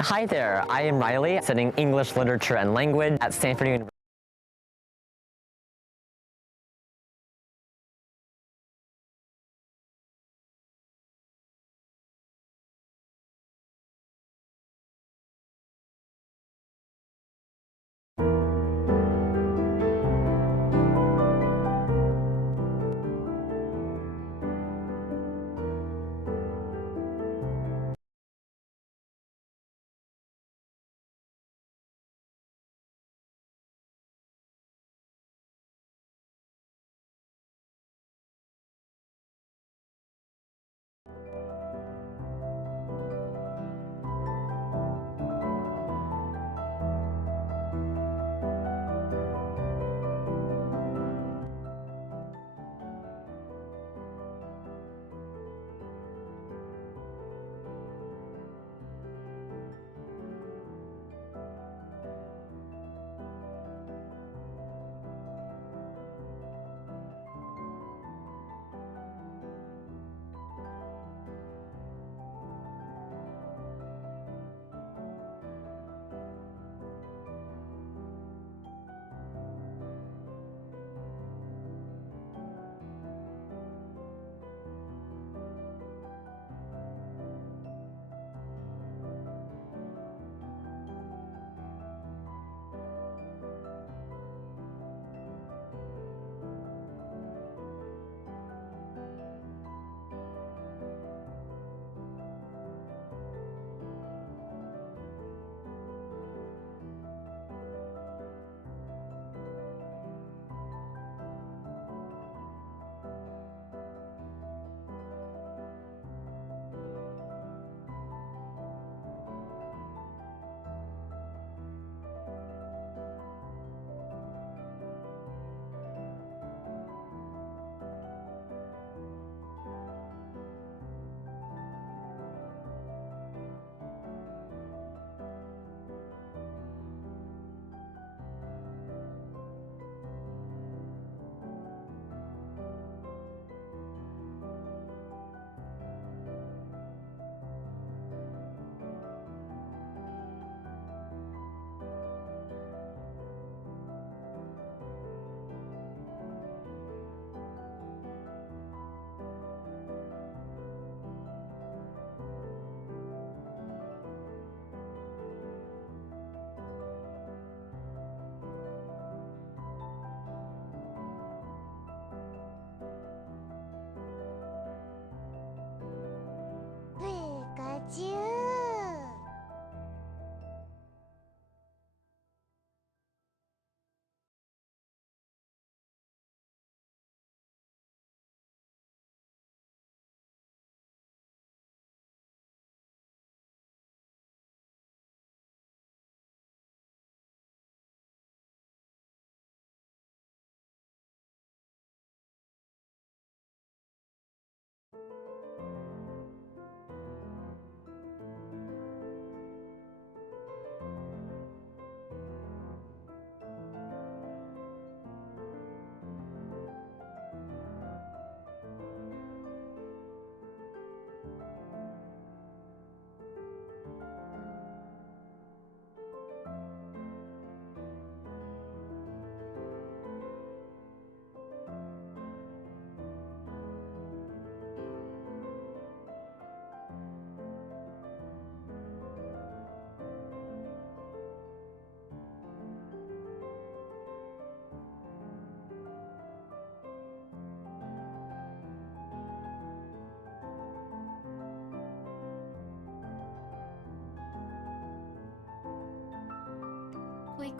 Hi there, I am Riley, studying English Literature and Language at Stanford University.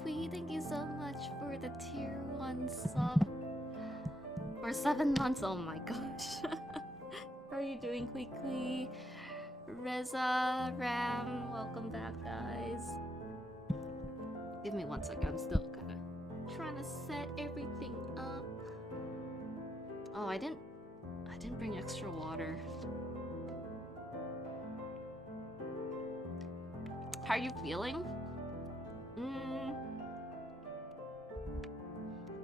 Kui, thank you so much for the tier 1 sub. For 7 months, oh my gosh. How are you doing, Kui? Reza, Ram, welcome back, guys. Give me 1 second, I'm still kind of trying to set everything up. Oh, I didn't bring extra water. How are you feeling?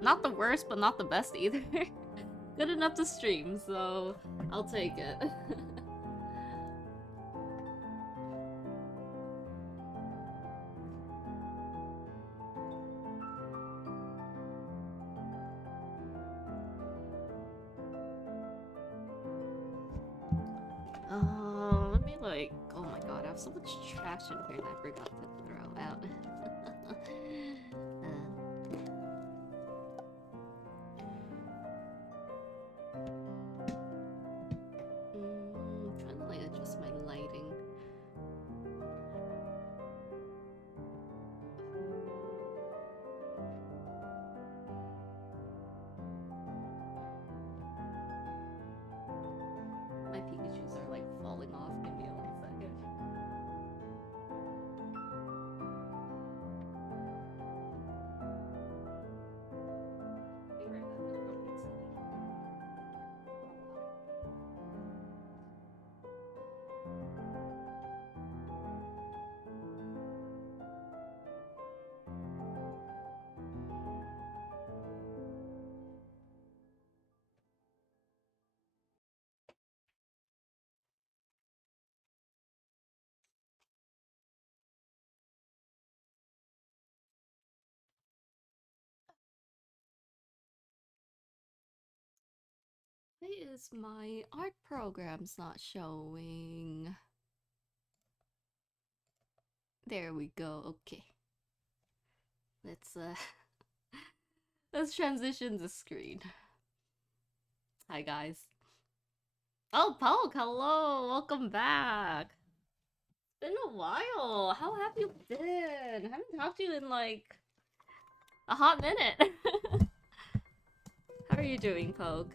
Not the worst, but not the best either. Good enough to stream, so I'll take it. have so much trash in here that I forgot to throw out. Trying to like adjust my lighting. My Pikachus are like falling off. Give me 1 second. Be right back. Why is my art program's not showing? There we go. Okay. Let's transition the screen. Hi guys. Oh, Poke, hello, welcome back. It's been a while. How have you been? I haven't talked to you in like a hot minute. How are you doing, Poke?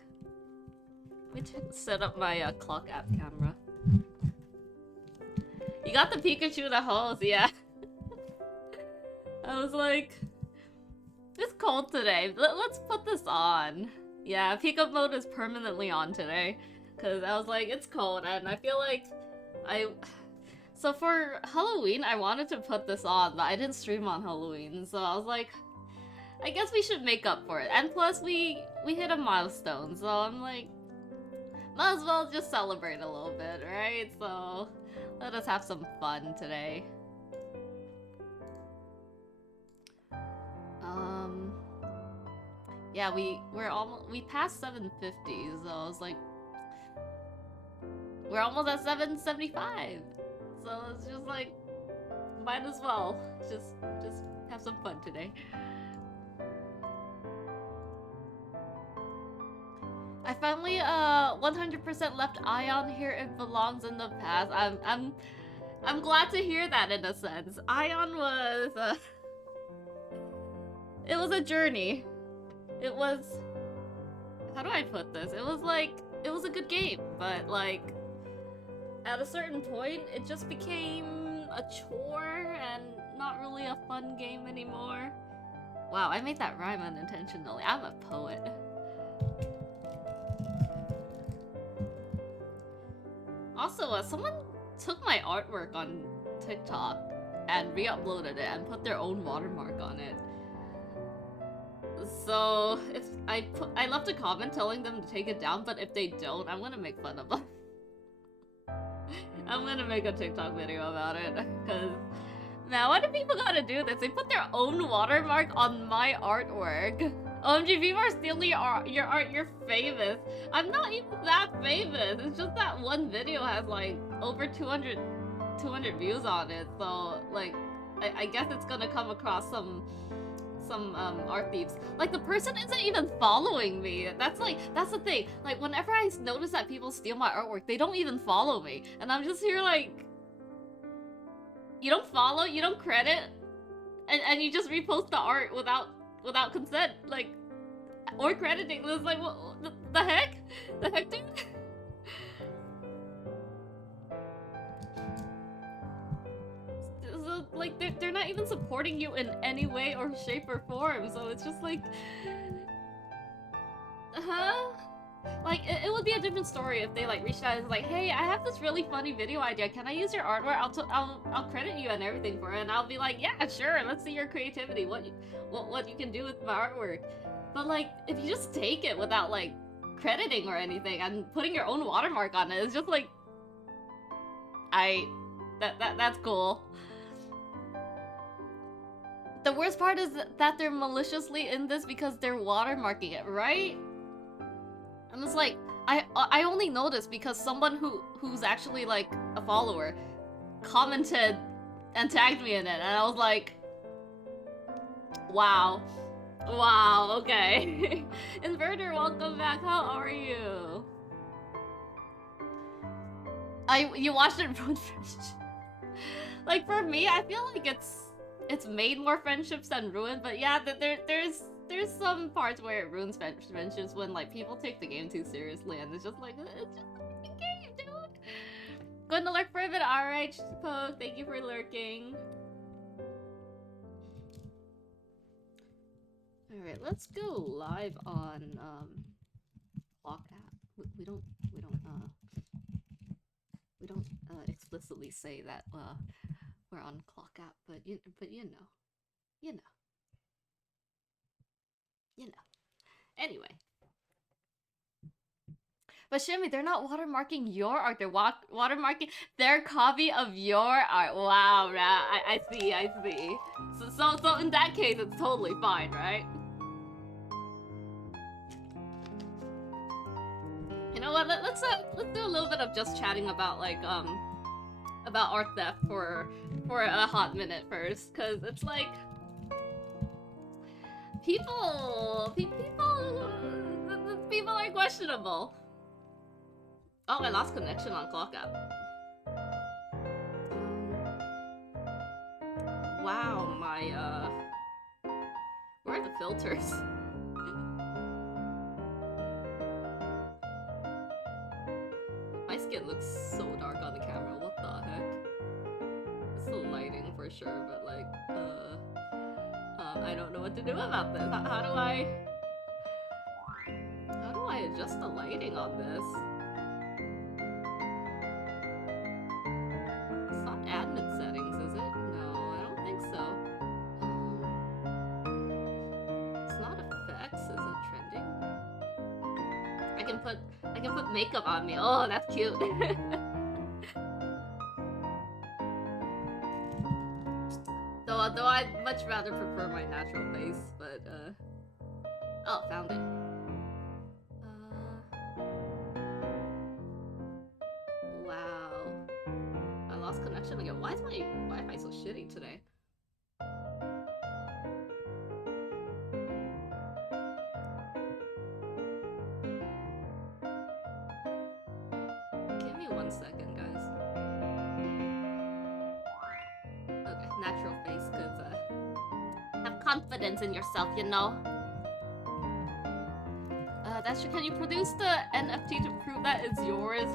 Let me set up my clock app camera. You got the Pikachu the hose, yeah. I was like, it's cold today. Let's put this on. Yeah, Pika mode is permanently on today. Because I was like, it's cold, and I feel like So for Halloween, I wanted to put this on, but I didn't stream on Halloween, so I was like, I guess we should make up for it. And plus, we hit a milestone, so I'm like, might as well just celebrate a little bit, right? So let us have some fun today. Yeah, we passed 750, so I was like, we're almost at 775. So it's just like, might as well just have some fun today. I finally 100% left Ion here. It belongs in the past. I'm glad to hear that in a sense. Ion was it was a journey. It was, how do I put this? It was like, it was a good game, but like at a certain point it just became a chore and not really a fun game anymore. Wow, I made that rhyme unintentionally. I'm a poet. Also, someone took my artwork on TikTok and re-uploaded it and put their own watermark on it. So if I left a comment telling them to take it down, but if they don't, I'm gonna make fun of them. I'm gonna make a TikTok video about it, cause now why do people gotta do this? They put their own watermark on my artwork. OMG, people are stealing your art, you're famous. I'm not even that famous. It's just that one video has like over 200 views on it. So like, I guess it's gonna come across some art thieves. Like, the person isn't even following me. That's the thing. Like, whenever I notice that people steal my artwork, they don't even follow me. And I'm just here like, you don't follow, you don't credit, and you just repost the art without consent, like, or crediting. It's like, what the heck? The heck, dude? So, like, they're not even supporting you in any way or shape or form, so it's just like, like, it would be a different story if they like reached out and was like, hey, I have this really funny video idea, can I use your artwork? I'll credit you and everything for it, and I'll be like, yeah, sure, let's see your creativity, what you can do with my artwork. But like, if you just take it without like crediting or anything and putting your own watermark on it, it's just like, that's cool. The worst part is that they're maliciously in this because they're watermarking it, right? And it's like, I only know this because someone who's actually like a follower commented and tagged me in it, and I was like, wow. Wow, okay. Inverter, welcome back. How are you? You watched it ruin friendship. Like, for me, I feel like it's made more friendships than ruined, but yeah, there's some parts where it ruins friendships when like people take the game too seriously, and it's just like, it's just a game, dude. Going to lurk for a bit. Alright, Poke, thank you for lurking. Alright, let's go live on Clock app. We don't explicitly say that we're on Clock app, but you know. Anyway. But Shimmy, they're not watermarking your art, they're watermarking their copy of your art. Wow, I see. So in that case, it's totally fine, right? You know what? Let's do a little bit of just chatting about like about art theft for a hot minute first, cause it's like people are questionable. Oh, I lost connection on Clock app. Wow, my where are the filters? My skin looks so dark on the camera, what the heck? It's the lighting for sure, but like, I don't know what to do about this. How do I adjust the lighting on this? It's not admin settings, is it? No, I don't think so. It's not effects, is it trending? I can put makeup on me. Oh, that's cute. Though I'd much rather prefer my natural face, but oh, found it. Wow. I lost connection again. Why is my Wi-Fi so shitty today? Give me 1 second, guys. Okay, natural face, cause have confidence in yourself, you know. Can you produce the NFT to prove that it's yours?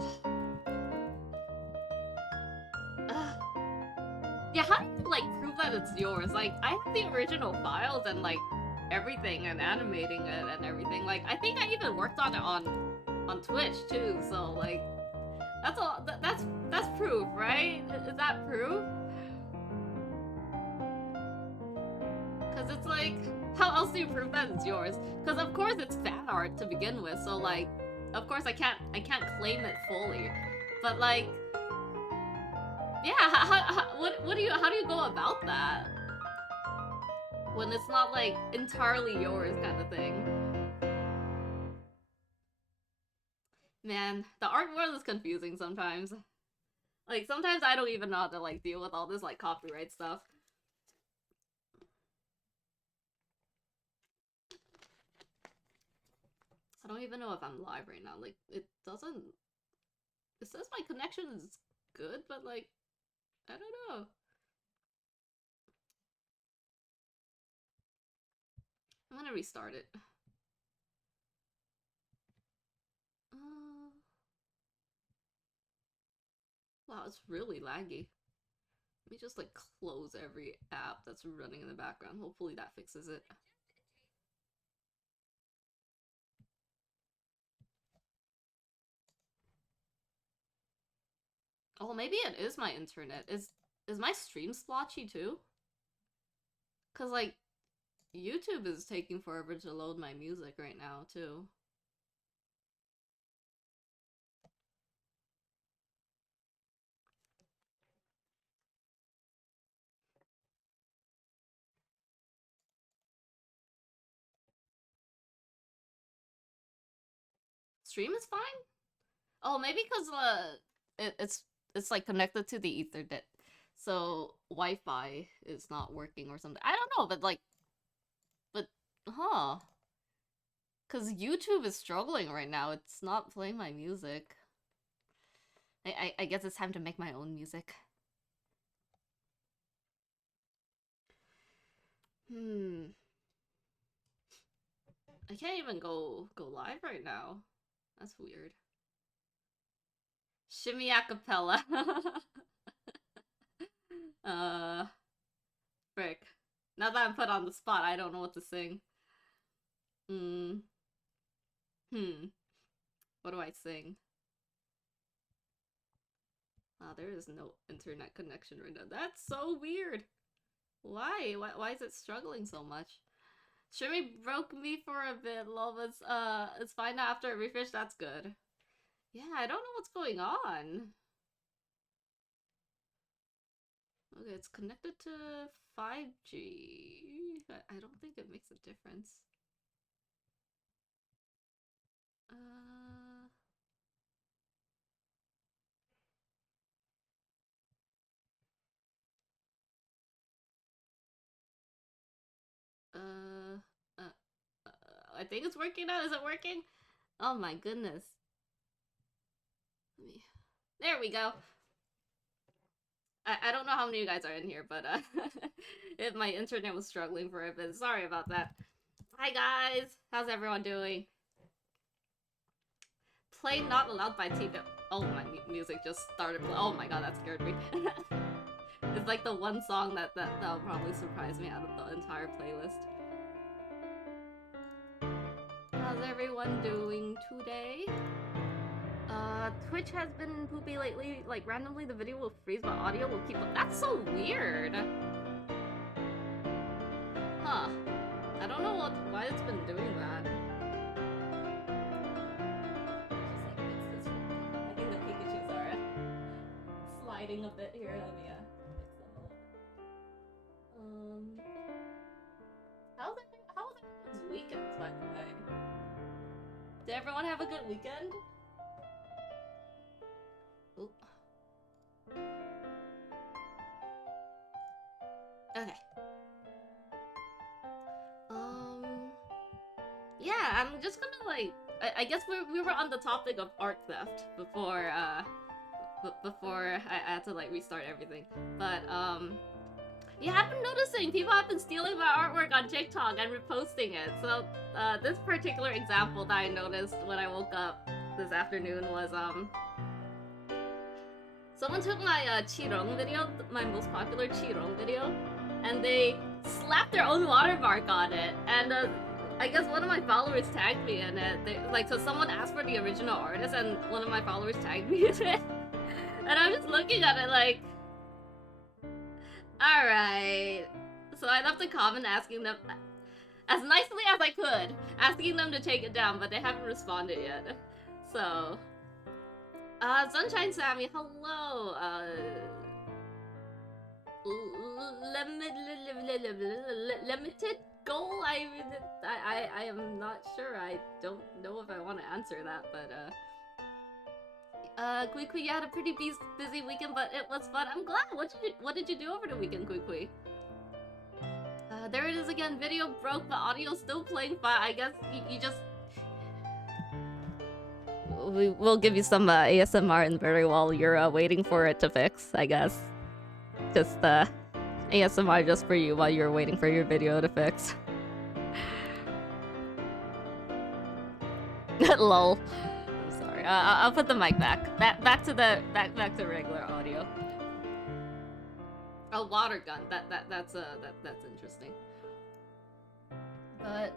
Yeah, how do you like prove that it's yours? Like, I have the original files and like everything and animating it and everything. Like, I think I even worked on it on Twitch too. So like, that's all. That's proof, right? Is that proof? Because it's like, how else do you prove that it's yours? Because of course it's fan art to begin with. So like, of course I can't claim it fully. But like, yeah, how do you go about that when it's not like entirely yours kind of thing? Man, the art world is confusing sometimes. Like sometimes I don't even know how to like deal with all this like copyright stuff. I don't even know if I'm live right now. Like it says my connection is good, but like I don't know. I'm gonna restart it. Wow, it's really laggy. Let me just like close every app that's running in the background. Hopefully that fixes it. Oh, maybe it is my internet. Is my stream splotchy too? Cause like YouTube is taking forever to load my music right now too. Stream is fine? Oh, maybe because it's like connected to the Ethernet So Wi-Fi is not working or something. I don't know, but like, huh? Because YouTube is struggling right now. It's not playing my music. I guess it's time to make my own music. I can't even go live right now. That's weird. Shimmy acapella. Frick. Now that I'm put on the spot, I don't know what to sing. What do I sing? There is no internet connection right now. That's so weird. Why? Why is it struggling so much? Shimmy broke me for a bit. Lol, it's fine now after a refresh. That's good. Yeah, I don't know what's going on. Okay, it's connected to 5G. I don't think it makes a difference. I think it's working now. Is it working? Oh my goodness. There we go. I don't know how many of you guys are in here, but if my internet was struggling for a bit, sorry about that. Hi guys, how's everyone doing? Play not allowed by TV. Oh, my music just started. Oh my god, that scared me. It's like the one song that'll probably surprise me out of the entire playlist. How's everyone doing today? Twitch has been poopy lately. Like, randomly the video will freeze, but audio will keep up. That's so weird! Huh. I don't know why it's been doing that. Just like fix this. I think the Pikachus are sliding a bit here. Let me fix them a little bit. How was everyone's weekends, by the way? Did everyone have a good weekend? Ooh. Okay. Yeah, I'm just gonna like. I guess we were on the topic of art theft before before I had to like restart everything. But yeah, I've been noticing people have been stealing my artwork on TikTok and reposting it. So this particular example that I noticed when I woke up this afternoon was someone took my Qirong video, my most popular Qirong video, and they slapped their own watermark on it. And I guess one of my followers tagged me in it. So someone asked for the original artist, and one of my followers tagged me in it. And I'm just looking at it like, alright. So I left a comment asking them, as nicely as I could, asking them to take it down, but they haven't responded yet. So, Sunshine Sammy, hello. Limited goal? I am not sure. I don't know if I want to answer that, but Kui Kui, you had a pretty busy weekend, but it was fun. I'm glad. What did you do over the weekend, Kui Kui? There it is again. Video broke, but audio's still playing fine. I guess you just. We'll give you some ASMR in very while you're waiting for it to fix. I guess. Just ASMR just for you while you're waiting for your video to fix. Lol. I'm sorry. I'll put the mic back. Back to regular audio. A water gun. That's interesting. But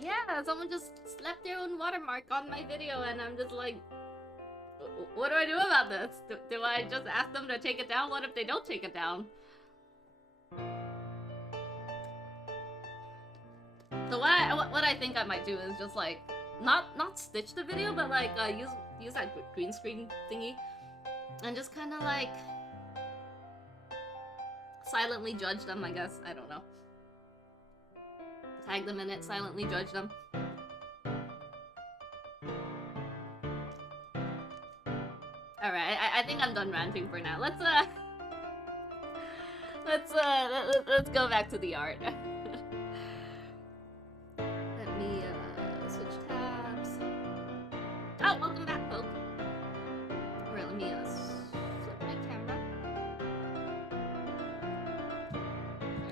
yeah, someone just slapped their own watermark on my video, and I'm just like, what do I do about this? Do I just ask them to take it down? What if they don't take it down? So what I think I might do is just like not stitch the video, but like use that green screen thingy, and just kind of like silently judge them. I guess, I don't know. Tag them in it, silently judge them. Alright, I think I'm done ranting for now. let's go back to the art. Let me switch tabs. Oh, welcome back, Pope. Alright, let me flip my camera.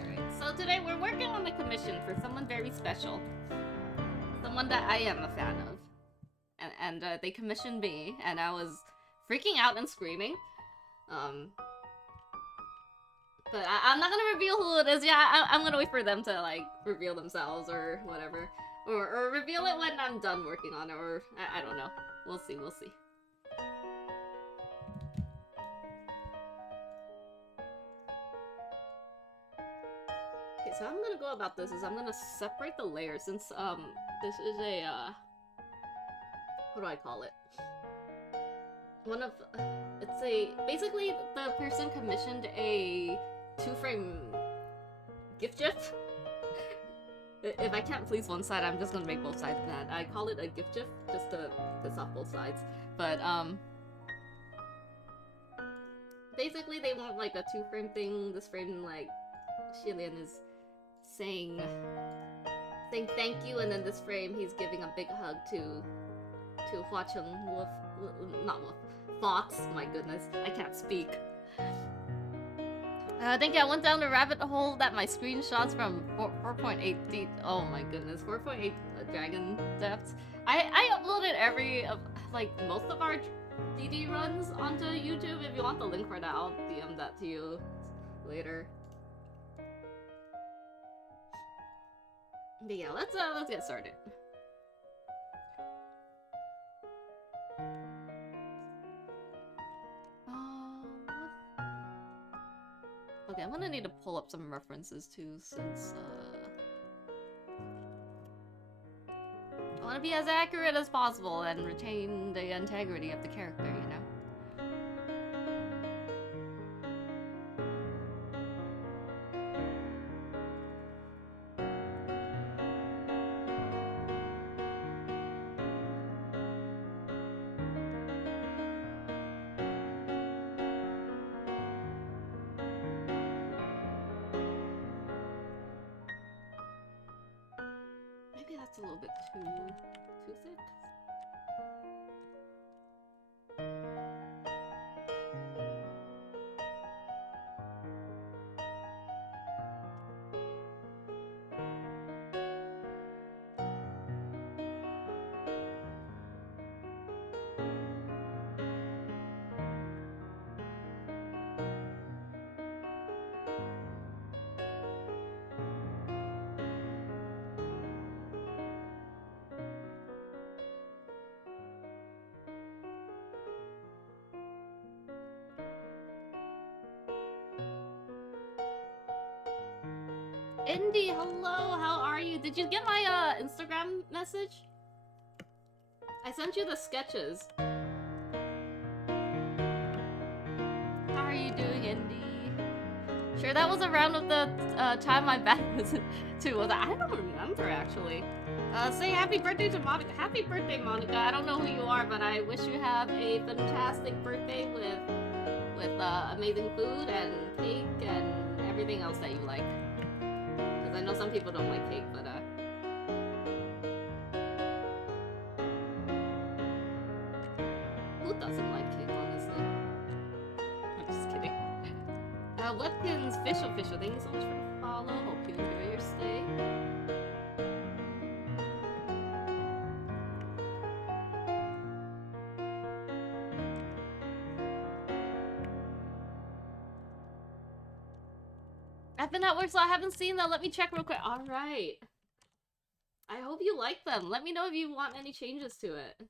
Alright, so today we're working on a commission for someone very special. Someone that I am a fan of. And they commissioned me, and I was freaking out and screaming. But I'm not gonna reveal who it is. Yeah, I'm gonna wait for them to, like, reveal themselves or whatever. Or reveal it when I'm done working on it, or I don't know. We'll see, we'll see. Okay, so I'm gonna go about this is I'm gonna separate the layers since, this is a, what do I call it? Basically the person commissioned a 2-frame gift GIF. If I can't please one side, I'm just gonna make both sides mad. I call it a gift GIF just to piss off both sides. But, basically they want like a 2-frame thing. This frame, like, Xielian is saying thank you, and then this frame he's giving a big hug to Huacheng not Wolf. Thoughts. My goodness, I can't speak. I think I went down the rabbit hole that my screenshots from 4.8 oh my goodness, 4.8 dragon depths. I uploaded most of our DD runs onto YouTube. If you want the link for that, I'll DM that to you later. But yeah, let's get started. Okay, I'm gonna need to pull up some references too, since I want to be as accurate as possible and retain the integrity of the character, you know? A little bit too thick. Indy, hello, how are you? Did you get my Instagram message? I sent you the sketches. How are you doing, Indy? Sure, that was around of the time my back was too. I don't remember actually. Say happy birthday to Monica. Happy birthday, Monica. I don't know who you are, but I wish you have a fantastic birthday with amazing food and cake and everything else that you like. I know some people don't like cake, but who doesn't like cake, honestly? I'm just kidding. Webkins, Fisher, thank you so much for the follow. Hope you enjoy your stay. I've been at work, so I haven't seen them. Let me check real quick. Alright. I hope you like them. Let me know if you want any changes to it.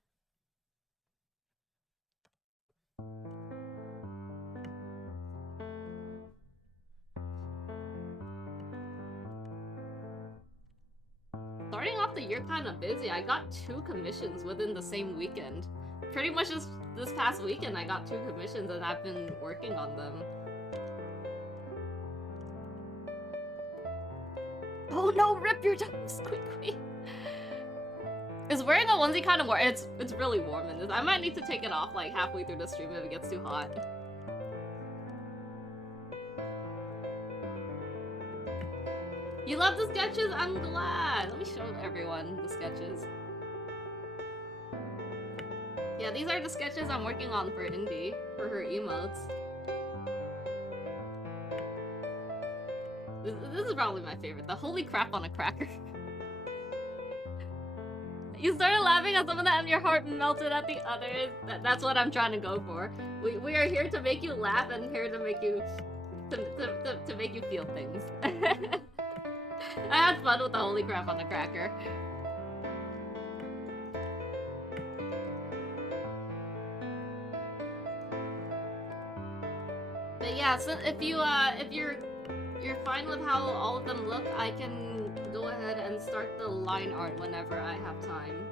Starting off the year kind of busy. I got 2 commissions within the same weekend. Pretty much just this past weekend I got 2 commissions and I've been working on them. Oh no, rip your toes quickly. Is wearing a onesie kind of warm? It's really warm in this. I might need to take it off like halfway through the stream if it gets too hot. You love the sketches? I'm glad. Let me show everyone the sketches. Yeah, these are the sketches I'm working on for Indy, for her emotes. This is probably my favorite. The holy crap on a cracker. You started laughing at some of that and your heart melted at the others. That's what I'm trying to go for. We are here to make you laugh and here to make you to make you feel things. I had fun with the holy crap on the cracker. But yeah, so if you're fine with how all of them look, I can go ahead and start the line art whenever I have time.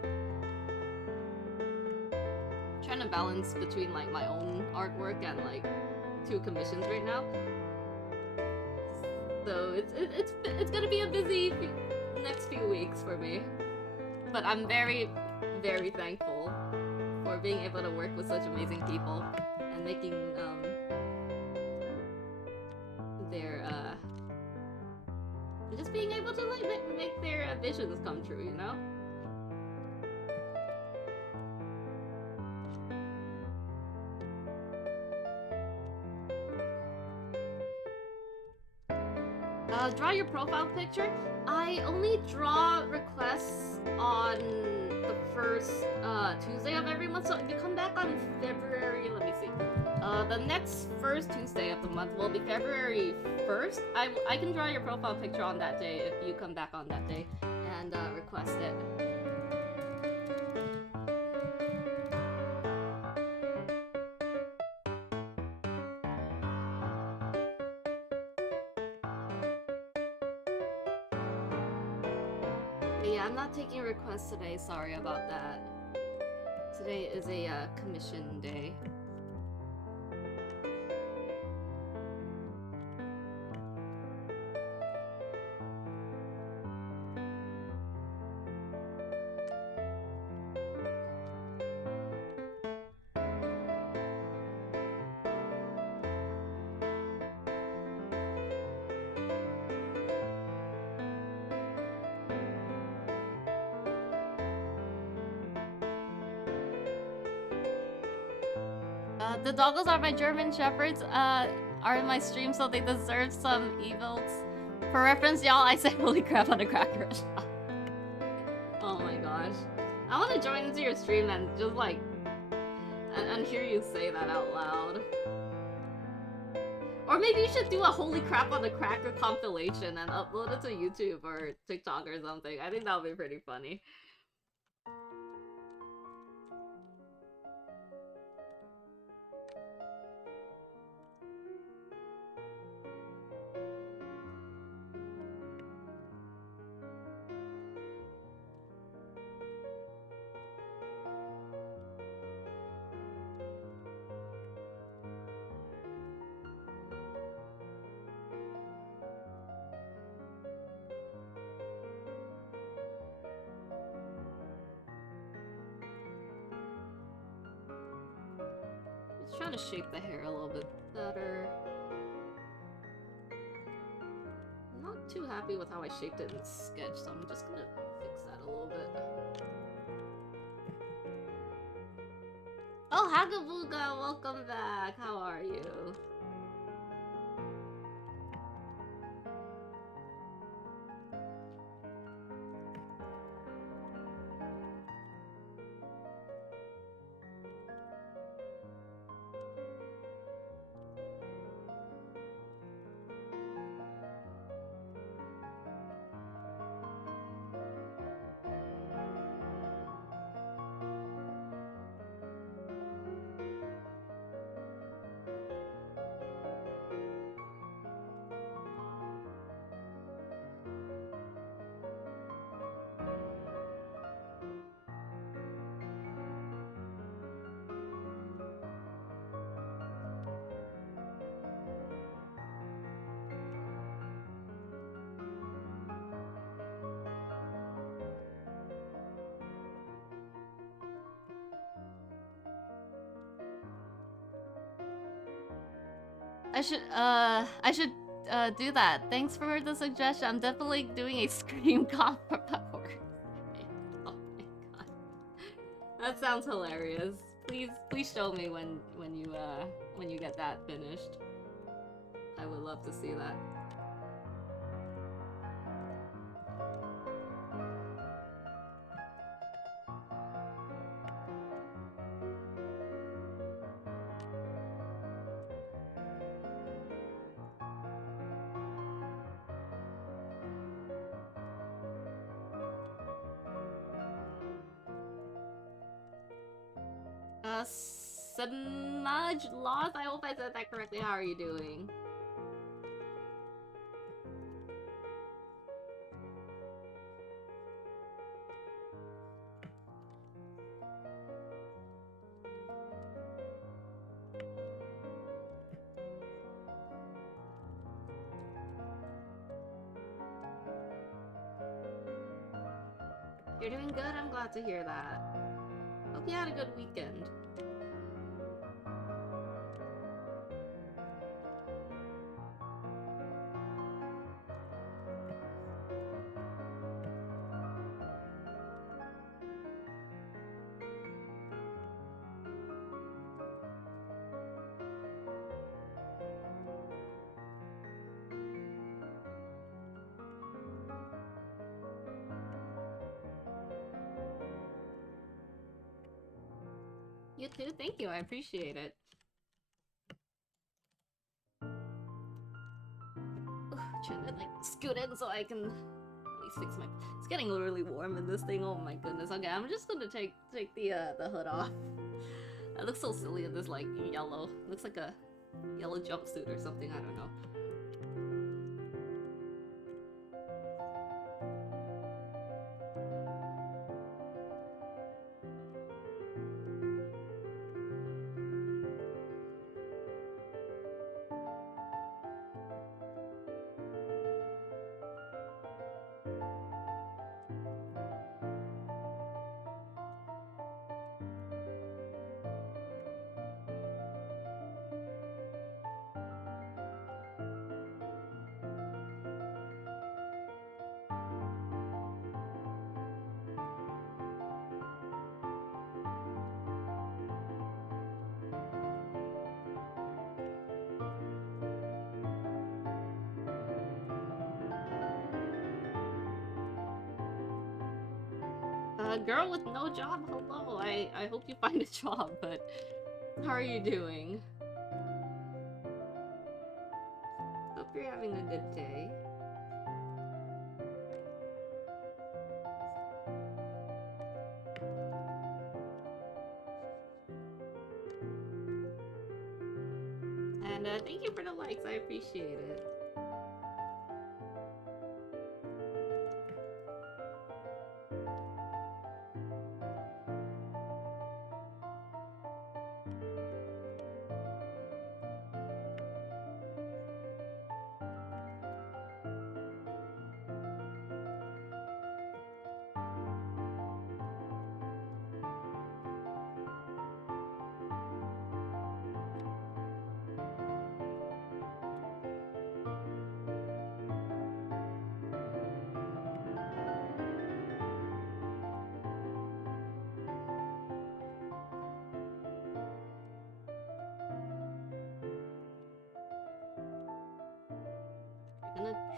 I'm trying to balance between like my own artwork and like 2 commissions right now. So it's gonna be a busy next few weeks for me. But I'm very, very thankful for being able to work with such amazing people and making just being able to like make their visions come true, you know? Draw your profile picture. I only draw requests on the first Tuesday of every month. So if you come back on February, let me see. The next first Tuesday of the month will be February 1st. I can draw your profile picture on that day if you come back on that day and request it. But yeah, I'm not taking requests today. Sorry about that. Today is a commission day. The doggos are my German shepherds, are in my stream, so they deserve some emotes. For reference, y'all, I said holy crap on a cracker. Oh my gosh. I want to join into your stream and just like, and hear you say that out loud. Or maybe you should do a holy crap on the cracker compilation and upload it to YouTube or TikTok or something. I think that would be pretty funny. Just trying to shape the hair a little bit better. I'm not too happy with how I shaped it in the sketch, so I'm just gonna fix that a little bit. Oh, Hagabuga, welcome back. How are you? I should do that. Thanks for the suggestion. I'm definitely doing a scream comp for Pepper. Oh my god. That sounds hilarious. Please show me when you get that finished. I would love to see that. Samaj Loth, I hope I said that correctly. How are you doing? You're doing good, I'm glad to hear that. Hope you had a good weekend. You too, thank you, I appreciate it. Trying to like scoot in so I can at least fix my. It's getting really warm in this thing. Oh my goodness. Okay, I'm just gonna take the hood off. That looks so silly in this like yellow. Looks like a yellow jumpsuit or something. I don't know. Girl with no job, hello. I hope you find a job, but how are you doing? Hope you're having a good day. And thank you for the likes, I appreciate it.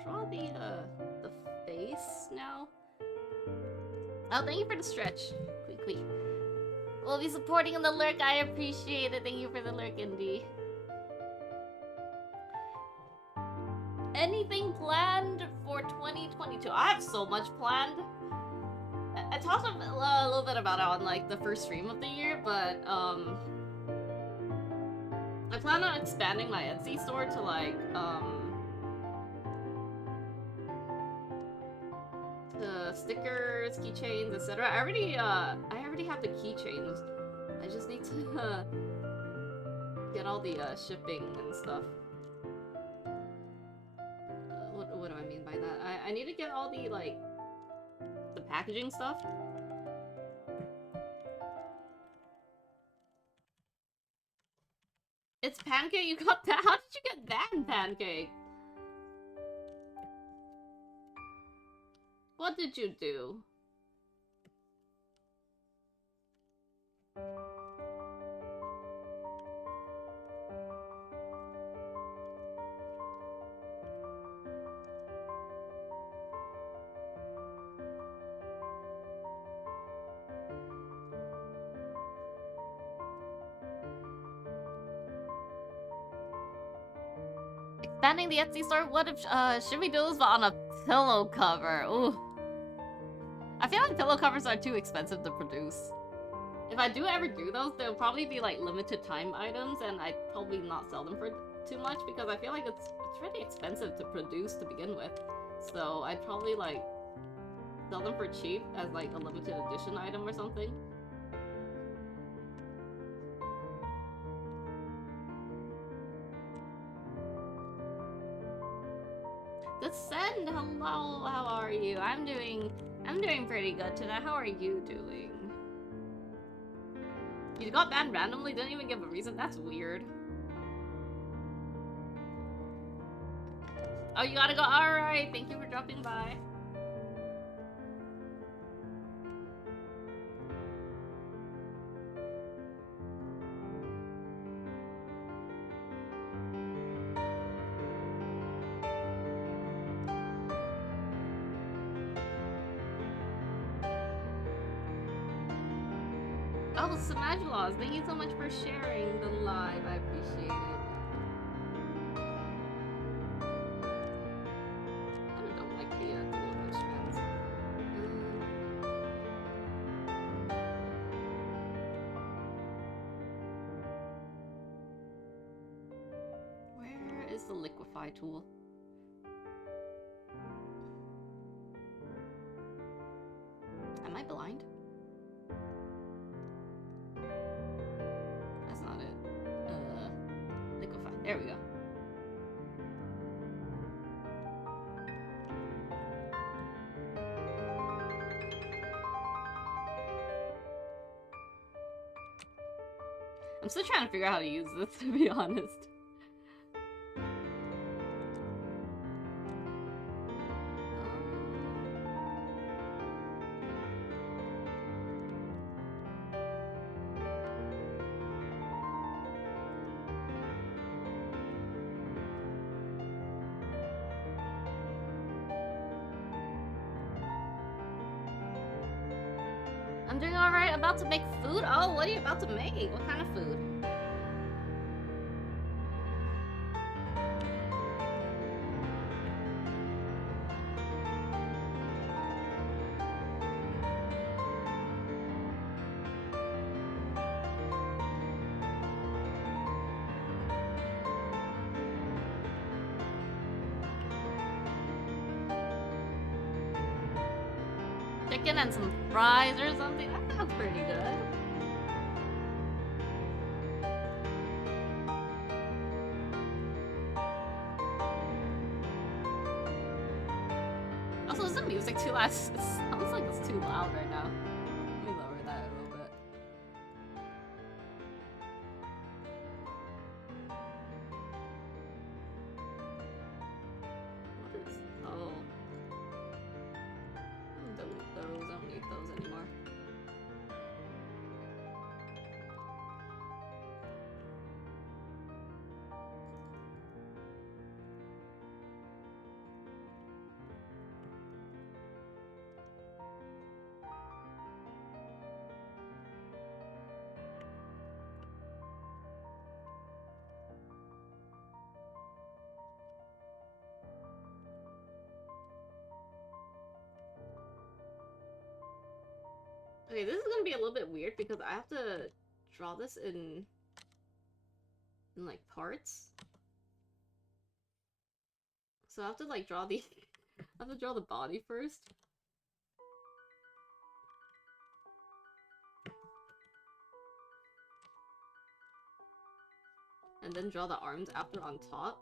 Draw the face now. Oh, thank you for the stretch. Quick. We'll be supporting in the lurk. I appreciate it. Thank you for the lurk, Indy. Anything planned for 2022? I have so much planned. I talked a little bit about it on like the first stream of the year, but I plan on expanding my Etsy store to like stickers, keychains, etc. I already have the keychains. I just need to get all the shipping and stuff. What do I mean by that? I need to get all the like the packaging stuff. It's Pancake. You got that? How did you get that in Pancake? What did you do? Expanding the Etsy store? What if, should we do this on a pillow cover? Ooh. I feel like pillow covers are too expensive to produce. If I do ever do those, they'll probably be like limited time items, and I'd probably not sell them for too much because I feel like it's really expensive to produce to begin with. So I'd probably like sell them for cheap as like a limited edition item or something. Descend, hello, how are you? I'm doing pretty good today. How are you doing? You got banned randomly, didn't even give a reason? That's weird. Oh, you gotta go? Alright, thank you for dropping by. Oh, Samagelos, thank you so much for sharing the live. I appreciate it. I don't like the logo strands. Where is the liquefy tool? Am I blind? That's not it. Liquefy. There we go. I'm still trying to figure out how to use this, to be honest. I'm doing alright. About to make food? Oh, what are you about to make? What kind of food? Chicken and some fries or something? That sounds pretty good. Also, is the music too loud? It sounds like it's too loud right now. Let me lower that a little bit. What is... Oh. Delete those. I don't need those anymore. Okay, this is gonna be a little bit weird because I have to draw this in like parts. So I have to like draw the I have to draw the body first. And then draw the arms after on top.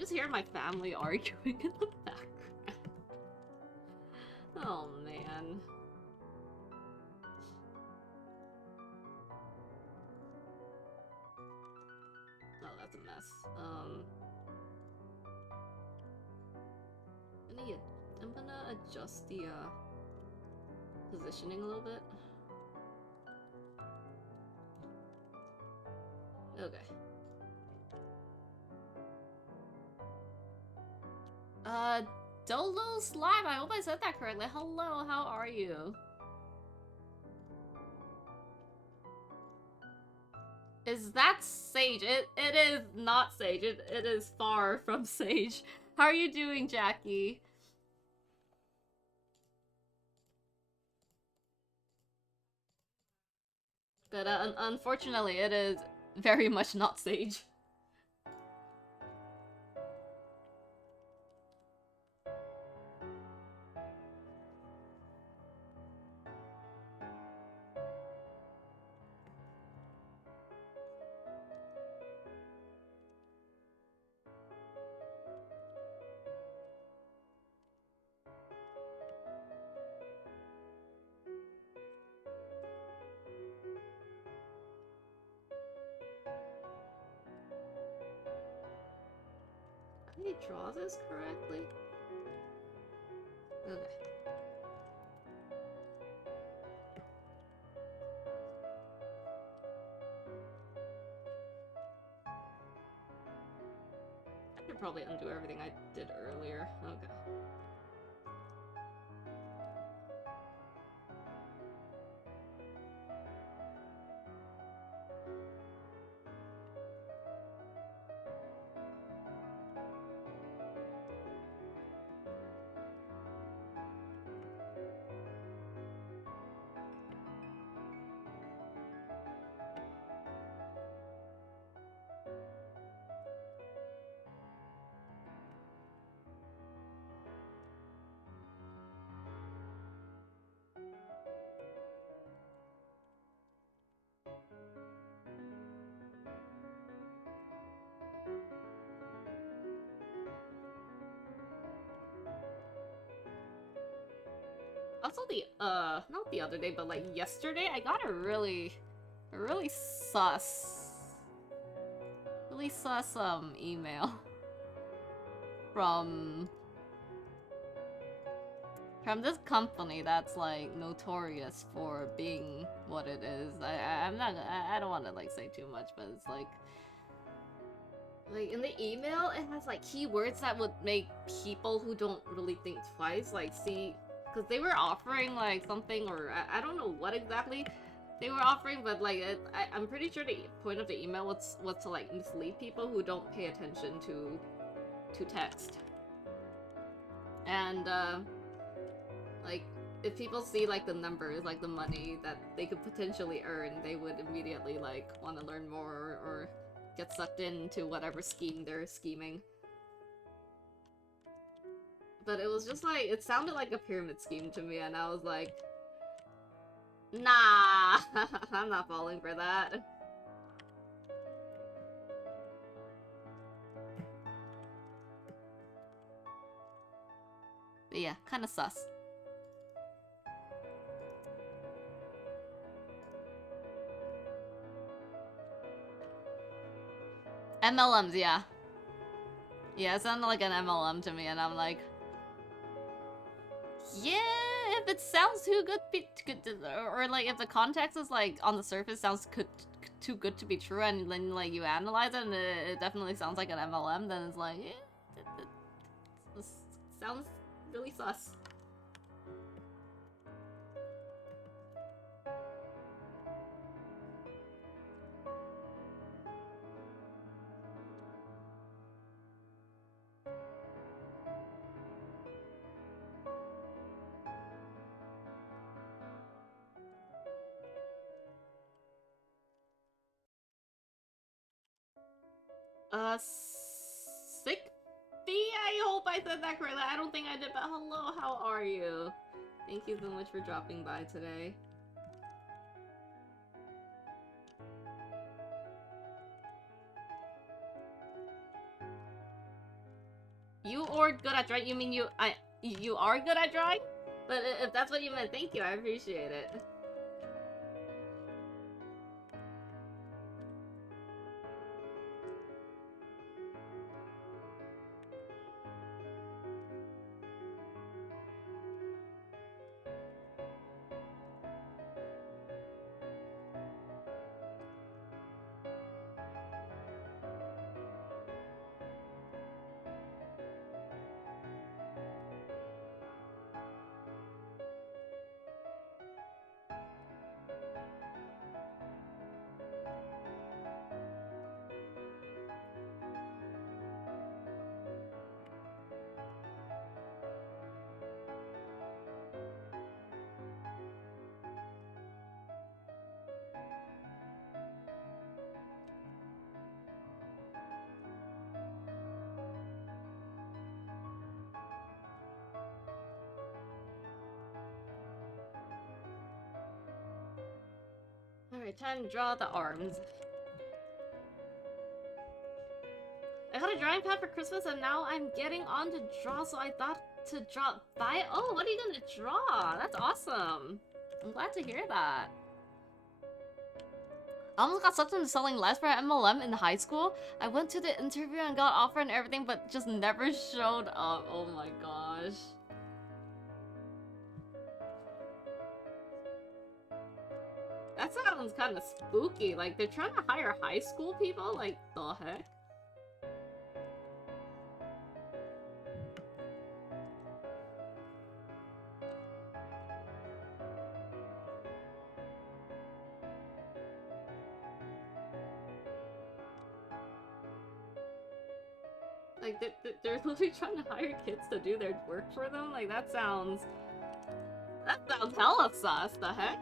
just hear my family arguing in the background. Oh man. Oh, that's a mess. I'm gonna adjust the positioning a little bit. Okay. Dolo Slime, I hope I said that correctly. Hello, how are you? Is that Sage? It is not Sage. It is far from Sage. How are you doing, Jackie? But unfortunately, it is very much not Sage. Did he draw this correctly? Okay. I could probably undo everything I did earlier. Okay. Also not the other day, but like yesterday, I got a really sus email from this company that's like notorious for being what it is. I don't want to like say too much, but it's like in the email it has like keywords that would make people who don't really think twice like see, because they were offering like something, or I don't know what exactly they were offering, but like I'm pretty sure the point of the email was to like mislead people who don't pay attention to text. And like if people see like the numbers, like the money that they could potentially earn, they would immediately like want to learn more or get sucked into whatever scheme they're scheming. But it was just like, it sounded like a pyramid scheme to me, and I was like, nah, I'm not falling for that. But yeah, kind of sus. MLMs, yeah. Yeah, it sounded like an MLM to me, and I'm like, yeah, if it sounds too good, or like if the context is like on the surface sounds too good to be true, and then like you analyze it and it definitely sounds like an MLM, then it's like, this sounds really sus. Sick Bee? I hope I said that correctly. I don't think I did, but hello, how are you? Thank you so much for dropping by today. You or good at drawing? You mean you are good at drawing? But if that's what you meant, thank you. I appreciate it. Alright, time to draw the arms. I got a drawing pad for Christmas and now I'm getting on to draw, so I thought to buy it. Oh, what are you gonna draw? That's awesome. I'm glad to hear that. I almost got sucked into selling less for MLM in high school. I went to the interview and got offered and everything, but just never showed up. Oh my gosh. That sounds kind of spooky. Like, they're trying to hire high school people? Like, the heck? Like, they're literally trying to hire kids to do their work for them? Like, that sounds hella sus, the heck?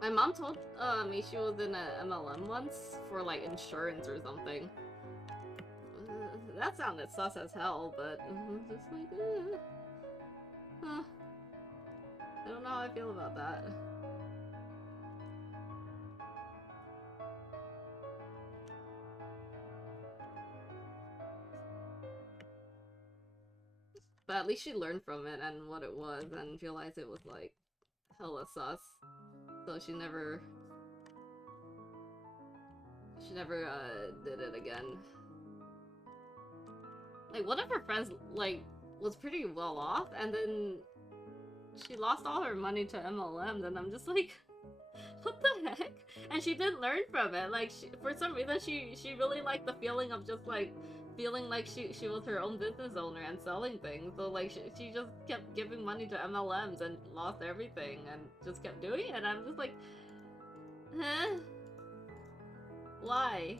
My mom told me she was in a MLM once for like insurance or something. That sounded sus as hell, but just like, huh. I don't know how I feel about that. But at least she learned from it and what it was and realized it was like hella sus. So she never did it again. Like, one of her friends, like, was pretty well off, and then she lost all her money to MLMs, and I'm just like, what the heck? And she didn't learn from it. Like, for some reason, she really liked the feeling of just, like, feeling like she was her own business owner and selling things. So, like, she just kept giving money to MLMs and lost everything, and just kept doing it. And I'm just like, huh? Why?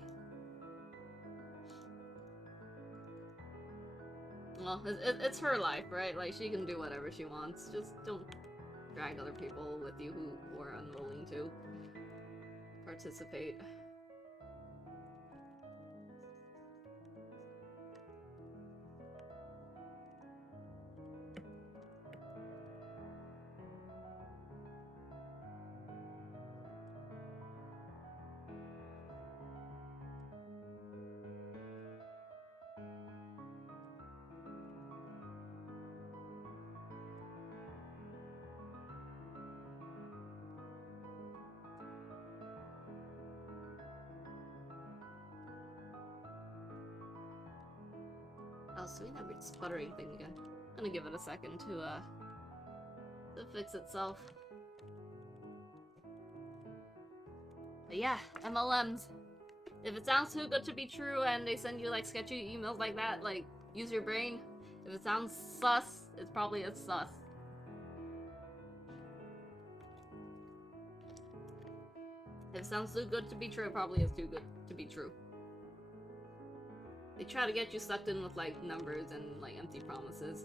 Well, it's her life, right? Like, she can do whatever she wants. Just don't drag other people with you who are unwilling to participate. Oh, so we have a sputtering thing again. I'm gonna give it a second to It'll fix itself. But yeah, MLMs. If it sounds too good to be true and they send you like sketchy emails like that, like, use your brain. If it sounds sus, it's probably sus. If it sounds too good to be true, it probably is too good to be true. They try to get you sucked in with like numbers and like empty promises.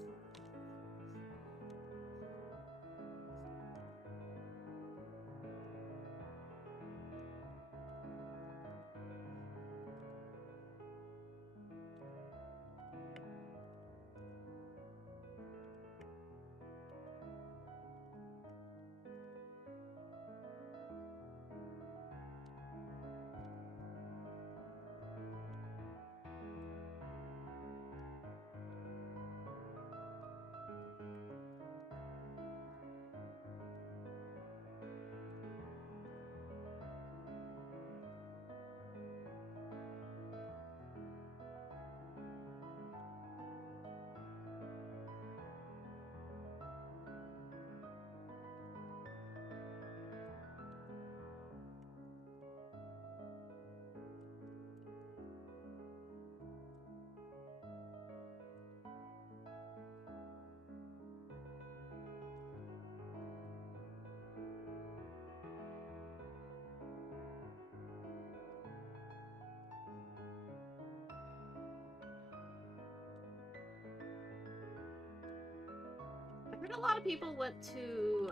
I heard a lot of people went to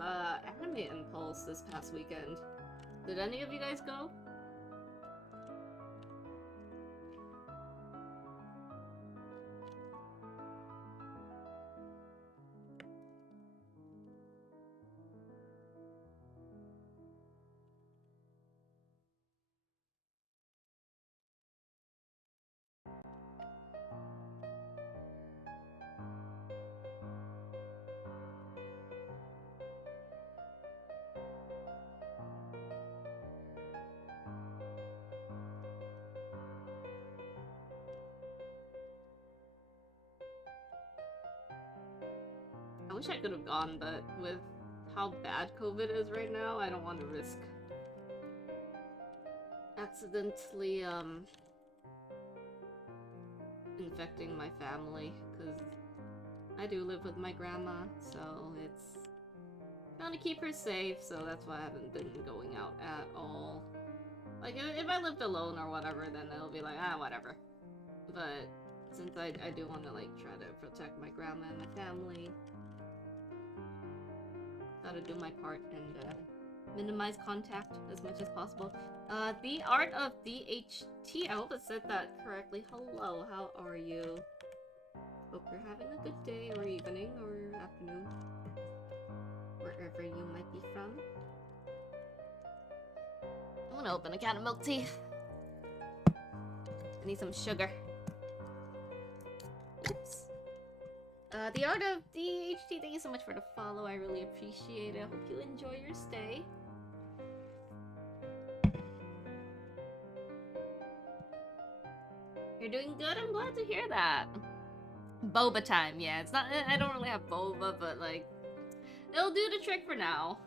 Anime Impulse this past weekend. Did any of you guys go? I wish I could have gone, but with how bad COVID is right now, I don't want to risk accidentally infecting my family, because I do live with my grandma, so it's trying to keep her safe, so that's why I haven't been going out at all. Like, if I lived alone or whatever, then it'll be like, ah, whatever. But since I do want to, like, try to protect my grandma and my family, gotta do my part and minimize contact as much as possible. The Art of DHT, I hope I said that correctly. Hello, how are you? Hope you're having a good day or evening or afternoon, wherever you might be from. I'm gonna open a can of milk tea. I need some sugar. Oops. The Art of DHT, thank you so much for the follow. I really appreciate it. I hope you enjoy your stay. You're doing good? I'm glad to hear that. Boba time, yeah. It's not. I don't really have boba, but like, it'll do the trick for now.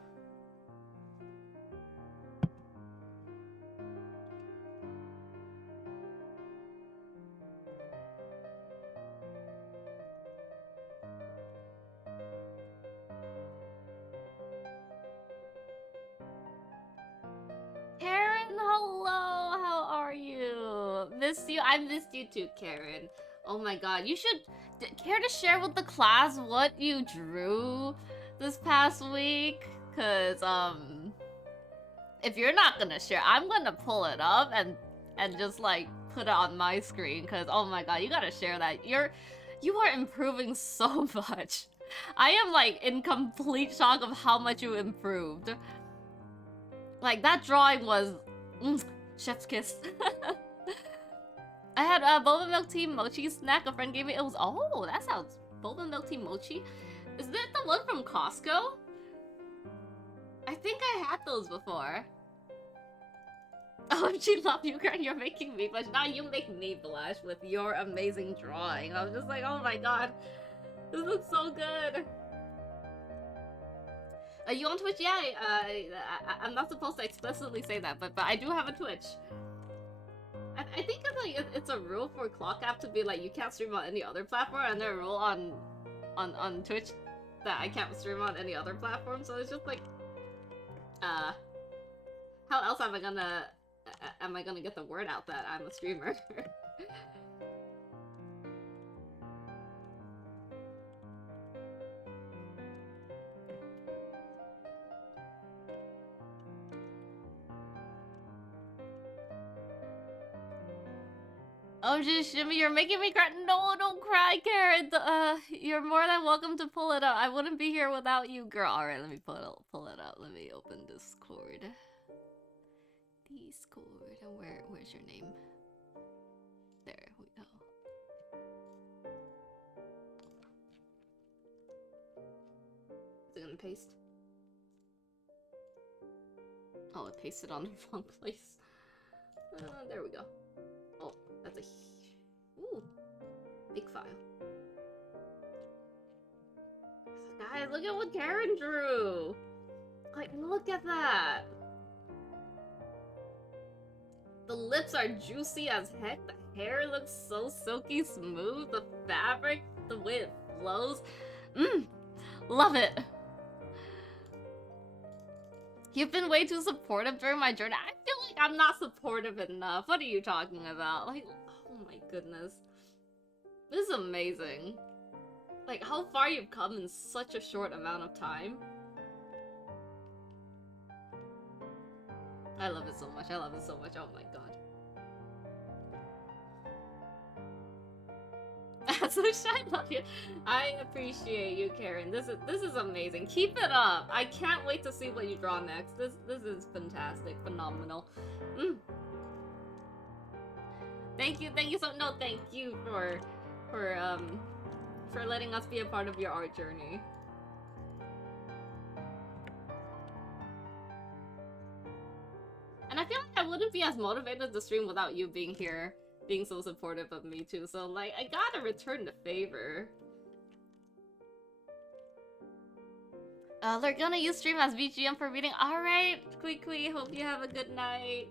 Karen, hello. How are you? Missed you. I missed you too, Karen. Oh my god, you should care to share with the class what you drew this past week? Cause if you're not gonna share, I'm gonna pull it up and just like put it on my screen. Cause oh my god, you gotta share that. You are improving so much. I am like in complete shock of how much you improved. Like that drawing was chef's kiss. I had a boba milk tea mochi snack a friend gave me. It was, oh, that sounds, boba milk tea mochi? Is that the one from Costco? I think I had those before. Oh, she love you, girl. You're making me blush. Now you make me blush with your amazing drawing. I was just like, oh my god. This looks so good. You on Twitch? Yeah, I'm not supposed to explicitly say that, but I do have a Twitch. I think it's like it's a rule for Clock App to be like you can't stream on any other platform, and there's a rule on Twitch that I can't stream on any other platform. So it's just like, how else am I gonna get the word out that I'm a streamer? Oh, just Shimmy, you're making me cry. No, don't cry, Karen. You're more than welcome to pull it up. I wouldn't be here without you, girl. All right, let me pull it up. Let me open Discord. Discord. And where's your name? There we go. Is it gonna paste? Oh, it pasted on the wrong place. There we go. Oh, that's a ooh, big file. Guys, look at what Karen drew. Like, look at that. The lips are juicy as heck. The hair looks so silky smooth. The fabric, the way it flows. Love it. You've been way too supportive during my journey. I feel like I'm not supportive enough. What are you talking about? Like, oh my goodness. This is amazing. Like, how far you've come in such a short amount of time. I love it so much. I love it so much. Oh my god. So shy, love you. I appreciate you, Karen. This is amazing. Keep it up. I can't wait to see what you draw next. This is fantastic, phenomenal. Thank you for letting us be a part of your art journey. And I feel like I wouldn't be as motivated to stream without you being here, being so supportive of me too. So like, I gotta return the favor. They're gonna use stream as BGM for reading. Alright, Quickly, hope you have a good night.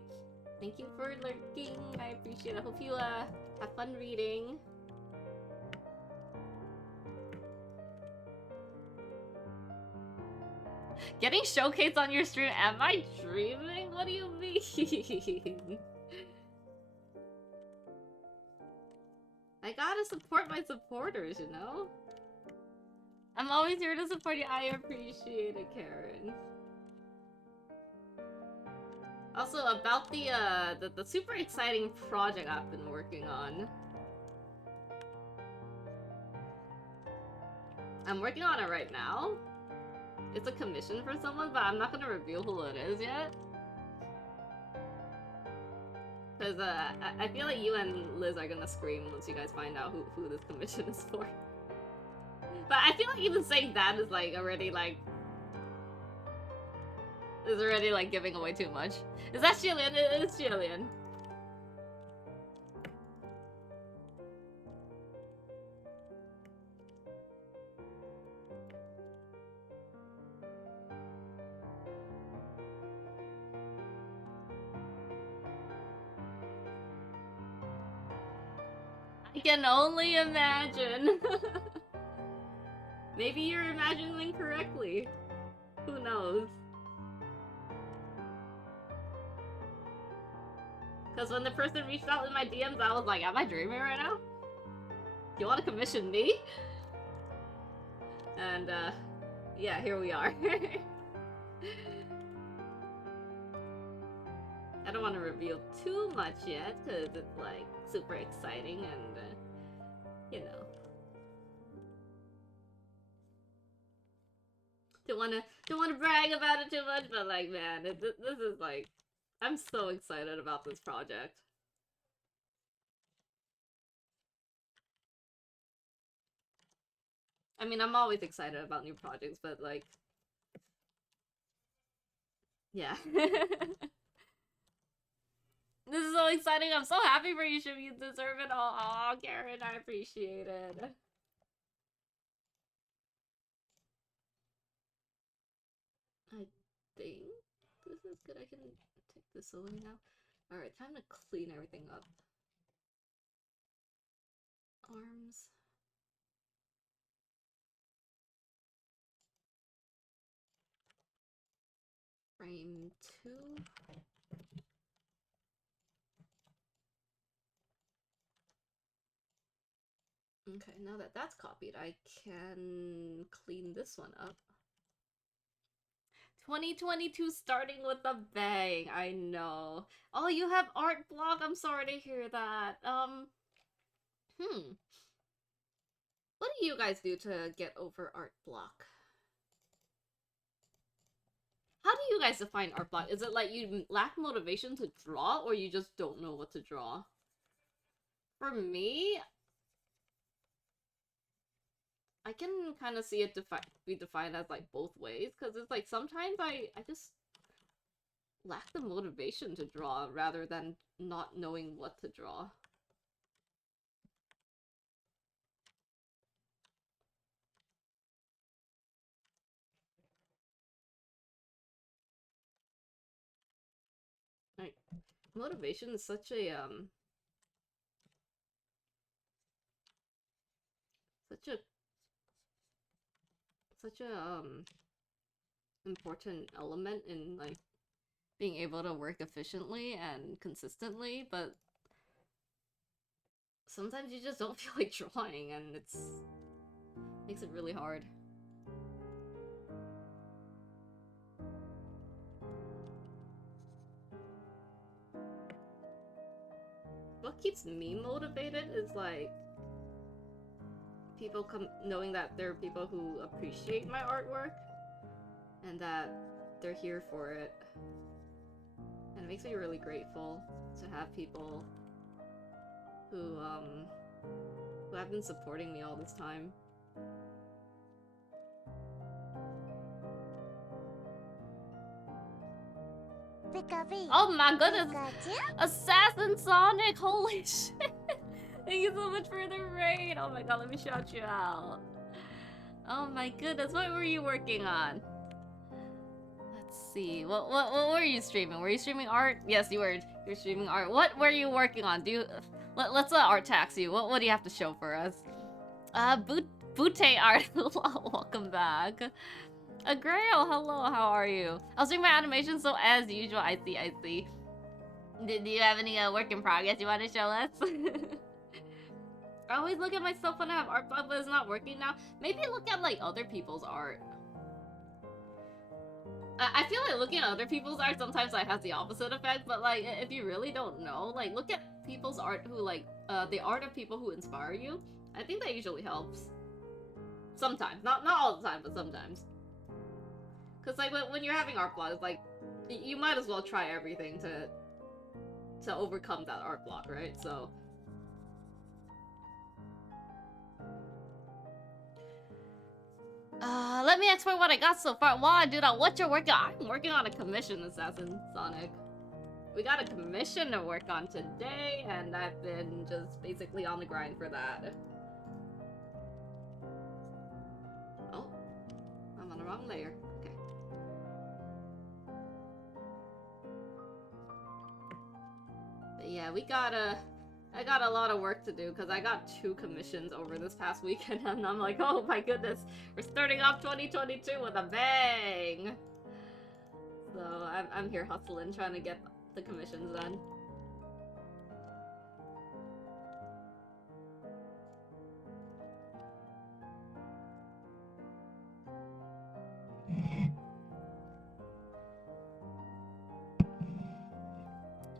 Thank you for lurking. I appreciate it. Hope you have fun reading. Getting showcased on your stream? Am I dreaming? What do you mean? I gotta support my supporters, you know? I'm always here to support you. I appreciate it, Karen. Also, about the super exciting project I've been working on. I'm working on it right now. It's a commission for someone, but I'm not gonna reveal who it is yet. Because I feel like you and Liz are gonna scream once you guys find out who this commission is for. But I feel like even saying that is like already like... is already like giving away too much. Is that Xielian? It is Xielian. I can only imagine. Maybe you're imagining correctly. Who knows? Because when the person reached out in my DMs, I was like, am I dreaming right now? You want to commission me? And, yeah, here we are. I don't want to reveal too much yet, because it's, like, super exciting and, you know. Don't want to brag about it too much, but, like, man, this is, like... I'm so excited about this project. I mean, I'm always excited about new projects, but like... yeah. This is so exciting. I'm so happy for you, Shim. You deserve it all. Aw, Karen, I appreciate it. think this is good. I can take this away now. Alright, time to clean everything up. Arms. Frame 2. Okay, now that that's copied, I can clean this one up. 2022 starting with a bang, I know. Oh, you have art block? I'm sorry to hear that. What do you guys do to get over art block? How do you guys define art block? Is it like you lack motivation to draw, or you just don't know what to draw? For me, I can kind of see it be defined as like both ways, because it's like sometimes I just lack the motivation to draw rather than not knowing what to draw. Like, motivation is such a such a important element in like being able to work efficiently and consistently, but sometimes you just don't feel like drawing, and makes it really hard. What keeps me motivated is like people knowing that there are people who appreciate my artwork and that they're here for it. And it makes me really grateful to have people who have been supporting me all this time. Oh my goodness! Assassin Sonic! Holy shit! Thank you so much for the raid! Oh my god, let me shout you out. Oh my goodness, what were you working on? Let's see. What were you streaming? Were you streaming art? Yes, you were. You're streaming art. What were you working on? Let's let art tax you. What do you have to show for us? Butte art. Welcome back. Grail, hello, how are you? I was doing my animation, so as usual, I see. Do you have any work in progress you want to show us? I always look at myself when I have art block, but it's not working now. Maybe look at like other people's art. I feel like looking at other people's art sometimes like has the opposite effect, but like if you really don't know, like look at people's art who like the art of people who inspire you. I think that usually helps. Sometimes, not all the time, but sometimes. Cause like when you're having art block, it's like you might as well try everything to overcome that art block, right? So. Let me explain what I got so far. While I do that, what you're working on? I'm working on a commission, Assassin Sonic. We got a commission to work on today, and I've been just basically on the grind for that. Oh, I'm on the wrong layer. Okay. But yeah, I got a lot of work to do because I got 2 commissions over this past weekend, and I'm like, oh my goodness, we're starting off 2022 with a bang. So I'm here hustling, trying to get the commissions done.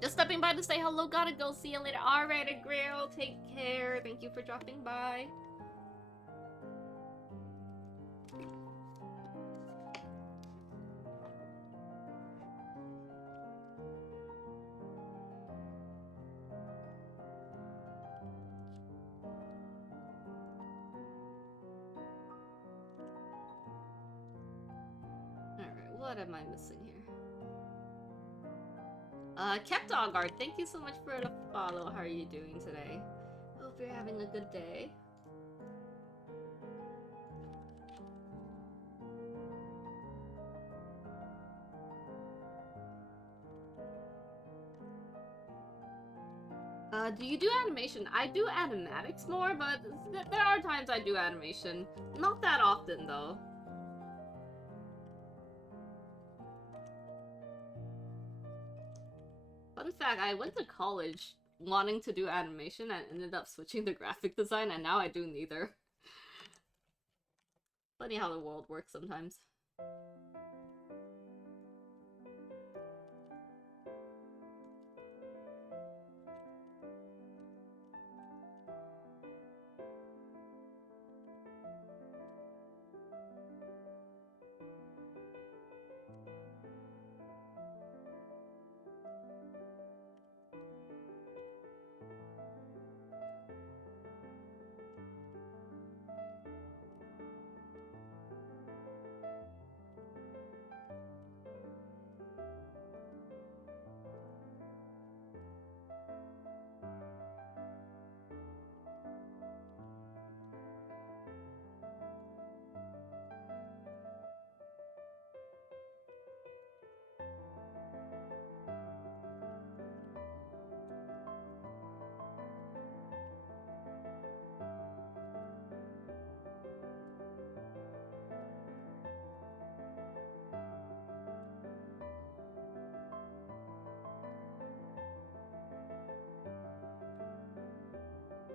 Just stepping by to say hello, gotta go, see you later. Alright, Grill, take care. Thank you for dropping by. Alright, what am I missing here? Kictor, thank you so much for the follow. How are you doing today? Hope you're having a good day. Do you do animation? I do animatics more, but there are times I do animation. Not that often, though. Fun fact, I went to college wanting to do animation and ended up switching to graphic design, and now I do neither. Funny how the world works sometimes.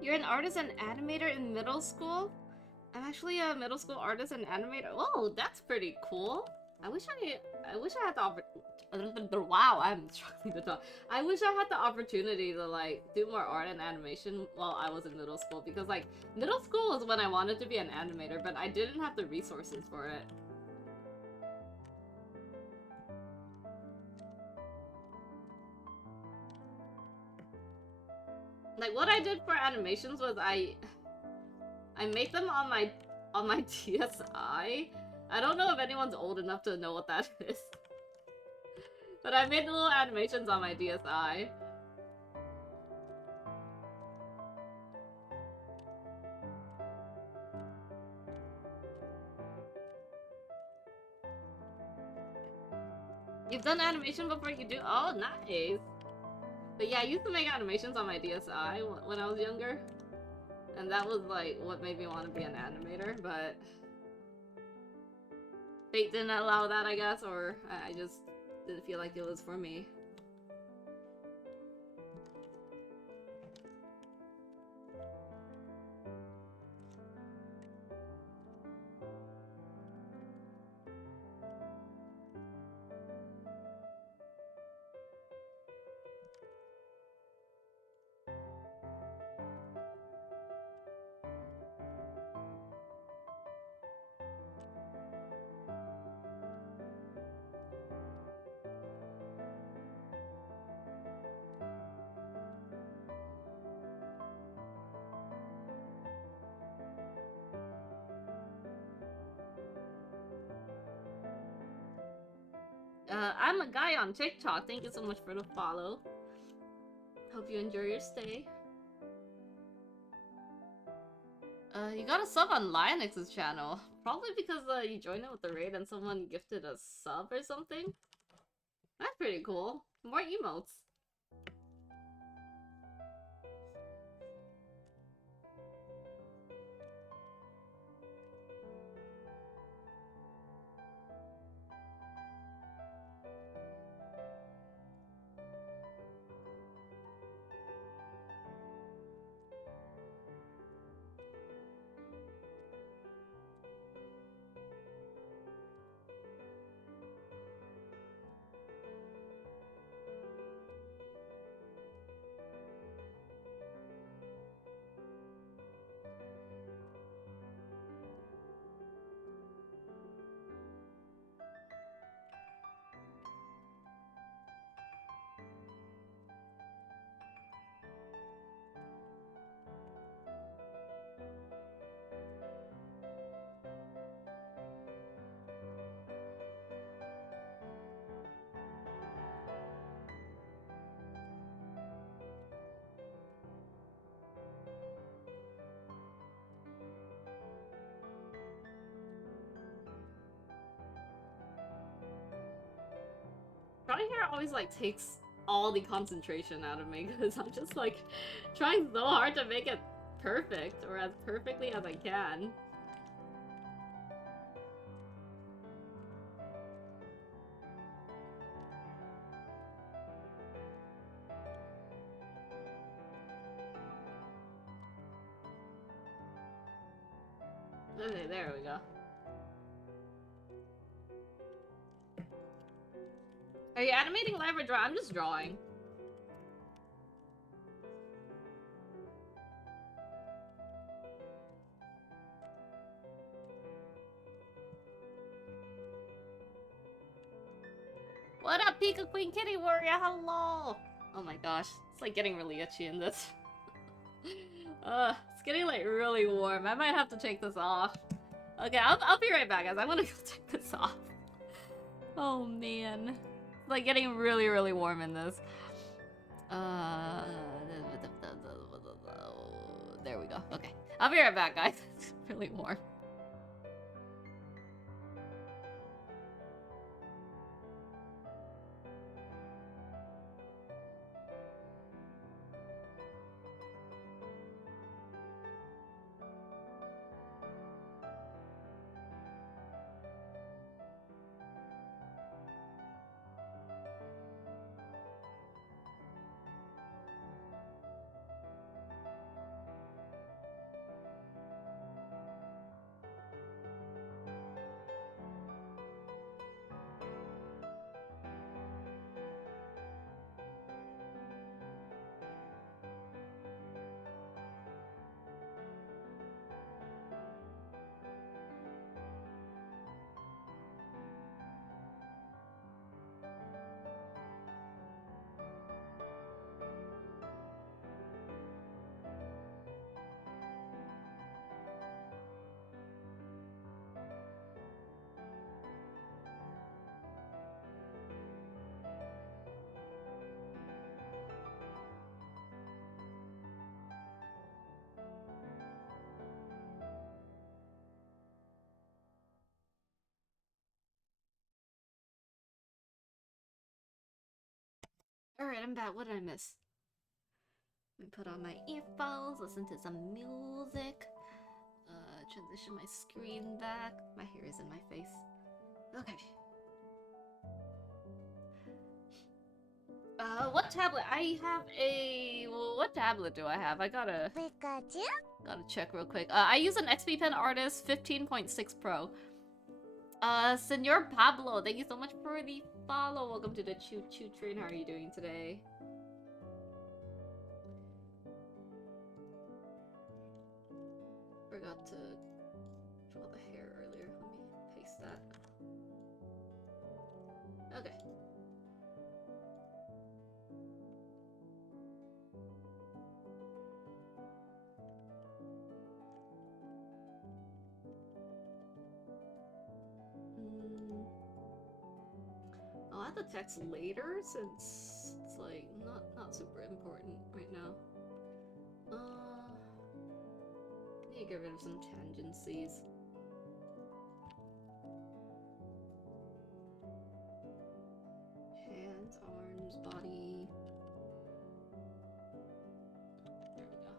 You're an artist and animator in middle school? I'm actually a middle school artist and animator. Oh, that's pretty cool. I wish I had the opportunity. Wow, I'm struggling to talk. I wish I had the opportunity to like do more art and animation while I was in middle school, because like middle school was when I wanted to be an animator, but I didn't have the resources for it. Like what I did for animations was I made them on my DSi. I don't know if anyone's old enough to know what that is. But I made little animations on my DSi. You've done animation before you do? Oh, nice! But yeah, I used to make animations on my DSi when I was younger. And that was like what made me want to be an animator, but fate didn't allow that, I guess, or I just didn't feel like it was for me. I'm a guy on TikTok. Thank you so much for the follow. Hope you enjoy your stay. You got a sub on Lineart's channel. Probably because you joined it with the raid and someone gifted a sub or something. That's pretty cool. More emotes. Drawing hair always like takes all the concentration out of me because I'm just like trying so hard to make it perfect, or as perfectly as I can. Okay, there we go. Are you animating live or draw? I'm just drawing. What up, Pika Queen Kitty Warrior? Hello! Oh my gosh, it's like getting really itchy in this. It's getting like really warm. I might have to take this off. Okay, I'll be right back, guys. I'm gonna go take this off. Oh man, it's like getting really, really warm in this. There we go. Okay, I'll be right back, guys. It's really warm. Alright, I'm back. What did I miss? Let me put on my earphones, listen to some music. Transition my screen back. My hair is in my face. Okay. What tablet? I have a... Well, what tablet do I have? I gotta check real quick. I use an XP Pen Artist 15.6 Pro. Senor Pablo, thank you so much for the follow. Welcome to the Choo Choo Train. How are you doing today? Forgot to draw the hair earlier. Let me paste that. Okay. I'll add the text later since it's like not super important right now. Need to get rid of some tangencies. Hands, arms, body. There we go.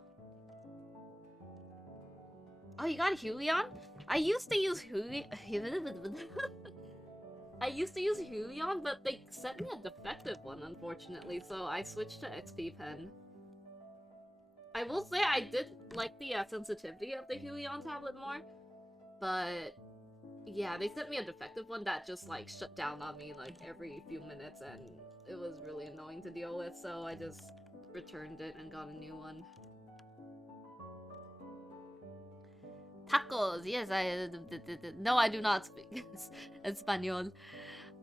Oh, you got Xielian? I used to use I used to use Xielian, but they sent me a defective one, unfortunately, so I switched to XP Pen. I will say I did like the sensitivity of the Xielian tablet more, but yeah, they sent me a defective one that just like shut down on me like every few minutes, and it was really annoying to deal with, so I just returned it and got a new one. Tacos, yes, no, I do not speak Espanol.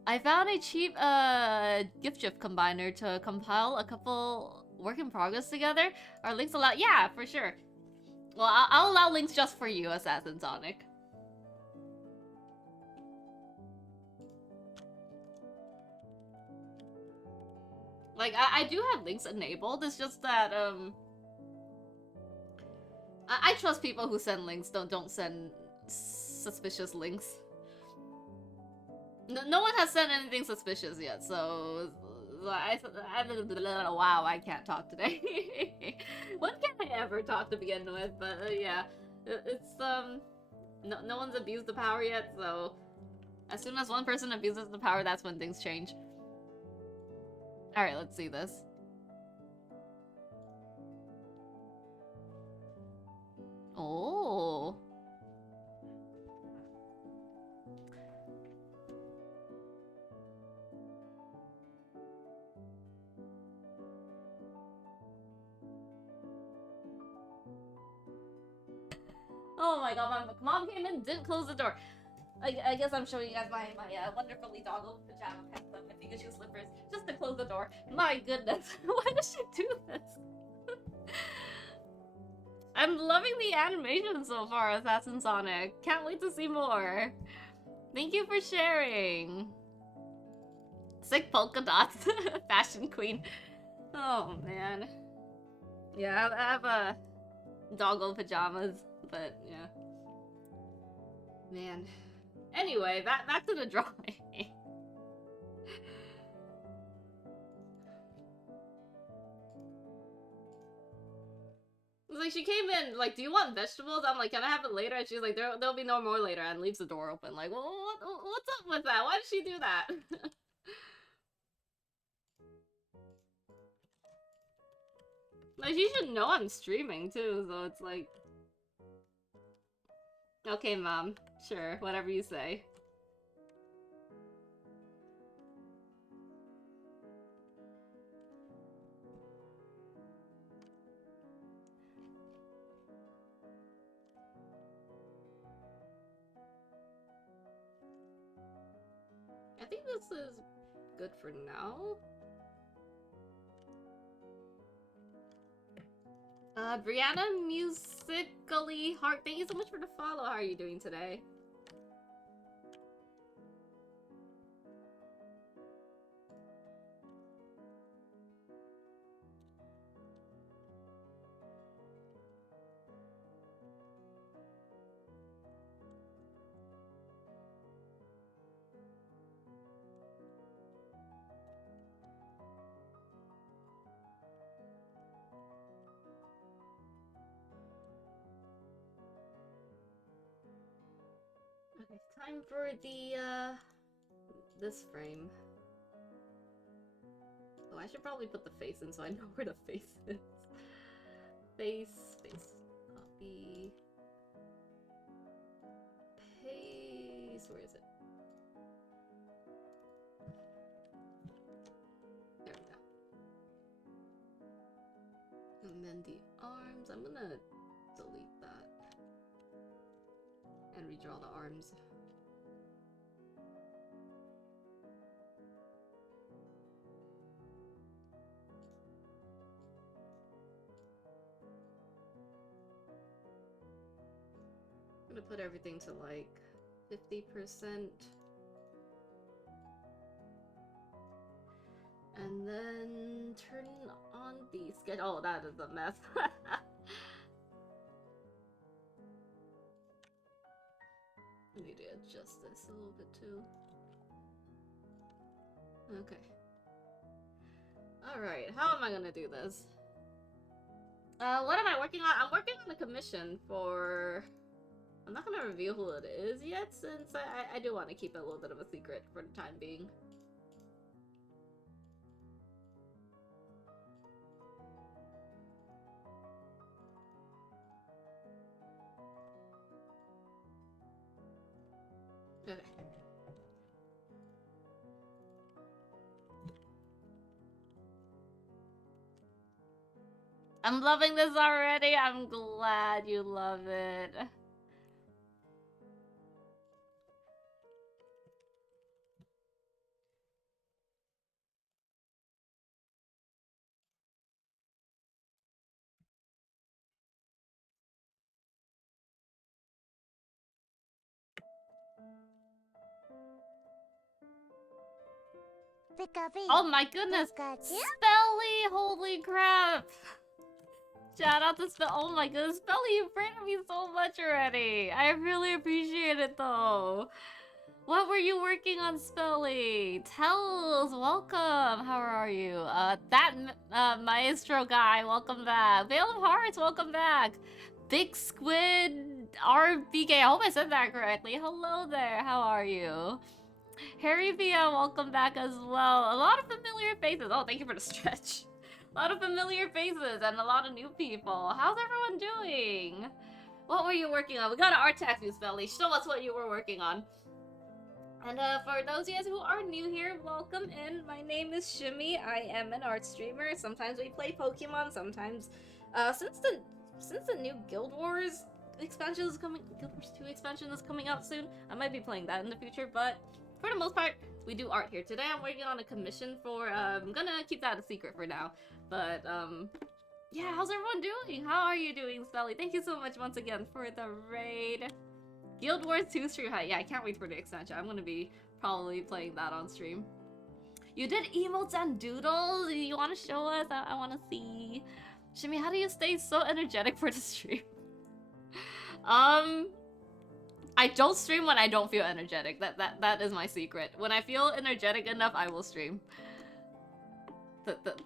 I found a cheap gift shift combiner to compile a couple work in progress together. Are links allowed? Yeah, for sure. Well, I'll allow links just for you, Assassin Sonic. Like, I do have links enabled, it's just that, I trust people who send links, don't send suspicious links. No one has sent anything suspicious yet, so wow, I can't talk today. When can I ever talk to begin with? But yeah, it's no one's abused the power yet, so as soon as one person abuses the power, that's when things change. All right, let's see this. Oh. Oh my god, my mom came in, didn't close the door. I guess I'm showing you guys my wonderfully doggle pajama pants and my Pikachu slippers just to close the door. My goodness, why does she do this? I'm loving the animation so far, Assassin Sonic. Can't wait to see more. Thank you for sharing. Sick polka dots, fashion queen. Oh man. Yeah, I have doggle pajamas, but yeah. Man. Anyway, back to the drawing. It's like she came in, like, do you want vegetables? I'm like, can I have it later? And she's like, there'll be no more later, and leaves the door open. Like, well, what's up with that? Why did she do that? Like, she should know I'm streaming too, so it's like, okay, mom, sure, whatever you say. I think this is good for now. Brianna Musically Heart, thank you so much for the follow. How are you doing today? Okay, time for the, this frame. Oh, I should probably put the face in so I know where the face is. Face, copy. Paste, where is it? There we go. And then the arms, I'm gonna delete that. And redraw the arms. I'm gonna put everything to like 50%. And then turn on the schedule. Oh, that is a mess. I need to adjust this a little bit too. Okay. Alright, how am I gonna do this? What am I working on? I'm working on a commission for... I'm not gonna reveal who it is yet, since I do want to keep it a little bit of a secret for the time being. Okay. I'm loving this already. I'm glad you love it. Oh my goodness! Spelly! Holy crap! Shout out to Spell. Oh my goodness, Spelly, you've branded me so much already. I really appreciate it though. What were you working on, Spelly? Tells, welcome. How are you? Maestro guy, welcome back. Veil of Hearts, welcome back. Big Squid RBK, I hope I said that correctly. Hello there, how are you? Harry Via, welcome back as well. A lot of familiar faces. Oh, thank you for the stretch. A lot of familiar faces and a lot of new people. How's everyone doing? What were you working on? We got an art tattoo, Spelly. Show us what you were working on. And for those of you guys who are new here, welcome in. My name is Shimmy. I am an art streamer. Sometimes we play Pokemon. Sometimes, since the new Guild Wars expansion is coming, Guild Wars 2 expansion is coming out soon. I might be playing that in the future, but for the most part, we do art here. Today I'm working on a commission for. I'm gonna keep that a secret for now, but yeah. How's everyone doing? How are you doing, Spelly? Thank you so much once again for the raid. Guild Wars 2 stream height. Yeah, I can't wait for the extension. I'm gonna be probably playing that on stream. You did emotes and doodles? You wanna show us? I wanna see. Shimmy, how do you stay so energetic for the stream? I don't stream when I don't feel energetic. That is my secret. When I feel energetic enough, I will stream.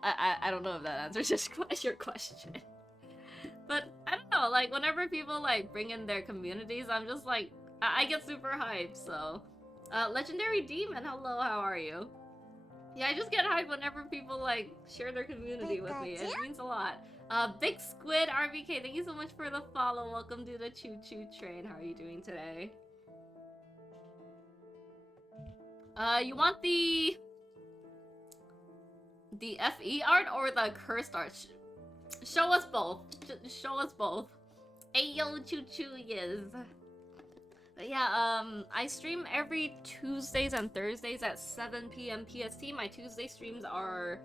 I don't know if that answers your question. But I don't know, like whenever people like bring in their communities, I'm just like I get super hyped. So, Legendary Demon, hello, how are you? Yeah, I just get hyped whenever people like share their community with me. It means a lot. Big Squid RVK, thank you so much for the follow. Welcome to the Choo Choo Train. How are you doing today? You want the FE art or the cursed art? Show us both. Show us both. Ayo, Choo Choo, yes. But yeah, I stream every Tuesdays and Thursdays at 7 p.m. PST. My Tuesday streams are,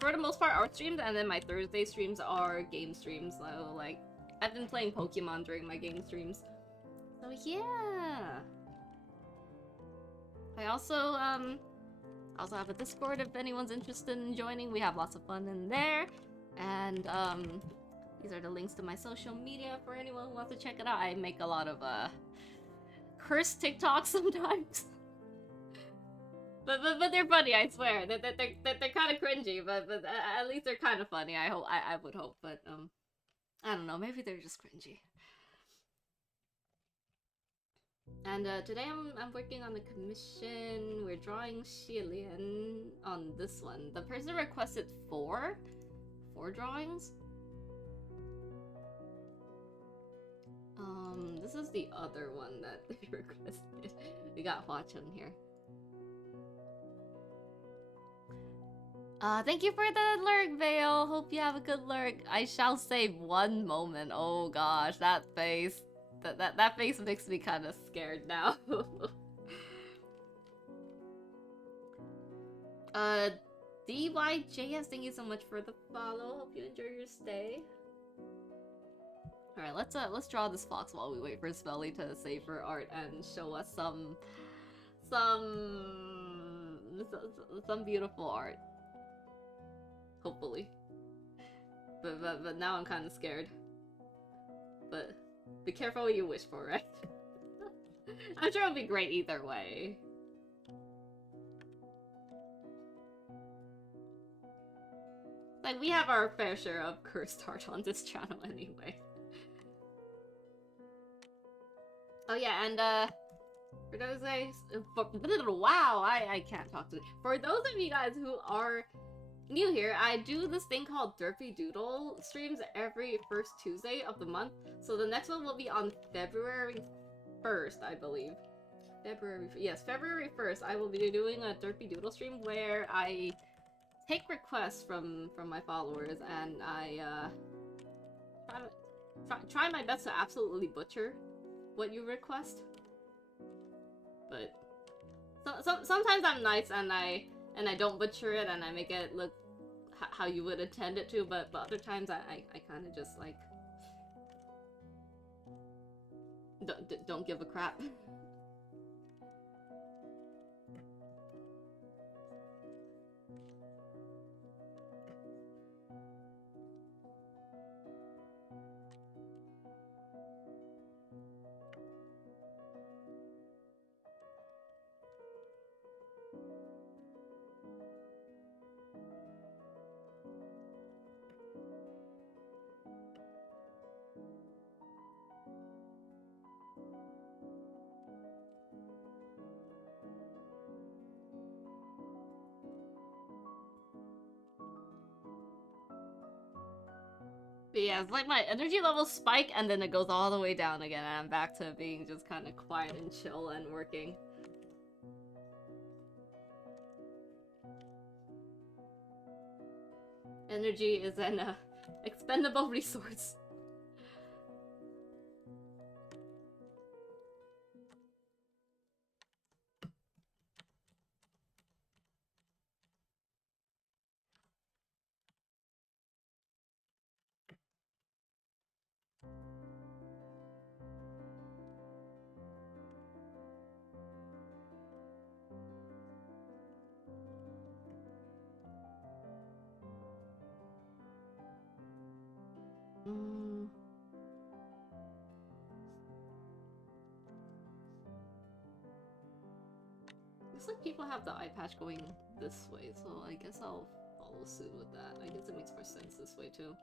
for the most part, art streams, and then my Thursday streams are game streams. So, like, I've been playing Pokemon during my game streams. So, yeah. I also have a Discord if anyone's interested in joining. We have lots of fun in there. And, these are the links to my social media for anyone who wants to check it out. I make a lot of, cursed TikToks sometimes. but they're funny, I swear. They're kind of cringy, but at least they're kind of funny. I would hope, but, I don't know, maybe they're just cringy. And today I'm working on a commission. We're drawing Xielian on this one. The person requested four drawings. This is the other one that they requested. We got Huacheng here. Thank you for the lurk, Vale. Hope you have a good lurk. I shall save one moment. Oh gosh, that face. That face makes me kind of scared now. DYJS, thank you so much for the follow. Hope you enjoy your stay. All right, let's draw this fox while we wait for Spelly to save her art and show us some beautiful art. Hopefully. But now I'm kind of scared. But be careful what you wish for, right? I'm sure it'll be great either way. Like, we have our fair share of cursed art on this channel anyway. Oh yeah, and for those guys, wow, I can't talk to. For those of you guys who are new here, I do this thing called Derpy Doodle streams every first Tuesday of the month. So the next one will be on February 1st, I believe. February 1st, I will be doing a Derpy Doodle stream where I take requests from my followers and I try my best to absolutely butcher what you request. But sometimes I'm nice and I don't butcher it and I make it look how you would intend it to, but other times I kind of just like don't give a crap. Yeah, it's like my energy levels spike and then it goes all the way down again, and I'm back to being just kind of quiet and chill and working. Energy is an expendable resource. Looks like people have the eye patch going this way, so I guess I'll follow suit with that. I guess it makes more sense this way too.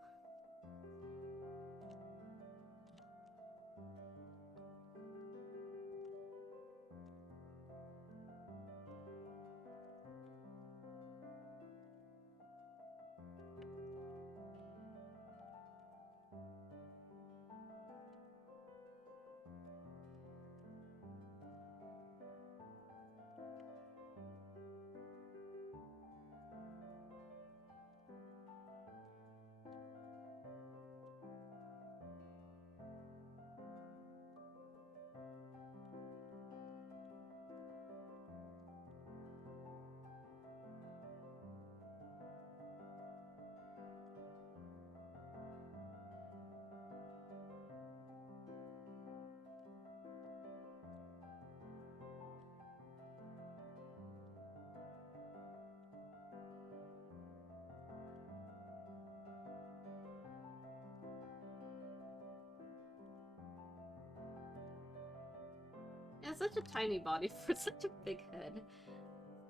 Yeah, such a tiny body for such a big head.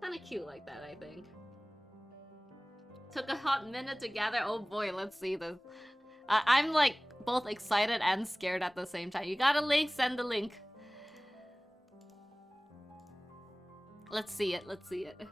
Kinda cute like that, I think. Took a hot minute to gather. Oh boy, let's see this. I'm like both excited and scared at the same time. You got a link? Send the link. Let's see it, let's see it.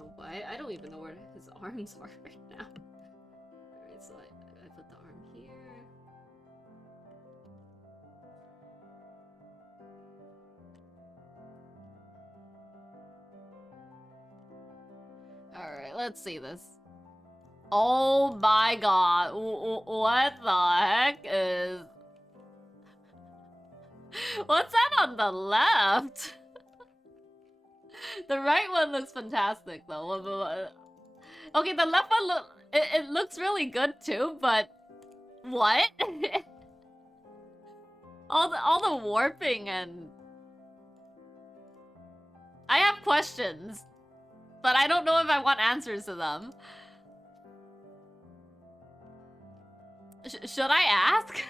Oh boy, I don't even know where his arms are right now. Alright, so I put the arm here. Alright, let's see this. Oh my god, what the heck is... What's that on the left? The right one looks fantastic though. Okay, the left one it looks really good too, but what? all the warping and I have questions, but I don't know if I want answers to them. Should I ask?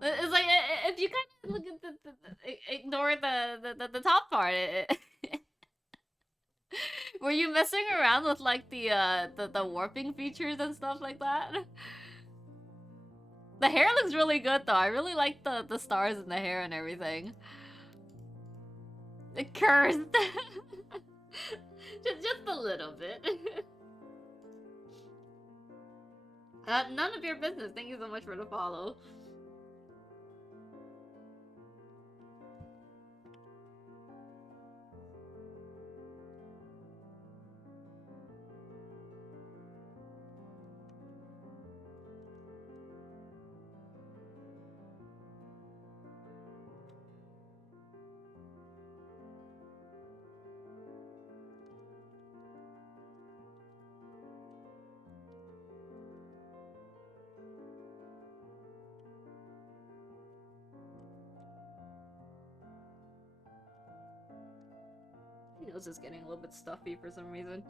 It's like if you kind of look at ignore the top part. Were you messing around with like the warping features and stuff like that? The hair looks really good though. I really like the stars in the hair and everything. Cursed. just a little bit. None of your business. Thank you so much for the follow. My nose is getting a little bit stuffy for some reason.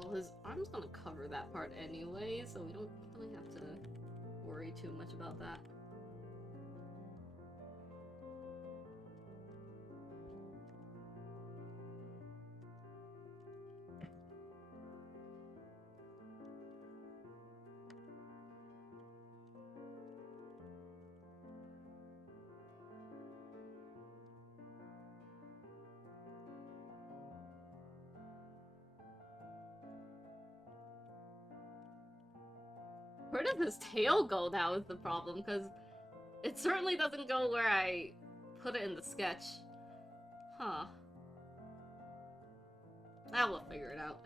Well, his arm's gonna cover that part anyway, so we don't really have to worry too much about that. Where does his tail go now is the problem, because it certainly doesn't go where I put it in the sketch. Huh. I will figure it out.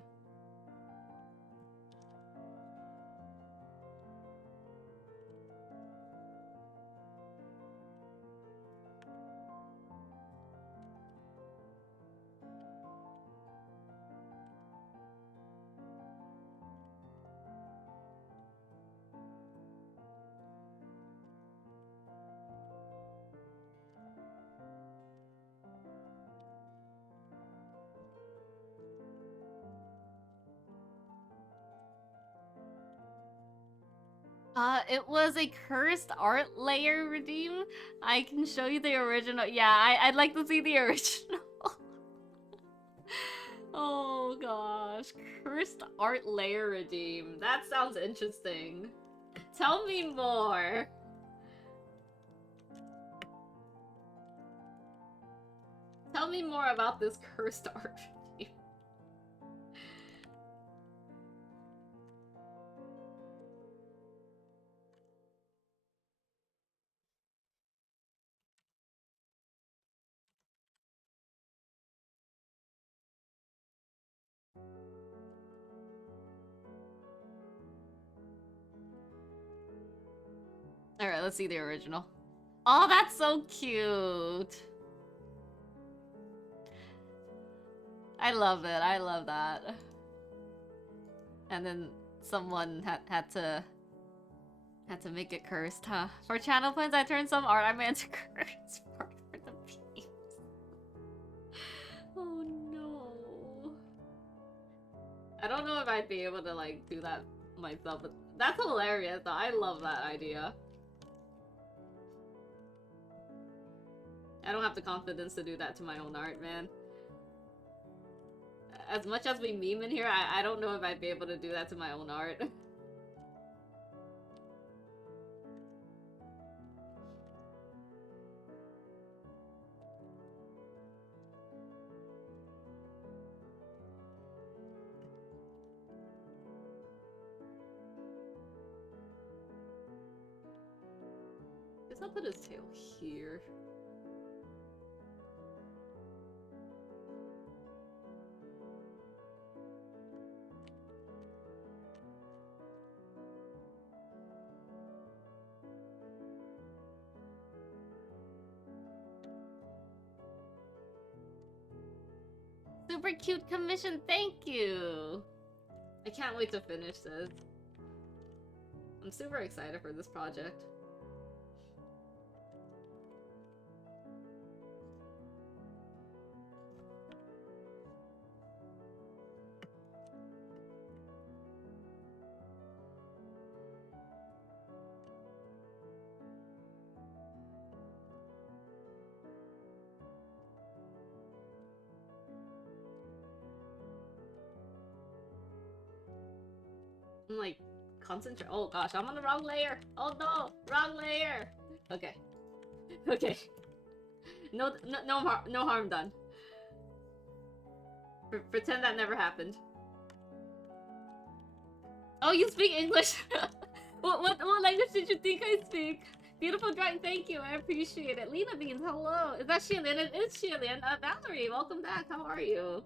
It was a cursed art layer redeem. I can show you the original. Yeah, I'd like to see the original. Oh gosh, cursed art layer redeem. That sounds interesting. Tell me more. Tell me more about this cursed art redeem. Alright, let's see the original. Oh, that's so cute. I love it. I love that. And then someone had to make it cursed, huh? For channel points, I turned some art I meant to curse for the beams. Oh no. I don't know if I'd be able to like do that myself, but that's hilarious though. I love that idea. I don't have the confidence to do that to my own art, man. As much as we meme in here, I don't know if I'd be able to do that to my own art. Guess I'll put his tail here. Super cute commission, thank you! I can't wait to finish this. I'm super excited for this project. I'm like, concentrate. Oh gosh, I'm on the wrong layer. Oh no, wrong layer. Okay, okay. No harm done. Pretend that never happened. Oh, you speak English? what language did you think I speak? Beautiful drawing, thank you. I appreciate it. Lena Beans, hello. Is that Xielian? It is Xielian. Valerie, welcome back. How are you?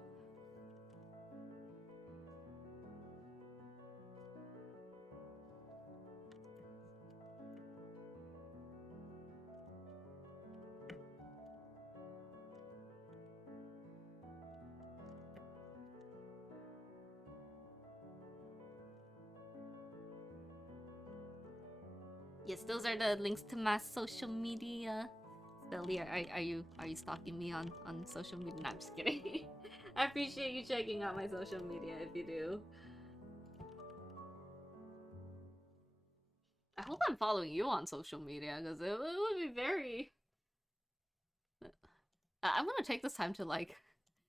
Yes, those are the links to my social media. Billy, are you stalking me on social media? No, I'm just kidding. I appreciate you checking out my social media if you do. I hope I'm following you on social media, because it would be very... I'm gonna take this time to, like,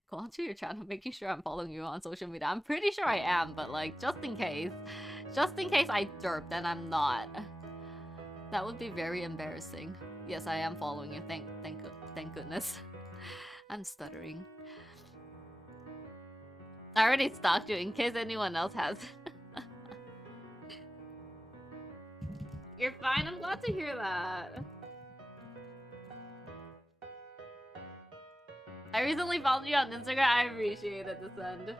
go onto your channel, making sure I'm following you on social media. I'm pretty sure I am, but, like, just in case I derped and I'm not. That would be very embarrassing. Yes, I am following you. Thank goodness. I'm stuttering. I already stalked you in case anyone else has. You're fine. I'm glad to hear that. I recently followed you on Instagram. I appreciate it, Descend.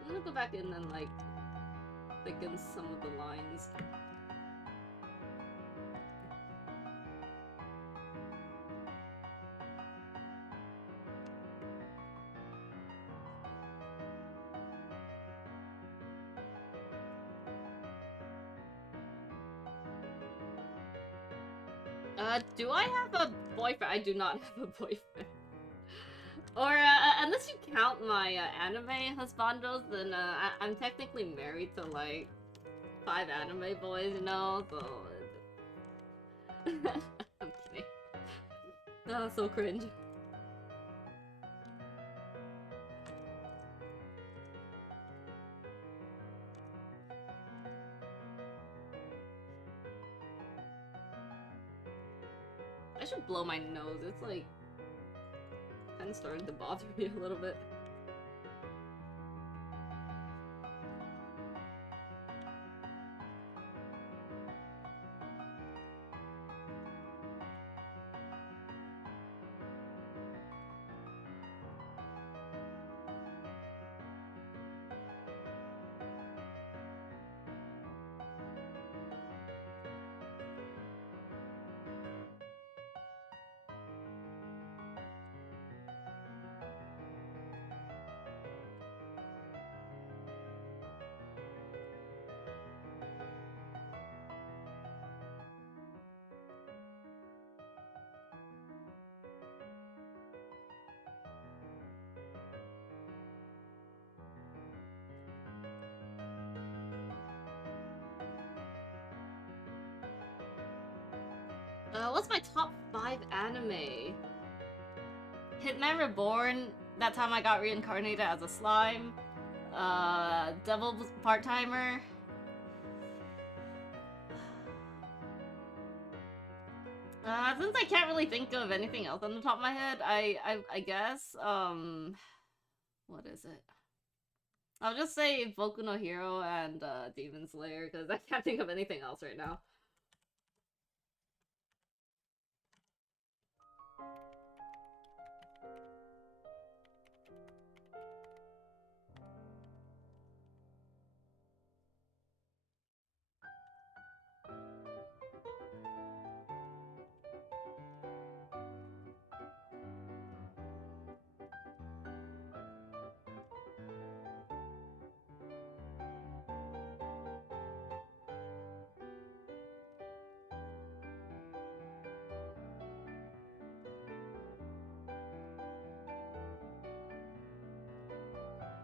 I'm gonna go back in and, like, thicken some of the lines. Do I have a boyfriend? I do not have a boyfriend. Or, unless you count my, anime husbandos, then, I'm technically married to, like, 5 anime boys, you know, so... I'm kidding. Oh, so cringe. I should blow my nose, it's, like, kinda starting to bother me a little bit. What's my top 5 anime? Hitman Reborn, that time I got reincarnated as a slime. Devil's Part-Timer. Since I can't really think of anything else on the top of my head, I guess, what is it? I'll just say Boku no Hero and, Demon Slayer, because I can't think of anything else right now.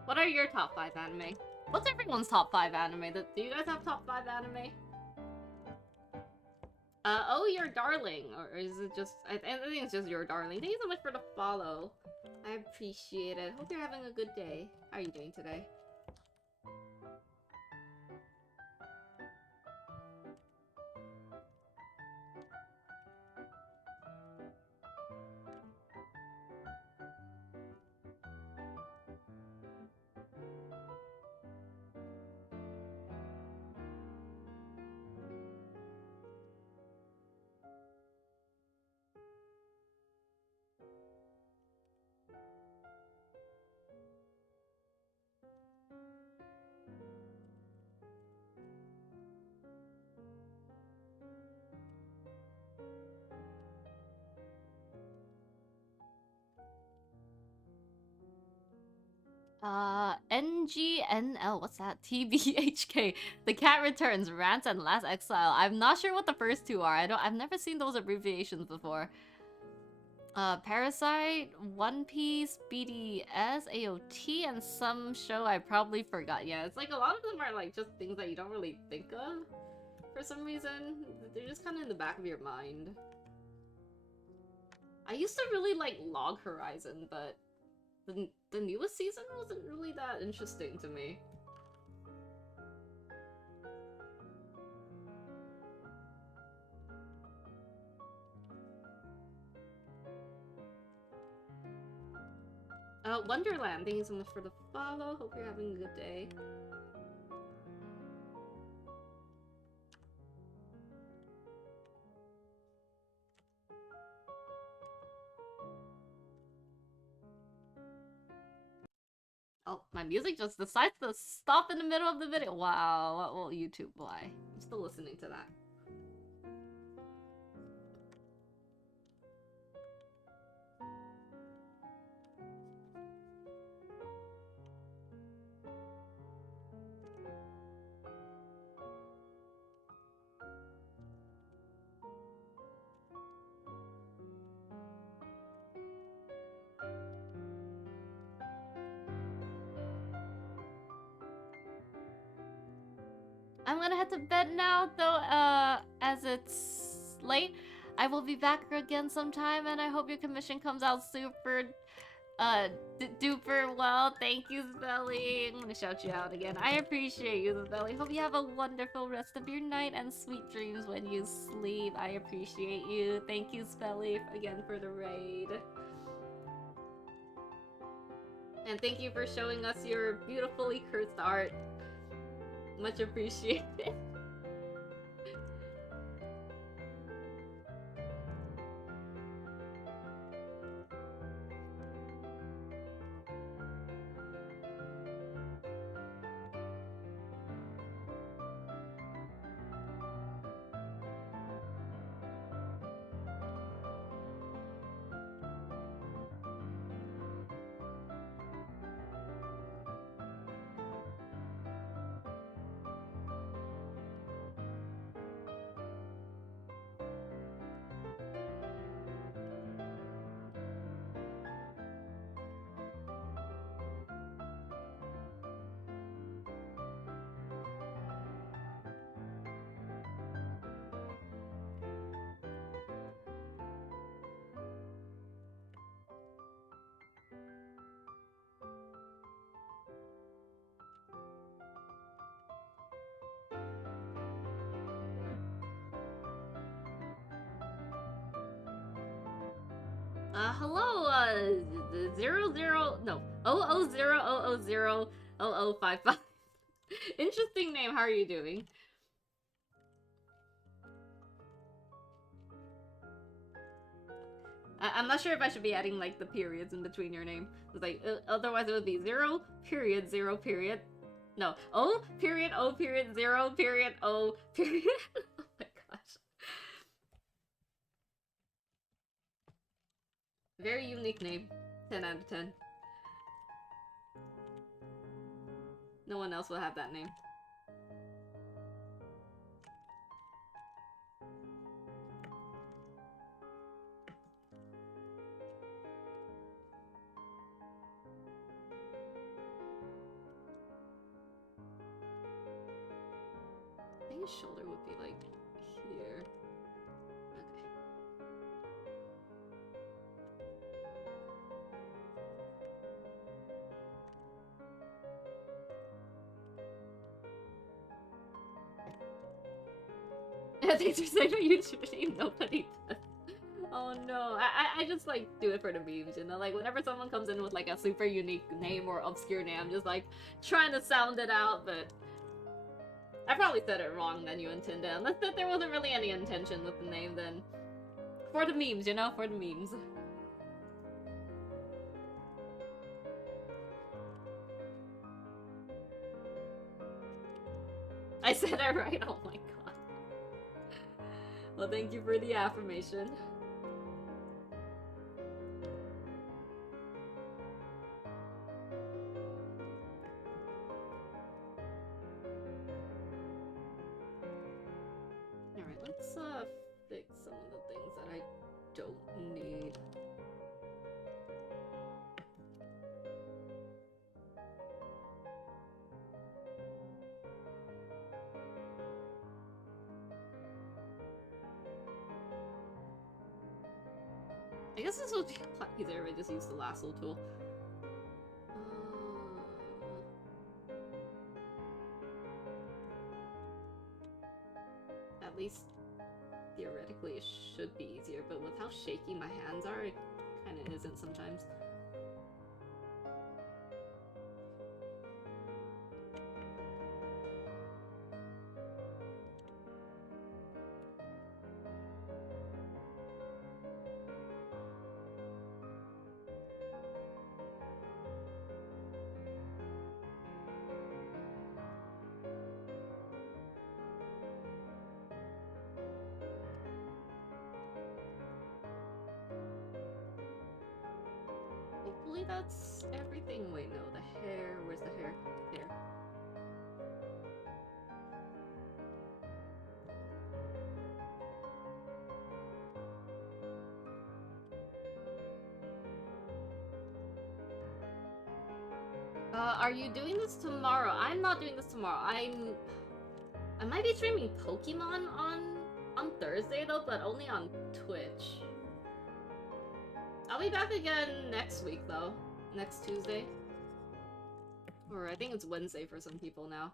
What are your top 5 anime? What's everyone's top 5 anime? Do you guys have top 5 anime? Oh, Your Darling. Or is it just... I think it's just Your Darling. Thank you so much for the follow. I appreciate it. Hope you're having a good day. How are you doing today? NGNL, what's that? TBHK. The Cat Returns, Rants, and Last Exile. I'm not sure what the first two are. I've never seen those abbreviations before. Parasite, One Piece, BDS, AOT, and some show I probably forgot. Yeah, it's like a lot of them are like just things that you don't really think of for some reason. They're just kind of in the back of your mind. I used to really like Log Horizon, but the newest season wasn't really that interesting to me. Wonderland, thank you so much for the follow. Hope you're having a good day. Oh, my music just decides to stop in the middle of the video. Wow, what will YouTube lie? I'm still listening to that. I'm gonna head to bed now, though, as it's late. I will be back again sometime, and I hope your commission comes out super, duper well. Thank you, Svelly. I'm gonna shout you out again. I appreciate you, Svelly. Hope you have a wonderful rest of your night and sweet dreams when you sleep. I appreciate you. Thank you, Svelly, again for the raid. And thank you for showing us your beautifully cursed art. Much appreciated. Hello, 0055. Interesting name, how are you doing? I'm not sure if I should be adding, like, the periods in between your name. It's like, otherwise it would be 0 period 0 period. No, O period 0 period O period. Oh my gosh. Very unique name. 10 out of 10. No one else will have that name. I think his shoulder would be like here. Okay. Thanks for saying my YouTube name, nobody does. Oh no, I just like do it for the memes, you know? Like whenever someone comes in with like a super unique name or obscure name, I'm just like trying to sound it out, but I probably said it wrong than you intended. Unless that there wasn't really any intention with the name, then for the memes, you know? For the memes. I said it right, oh my god. Well, thank you for the affirmation. don't need. I guess this would be a lot easier if I just use the lasso tool. At least theoretically it should be easier, but with how shaky my hands are, it kind of isn't sometimes. Hopefully that's everything. Wait, no, the hair. Where's the hair? There. Are you doing this tomorrow? I'm not doing this tomorrow. I might be streaming Pokemon on Thursday though, but only on Twitch. I'll be back again next week though. Next Tuesday. Or I think it's Wednesday for some people now.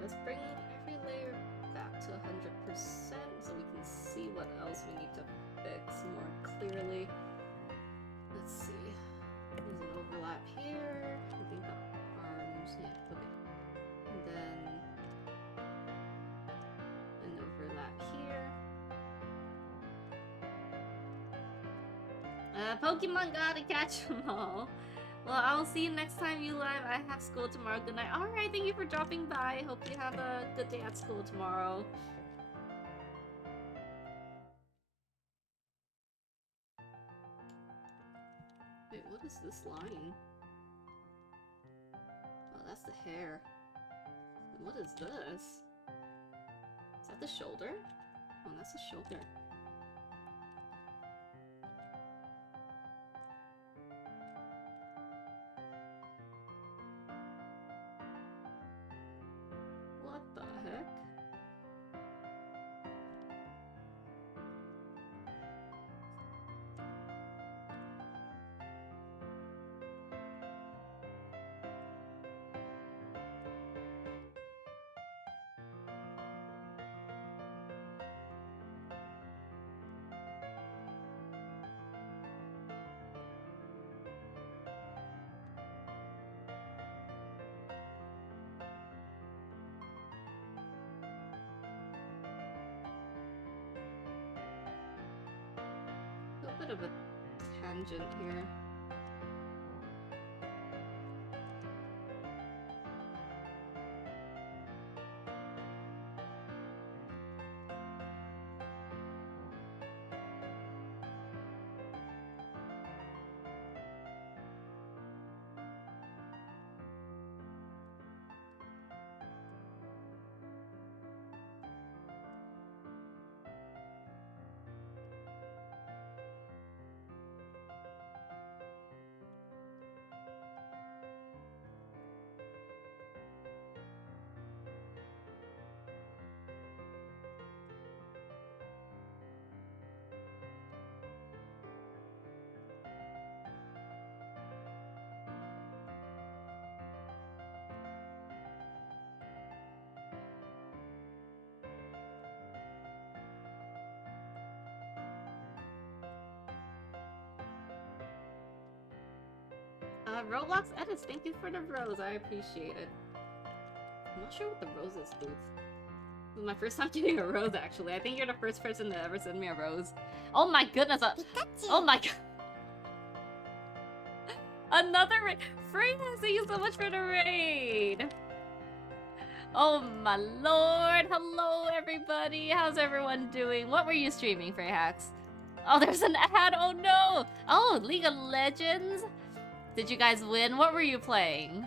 Let's bring every layer back to 100% so we can see what else we need to fix more clearly. Let's see. There's an overlap here. I think the arms, yeah, okay. And then an overlap here. Pokemon gotta catch them all. Well, I'll see you next time you live. I have school tomorrow. Good night. Alright, thank you for dropping by. Hope you have a good day at school tomorrow. Wait, what is this line? Oh, that's the hair. And what is this? Is that the shoulder? Oh, that's the shoulder. What the heck? A bit of a tangent here. Roblox edits, thank you for the rose, I appreciate it. I'm not sure what the rose is, dude. This is my first time getting a rose, actually. I think you're the first person to ever send me a rose. Oh my goodness! Oh my god! Another raid! Freya, thank you so much for the raid! Oh my lord! Hello everybody! How's everyone doing? What were you streaming, Freyhacks? Oh, there's an ad! Oh no! Oh, League of Legends? Did you guys win? What were you playing?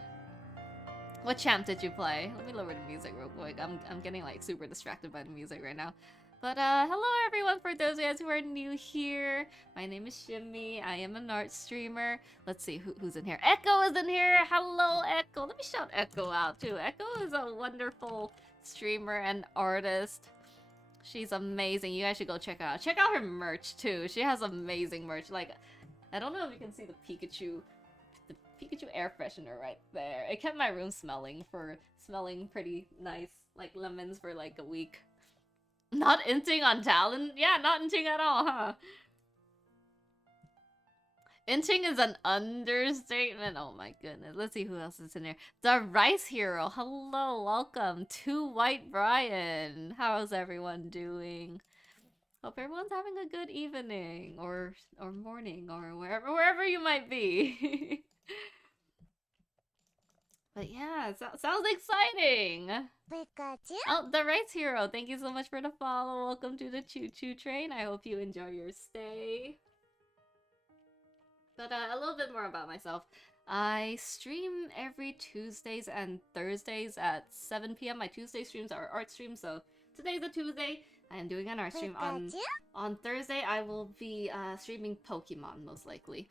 What champ did you play? Let me lower the music real quick. I'm getting like super distracted by the music right now. But hello everyone, for those of you guys who are new here. My name is Shimmy. I am an art streamer. Let's see who's in here. Echo is in here. Hello Echo. Let me shout Echo out too. Echo is a wonderful streamer and artist. She's amazing. You guys should go check her out. Check out her merch too. She has amazing merch. Like, I don't know if you can see the Pikachu air freshener right there. It kept my room smelling pretty nice, like lemons for like a week. Not inting on talent? Yeah, not inting at all, huh? Inting is an understatement. Oh my goodness. Let's see who else is in here. The Rice Hero. Hello, welcome to White Brian. How's everyone doing? Hope everyone's having a good evening or morning or wherever you might be. But yeah, sounds exciting! Oh, the Rice Hero, thank you so much for the follow. Welcome to the Choo Choo Train. I hope you enjoy your stay. But a little bit more about myself. I stream every Tuesdays and Thursdays at 7 p.m. My Tuesday streams are art streams, so today's a Tuesday. I am doing an art stream. On Thursday, I will be streaming Pokemon, most likely.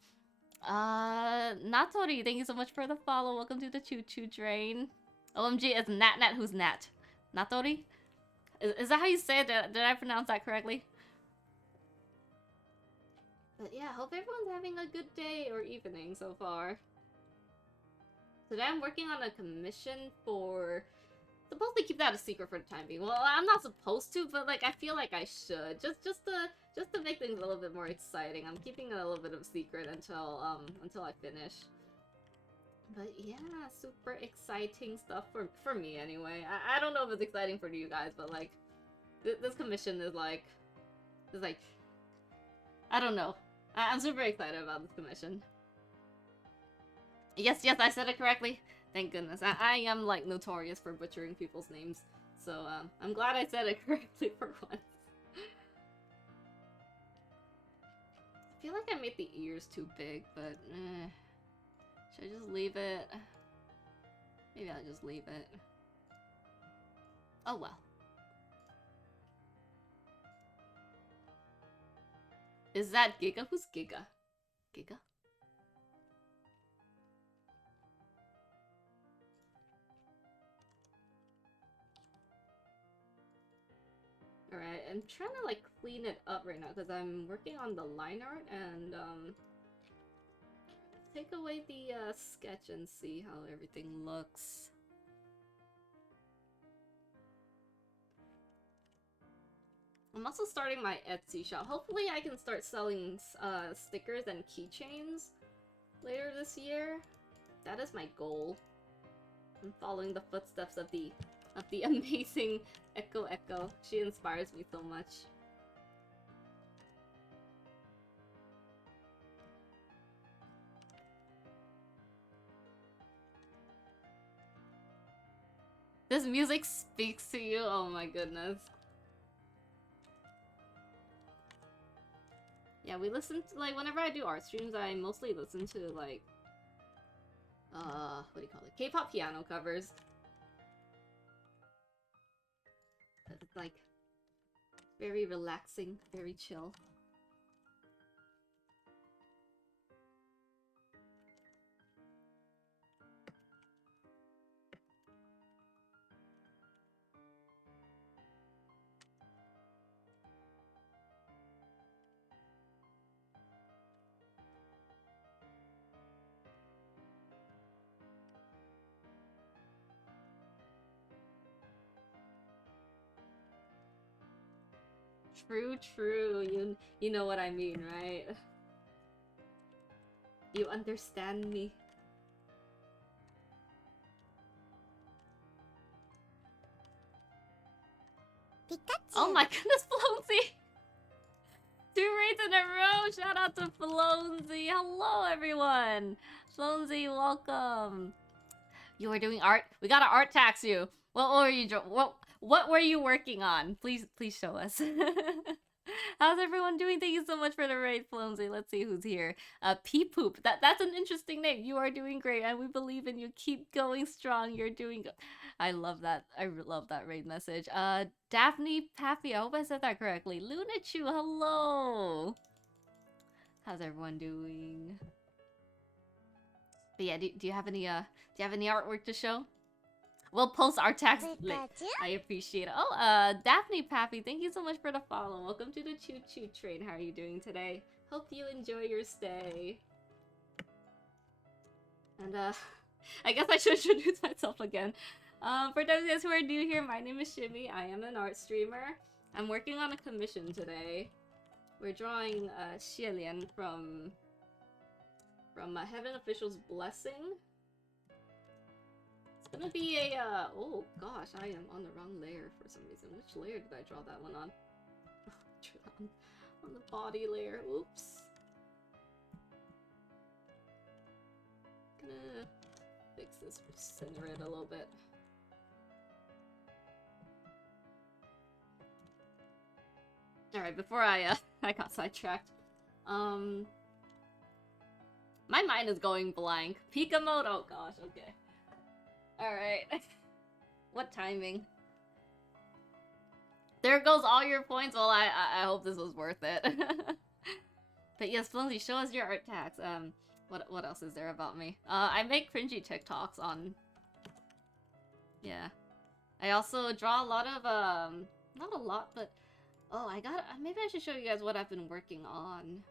Natori, thank you so much for the follow. Welcome to the Choo Choo Train. OMG, it's Nat. Who's Nat? Natori? Is that how you say it? Did I pronounce that correctly? But yeah, hope everyone's having a good day or evening so far. Today I'm working on a commission for... Supposed to keep that a secret for the time being. Well, I'm not supposed to, but like I feel like I should. Just to make things a little bit more exciting. I'm keeping it a little bit of a secret until I finish. But yeah, super exciting stuff for me anyway. I don't know if it's exciting for you guys, but like this commission is like I don't know. I'm super excited about this commission. Yes, I said it correctly. Thank goodness. I am like notorious for butchering people's names, so I'm glad I said it correctly for once. I feel like I made the ears too big, but should I just leave it? Maybe I'll just leave it. Oh well. Is that Giga? Who's Giga? Giga? Alright, I'm trying to like clean it up right now because I'm working on the line art and take away the sketch and see how everything looks. I'm also starting my Etsy shop. Hopefully I can start selling stickers and keychains later this year. That is my goal. I'm following the footsteps of the amazing Echo. She inspires me so much. This music speaks to you? Oh my goodness. Yeah, we listen to, like, whenever I do art streams, I mostly listen to, like, what do you call it? K-pop piano covers. It's, like, very relaxing, very chill. True. You know what I mean, right? You understand me. Oh my goodness, Flonesy! 2 raids in a row! Shout out to Flonesy! Hello, everyone! Flonesy, welcome! You were doing art? We gotta art tax you! What were you working on? Please show us. How's everyone doing? Thank you so much for the raid, Flonesy. Let's see who's here. P-Poop. That's an interesting name. You are doing great, and we believe in you. Keep going strong. You're doing good. I love that. I love that raid message. Daphne Pappy. I hope I said that correctly. Lunachu, hello. How's everyone doing? But yeah, do you have any artwork to show? We'll post our tax link. I appreciate it. Oh, Daphne Pappy, thank you so much for the follow. Welcome to the Choo Choo Train. How are you doing today? Hope you enjoy your stay. And I guess I should introduce myself again. For those of you guys who are new here, my name is Shimmy. I am an art streamer. I'm working on a commission today. We're drawing Xielian from Heaven Official's Blessing. It's gonna be a, oh gosh, I am on the wrong layer for some reason. Which layer did I draw that one on? Drew that on the body layer, oops. Gonna fix this, center it a little bit. Alright, before I got sidetracked. My mind is going blank. Pika mode, oh gosh, okay. Alright. What timing? There goes all your points. Well, I hope this was worth it. But yes, Flonesy, show us your art tags. What else is there about me? I make cringy TikToks on... Yeah. I also draw a lot of, not a lot, but... Oh, maybe I should show you guys what I've been working on.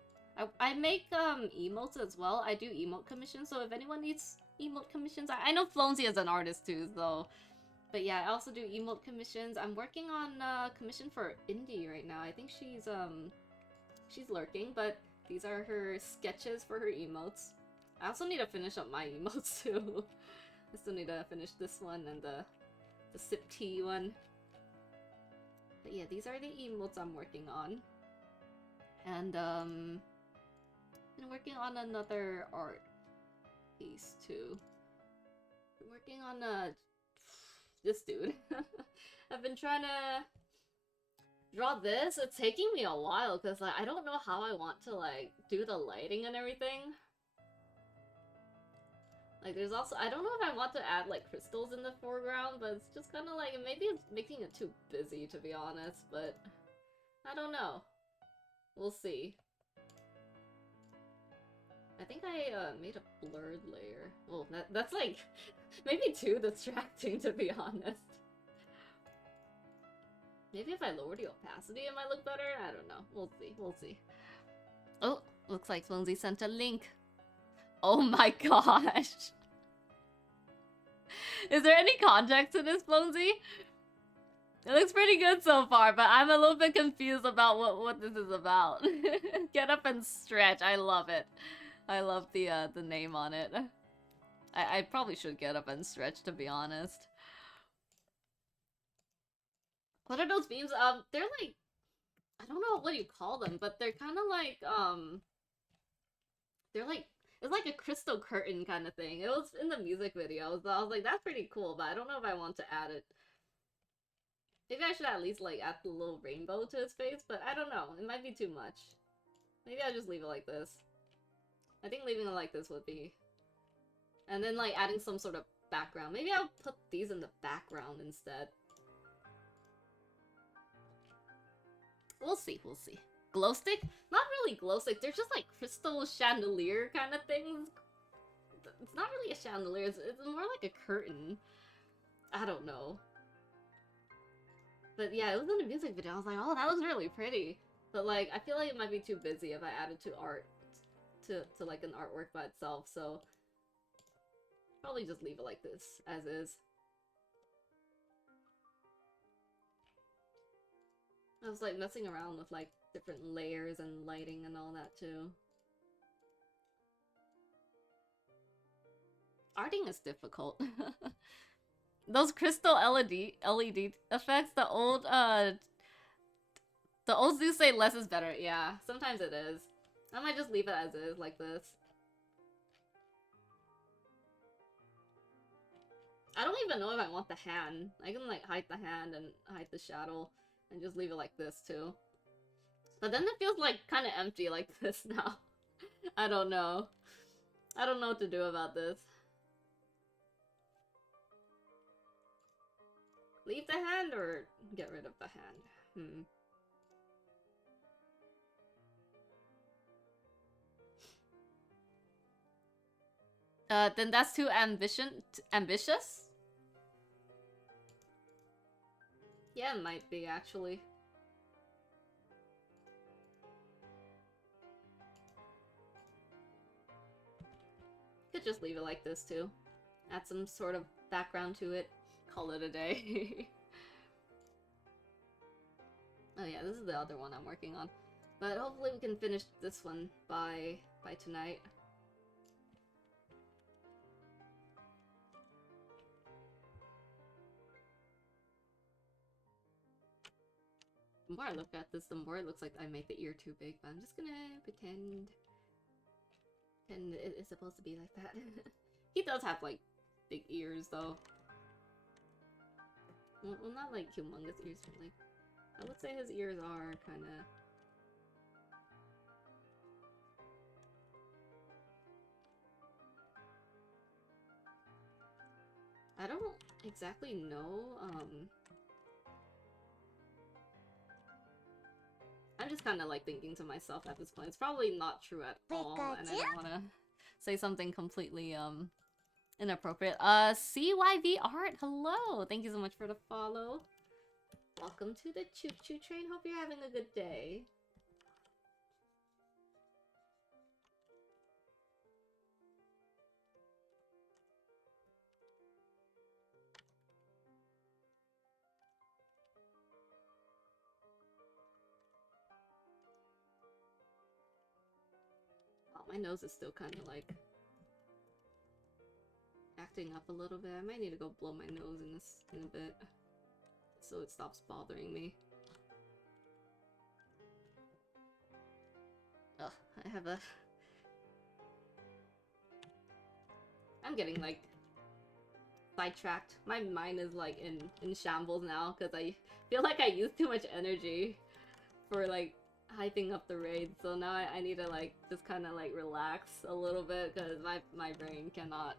I make, emotes as well. I do emote commissions, so if anyone needs emote commissions... I know Flonesy is an artist too, though. But yeah, I also do emote commissions. I'm working on a commission for Indie right now. I think she's lurking, but these are her sketches for her emotes. I also need to finish up my emotes too. I still need to finish this one and the sip tea one. But yeah, these are the emotes I'm working on. And been working on another art piece too. Been working on this dude. I've been trying to draw this. It's taking me a while because like I don't know how I want to like do the lighting and everything. Like there's also, I don't know if I want to add like crystals in the foreground, but it's just kind of like, maybe it's making it too busy to be honest, but I don't know. We'll see. I think I made a blurred layer. Well, that's like maybe too distracting to be honest. Maybe if I lower the opacity it might look better? I don't know. We'll see. We'll see. Oh, looks like Flonesy sent a link. Oh my gosh. Is there any context to this, Flonesy? It looks pretty good so far, but I'm a little bit confused about what this is about. Get up and stretch. I love it. I love the name on it. I probably should get up and stretch, to be honest. What are those beams? They're like, I don't know what you call them, but they're kind of like, they're like, it's like a crystal curtain kind of thing. It was in the music video, so I was like, that's pretty cool, but I don't know if I want to add it. Maybe I should at least, like, add the little rainbow to his face, but I don't know. It might be too much. Maybe I'll just leave it like this. I think leaving it like this would be... And then, like, adding some sort of background. Maybe I'll put these in the background instead. We'll see, we'll see. Glow stick? Not really glow stick. They're just, like, crystal chandelier kind of things. It's not really a chandelier. It's more like a curtain. I don't know. But yeah, it was in a music video. I was like, oh, that was really pretty. But like, I feel like it might be too busy if I added to art, to like an artwork by itself. So probably just leave it like this, as is. I was like messing around with like different layers and lighting and all that too. Arting is difficult. Those crystal LED effects, the old Zeus say less is better. Yeah, sometimes it is. I might just leave it as is, like this. I don't even know if I want the hand. I can like hide the hand and hide the shadow and just leave it like this too. But then it feels like kind of empty like this now. I don't know. I don't know what to do about this. Leave the hand or get rid of the hand? Then that's too ambitious? Yeah, it might be, actually. Could just leave it like this, too. Add some sort of background to it. Call it a day. Oh yeah, this is the other one I'm working on. But hopefully we can finish this one by tonight. The more I look at this, the more it looks like I made the ear too big, but I'm just gonna pretend it is supposed to be like that. He does have, like, big ears, though. Well, not, like, humongous ears, but, like, I would say his ears are kinda... I don't exactly know, I'm just kind of like thinking to myself at this point. It's probably not true at all, and I don't want to say something completely inappropriate. CYV Art, hello! Thank you so much for the follow. Welcome to the Choo Choo Train. Hope you're having a good day. Oh, my nose is still kind of like acting up a little bit. I might need to go blow my nose in a bit so it stops bothering me. Ugh, I have a... I'm getting like sidetracked. My mind is like in shambles now because I feel like I used too much energy for like hyping up the raid, so now I need to like just kind of like relax a little bit because my brain cannot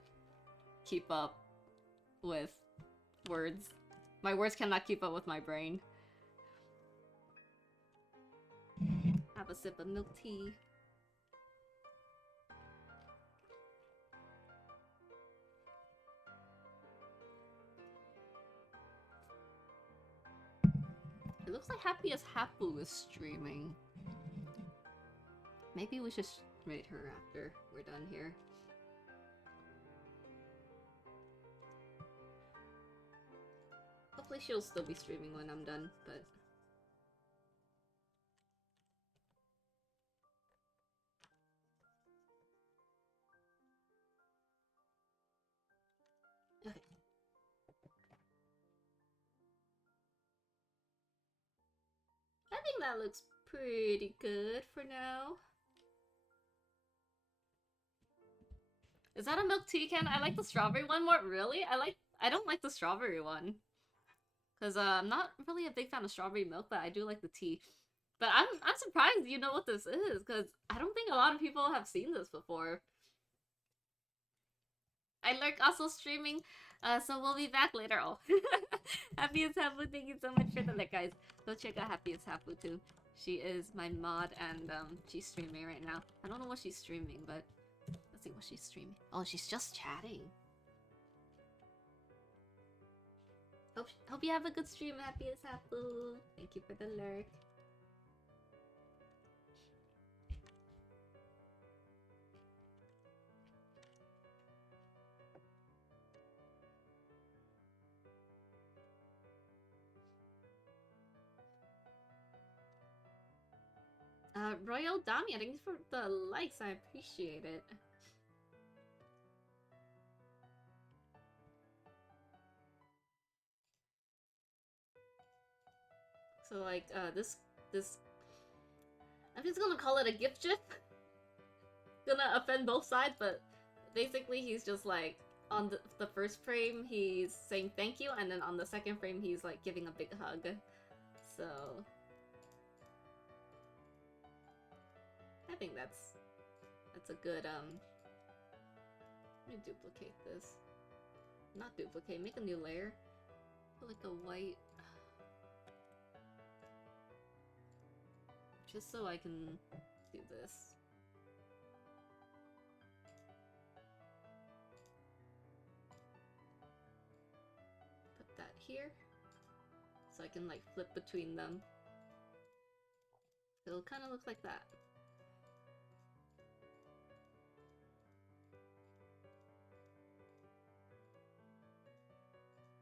keep up with words. My words cannot keep up with my brain. Have a sip of milk tea. It looks like Happy as Hapu is streaming. Maybe we should raid her after we're done here. Hopefully she'll still be streaming when I'm done, but... Okay. I think that looks pretty good for now. Is that a milk tea can? I like the strawberry one more. Really? I don't like the strawberry one. Because I'm not really a big fan of strawberry milk, but I do like the tea. But I'm surprised you know what this is, because I don't think a lot of people have seen this before. I lurk also streaming, so we'll be back later. Oh, Happy as Hapu, thank you so much for the like, guys. Go check out Happy as Hapu too. She is my mod, and she's streaming right now. I don't know what she's streaming, but let's see what she's streaming. Oh, she's just chatting. Hope you have a good stream, Happy as Hapu. Thank you for the lurk. Royal Dami, thank you for the likes. I appreciate it. So like this I'm just gonna call it a gift gif. Gonna offend both sides, but basically he's just like on the first frame he's saying thank you, and then on the second frame he's like giving a big hug. So I think that's a good let me duplicate this. Not duplicate, make a new layer. Put like a white, just so I can do this. Put that here, so I can like flip between them. It'll kind of look like that.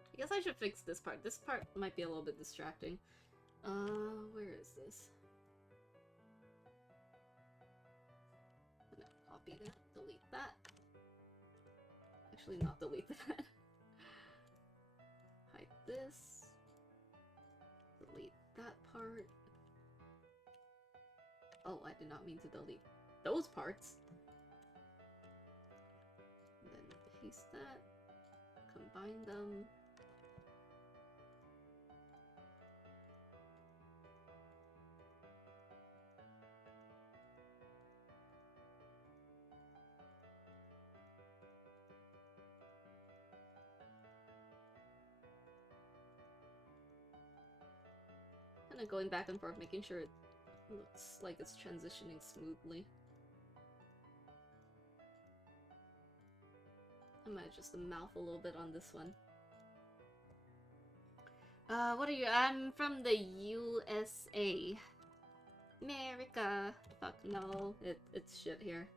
I guess I should fix this part. This part might be a little bit distracting. Where is this? I'm gonna copy that, delete that. Actually, not delete that. Hide this. Delete that part. Oh, I did not mean to delete those parts. And then paste that. Combine them. Kind of going back and forth, making sure it looks like it's transitioning smoothly. I might adjust the mouth a little bit on this one. What are you? I'm from the USA. America. Fuck no. It's shit here.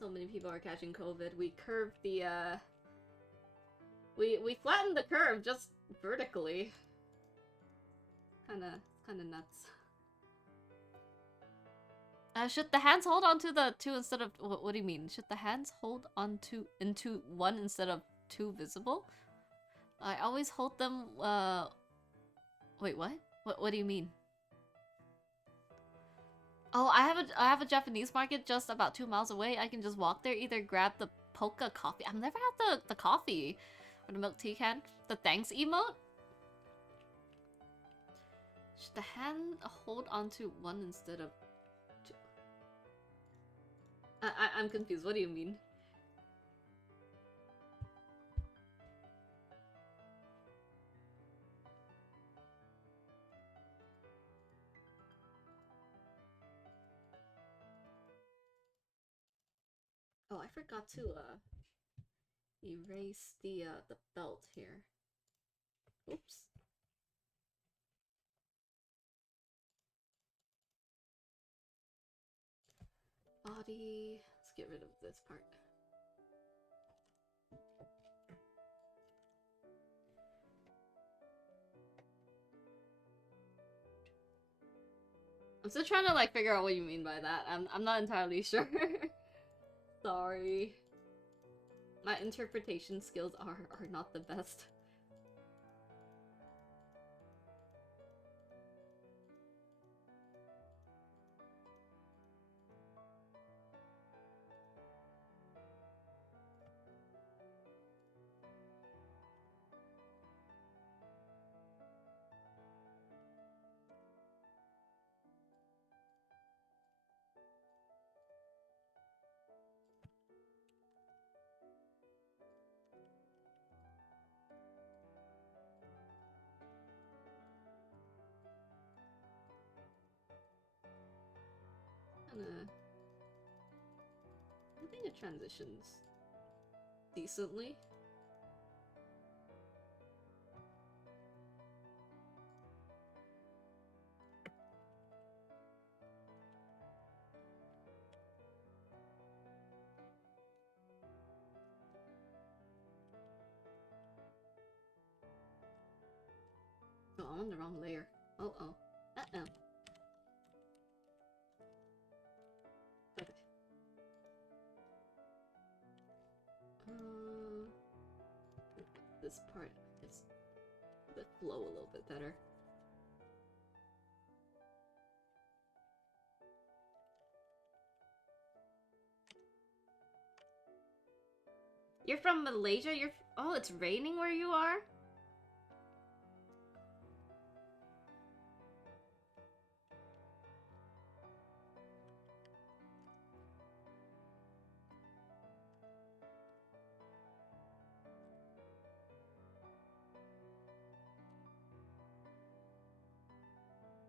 So many people are catching COVID. We curved the, We flattened the curve just vertically. Kinda nuts. Should the hands hold onto the two instead of what do you mean? Should the hands hold onto into one instead of two visible? I always hold them. Wait, what? What do you mean? Oh, I have a Japanese market just about 2 miles away. I can just walk there, either grab the Poca coffee. I've never had the coffee or the milk tea can. The thanks emote. Should the hand hold onto one instead of two? I'm confused. What do you mean? Oh, I forgot to erase the belt here. Oops. Body. Let's get rid of this part. I'm still trying to like figure out what you mean by that. I'm not entirely sure. Sorry. My interpretation skills are not the best. I think it transitions decently. Oh, I'm on the wrong layer. Oh. Uh-oh. Okay. This part is the flow a little bit better. You're from Malaysia? Oh, it's raining where you are?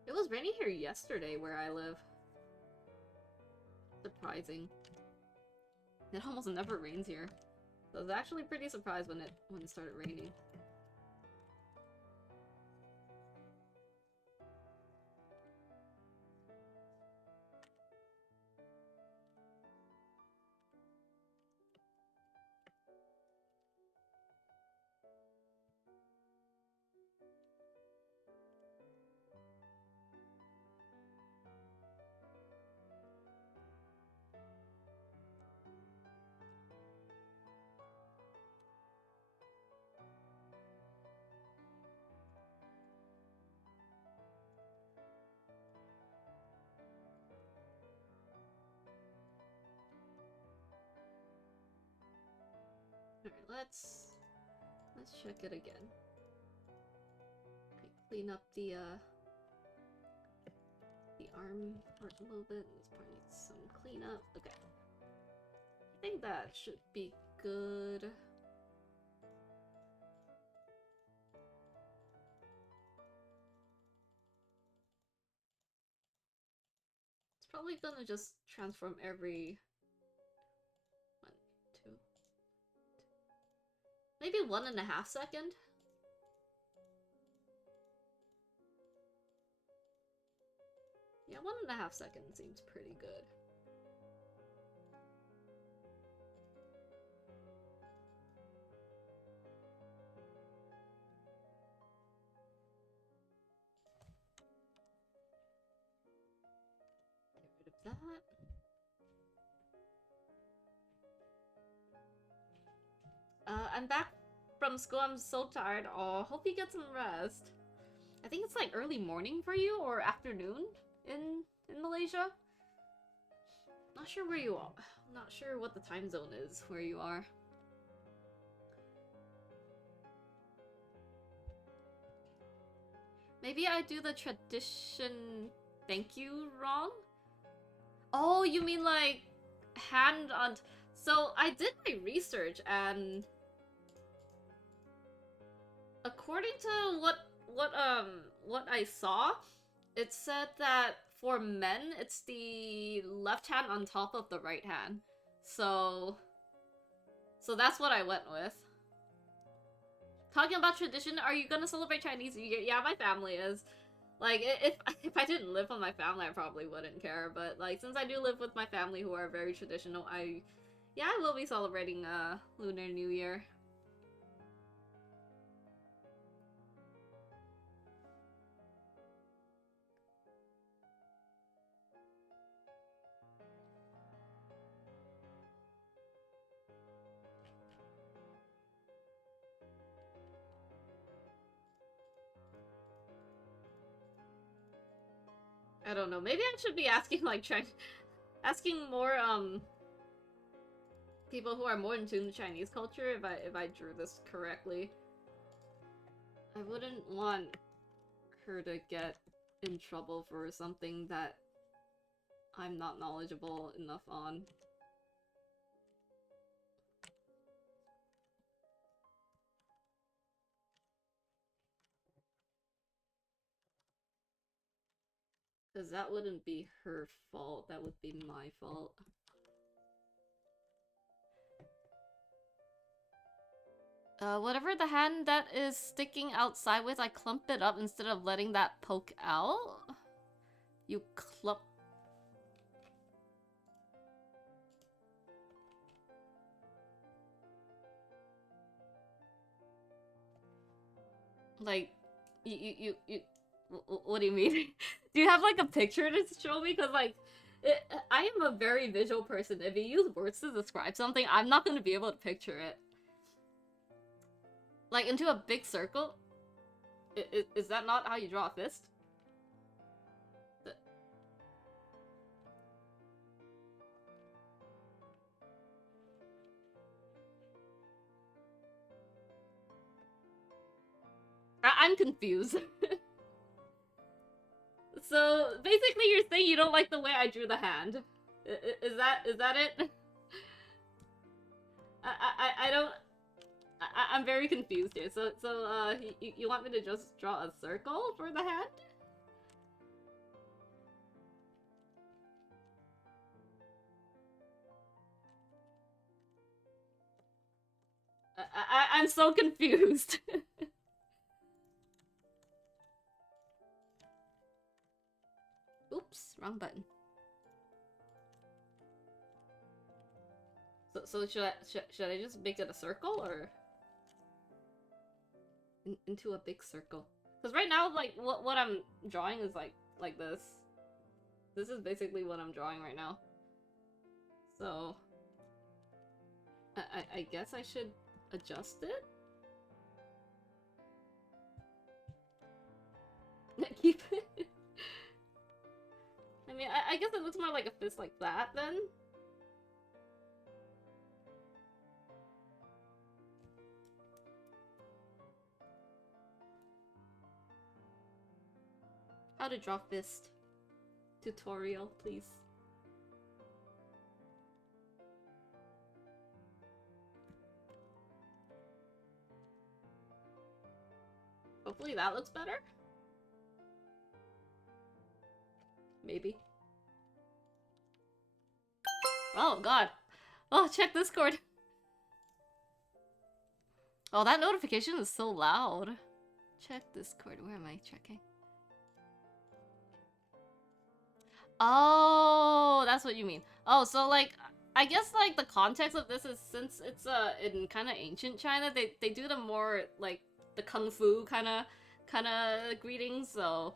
It was raining here yesterday where I live. Surprising. It almost never rains here. So I was actually pretty surprised when it started raining. Alright, let's check it again. Okay, clean up the arm part a little bit. This part needs some cleanup. Okay. I think that should be good. It's probably gonna just transform every 1, 2, maybe 1.5 seconds. Yeah, 1.5 seconds seems pretty good. Get rid of that. I'm back from school. I'm so tired. Oh, hope you get some rest. I think it's like early morning for you or afternoon in Malaysia. Not sure where you are. I'm not sure what the time zone is where you are. Maybe I do the tradition thank you wrong? Oh, you mean like hand on... So I did my research and according to what I saw, it said that for men it's the left hand on top of the right hand. So that's what I went with. Talking about tradition, are you gonna celebrate Chinese New Year? Yeah, my family is. Like, if I didn't live with my family, I probably wouldn't care. But, like, since I do live with my family who are very traditional, I will be celebrating, Lunar New Year. I don't know, maybe I should be asking, like, asking more, people who are more in tune to Chinese culture if I drew this correctly. I wouldn't want her to get in trouble for something that I'm not knowledgeable enough on. Because that wouldn't be her fault, that would be my fault. Whatever the hand that is sticking outside with, I clump it up instead of letting that poke out. You clump... Like, you what do you mean? Do you have, like, a picture to show me? Because, like, I am a very visual person. If you use words to describe something, I'm not going to be able to picture it. Like, into a big circle? Is that not how you draw a fist? I'm confused. So basically, you're saying you don't like the way I drew the hand. Is that it? I don't. I'm very confused here. So you want me to just draw a circle for the hand? I'm so confused. Oops, wrong button. So should I just make it a circle or into a big circle? Because right now, like what I'm drawing is like this. This is basically what I'm drawing right now. So I guess I should adjust it. Keep it. I mean, I guess it looks more like a fist like that then. How to draw fist. Tutorial, please. Hopefully that looks better. Maybe. Oh god. Oh, check Discord. Oh, that notification is so loud. Check Discord. Where am I checking? Oh, that's what you mean. Oh, so like, I guess like the context of this is since it's in kind of ancient China, they do the more like the kung fu kind of greetings. So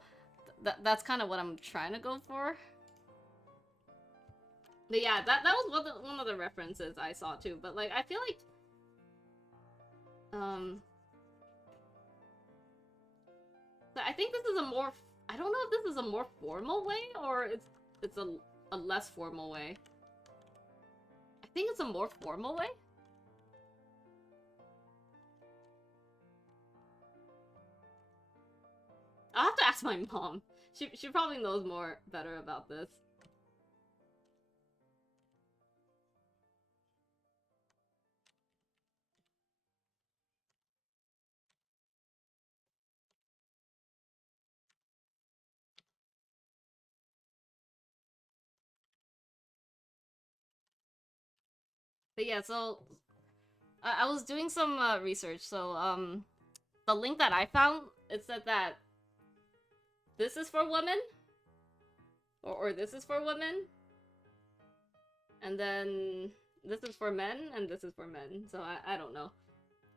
that's kind of what I'm trying to go for. But yeah, that was one of the references I saw too. But like, I feel like I think this is a more, I don't know if this is a more formal way or it's a less formal way. I think it's a more formal way. I'll have to ask my mom. She probably knows better about this. But yeah, so I was doing some research. So the link that I found, it said that this is for women, or this is for women, and then this is for men, and this is for men. So I don't know.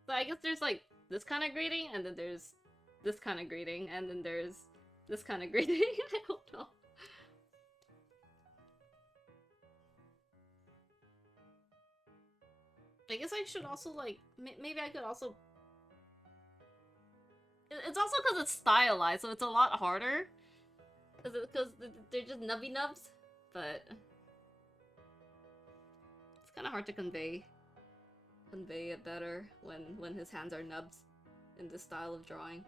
So I guess there's like this kind of greeting, and then there's this kind of greeting, and then there's this kind of greeting. I don't know. I guess I should also like maybe I could also. It's also because it's stylized, so it's a lot harder. Because they're just nubby nubs, but it's kind of hard to convey it better when his hands are nubs in this style of drawing.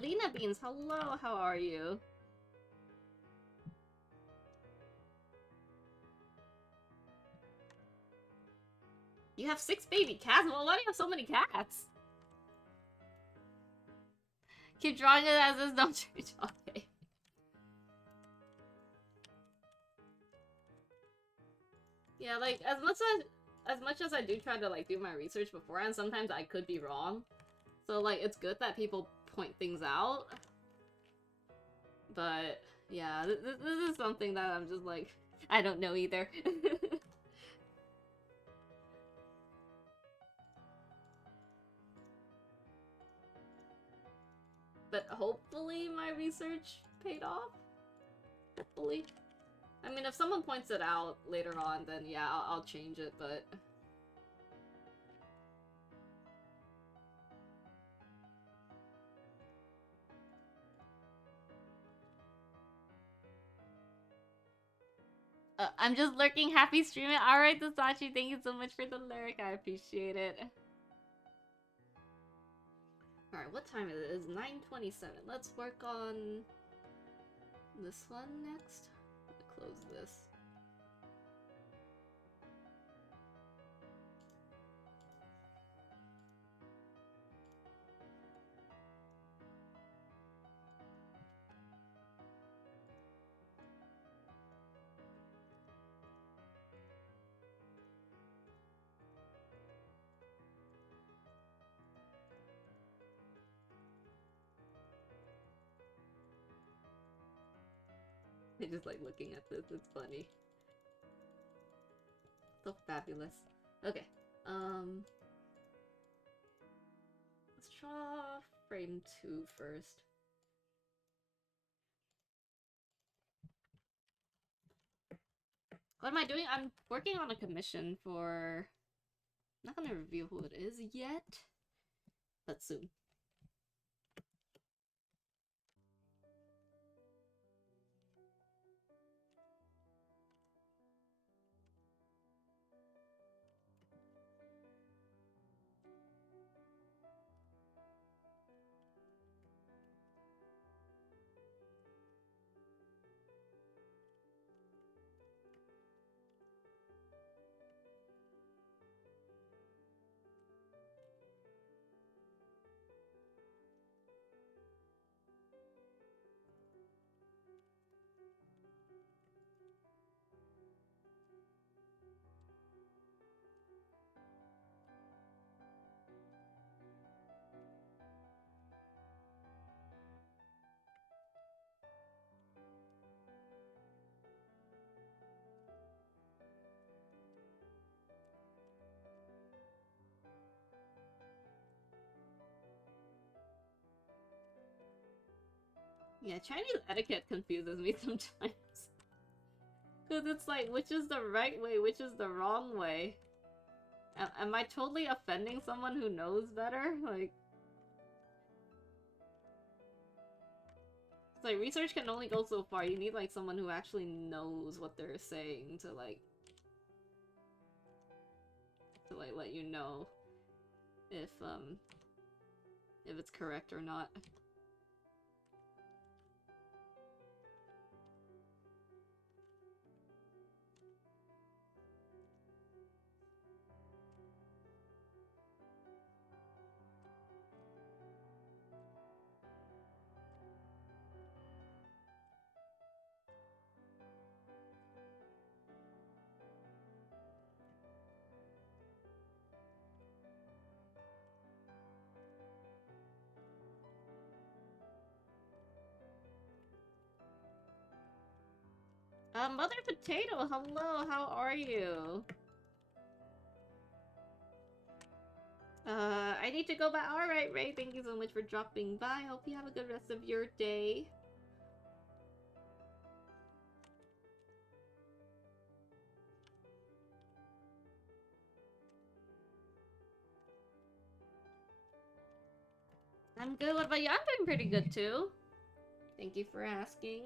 Lena Beans, hello, how are you? You have 6 baby cats? Well, why do you have so many cats? Keep drawing it as is, don't change. Okay. Yeah, like, as much as I do try to, like, do my research beforehand, sometimes I could be wrong. So, like, it's good that people point things out. But, yeah, this is something that I'm just like, I don't know either. But hopefully my research paid off. Hopefully. I mean, if someone points it out later on, then yeah, I'll change it, but... I'm just lurking. Happy streaming. Alright, Tasachi, thank you so much for the lurk. I appreciate it. Alright, what time is it? It's 9:27. Let's work on this one next. Close this. I just like looking at this, it's funny. So fabulous. Okay, let's draw frame 2 first. What am I doing? I'm working on a commission for... I'm not gonna reveal who it is yet, but soon. Yeah, Chinese etiquette confuses me sometimes. Because it's like, which is the right way, which is the wrong way? Am I totally offending someone who knows better? Like... It's like, research can only go so far. You need, like, someone who actually knows what they're saying to, like, let you know if it's correct or not. Mother Potato, hello, how are you? I need to go back. Alright, Ray, thank you so much for dropping by. Hope you have a good rest of your day. I'm good, what about you? I'm doing pretty good too. Thank you for asking.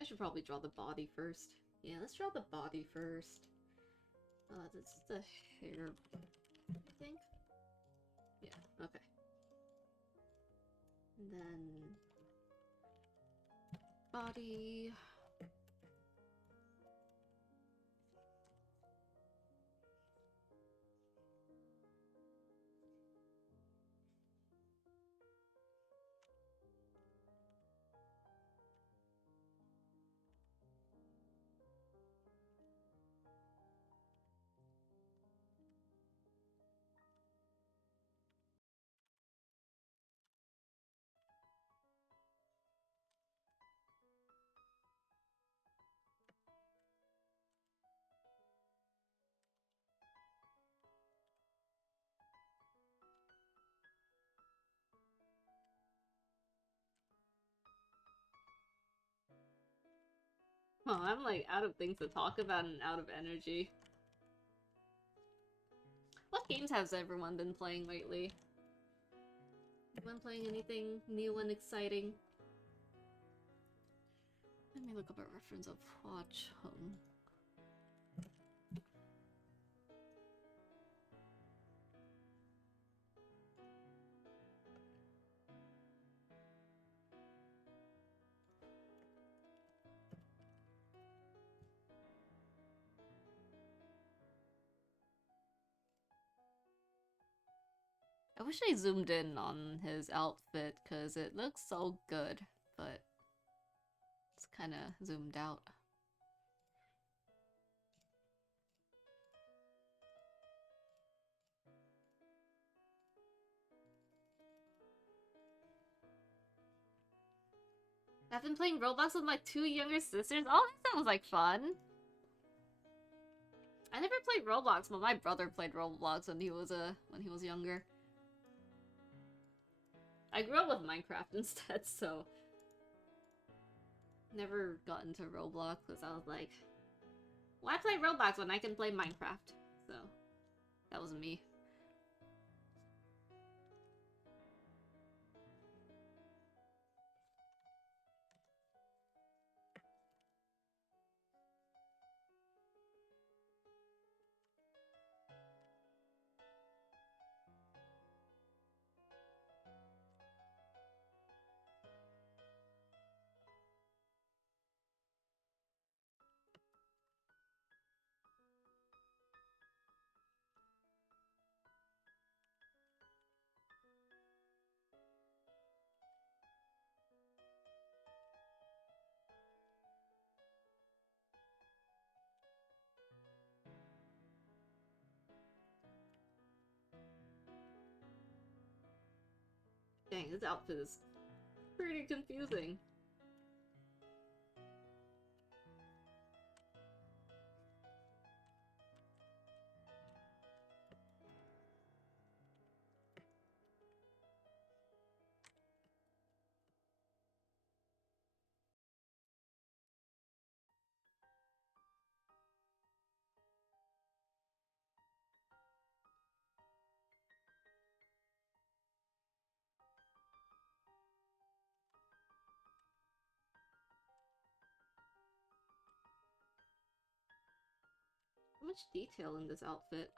I should probably draw the body first. Yeah, let's draw the body first. This is the hair, I think? Yeah, okay. And then... body... Oh, I'm like out of things to talk about and out of energy. What games has everyone been playing lately? Anyone playing anything new and exciting? Let me look up a reference of Huacheng. I wish I zoomed in on his outfit, because it looks so good, but it's kind of zoomed out. I've been playing Roblox with my 2 younger sisters. Oh, that sounds like fun! I never played Roblox, but my brother played Roblox when he was younger. I grew up with Minecraft instead, so never got into Roblox because I was like, why play Roblox when I can play Minecraft? So that was me. Dang, this outfit is pretty confusing. So much detail in this outfit.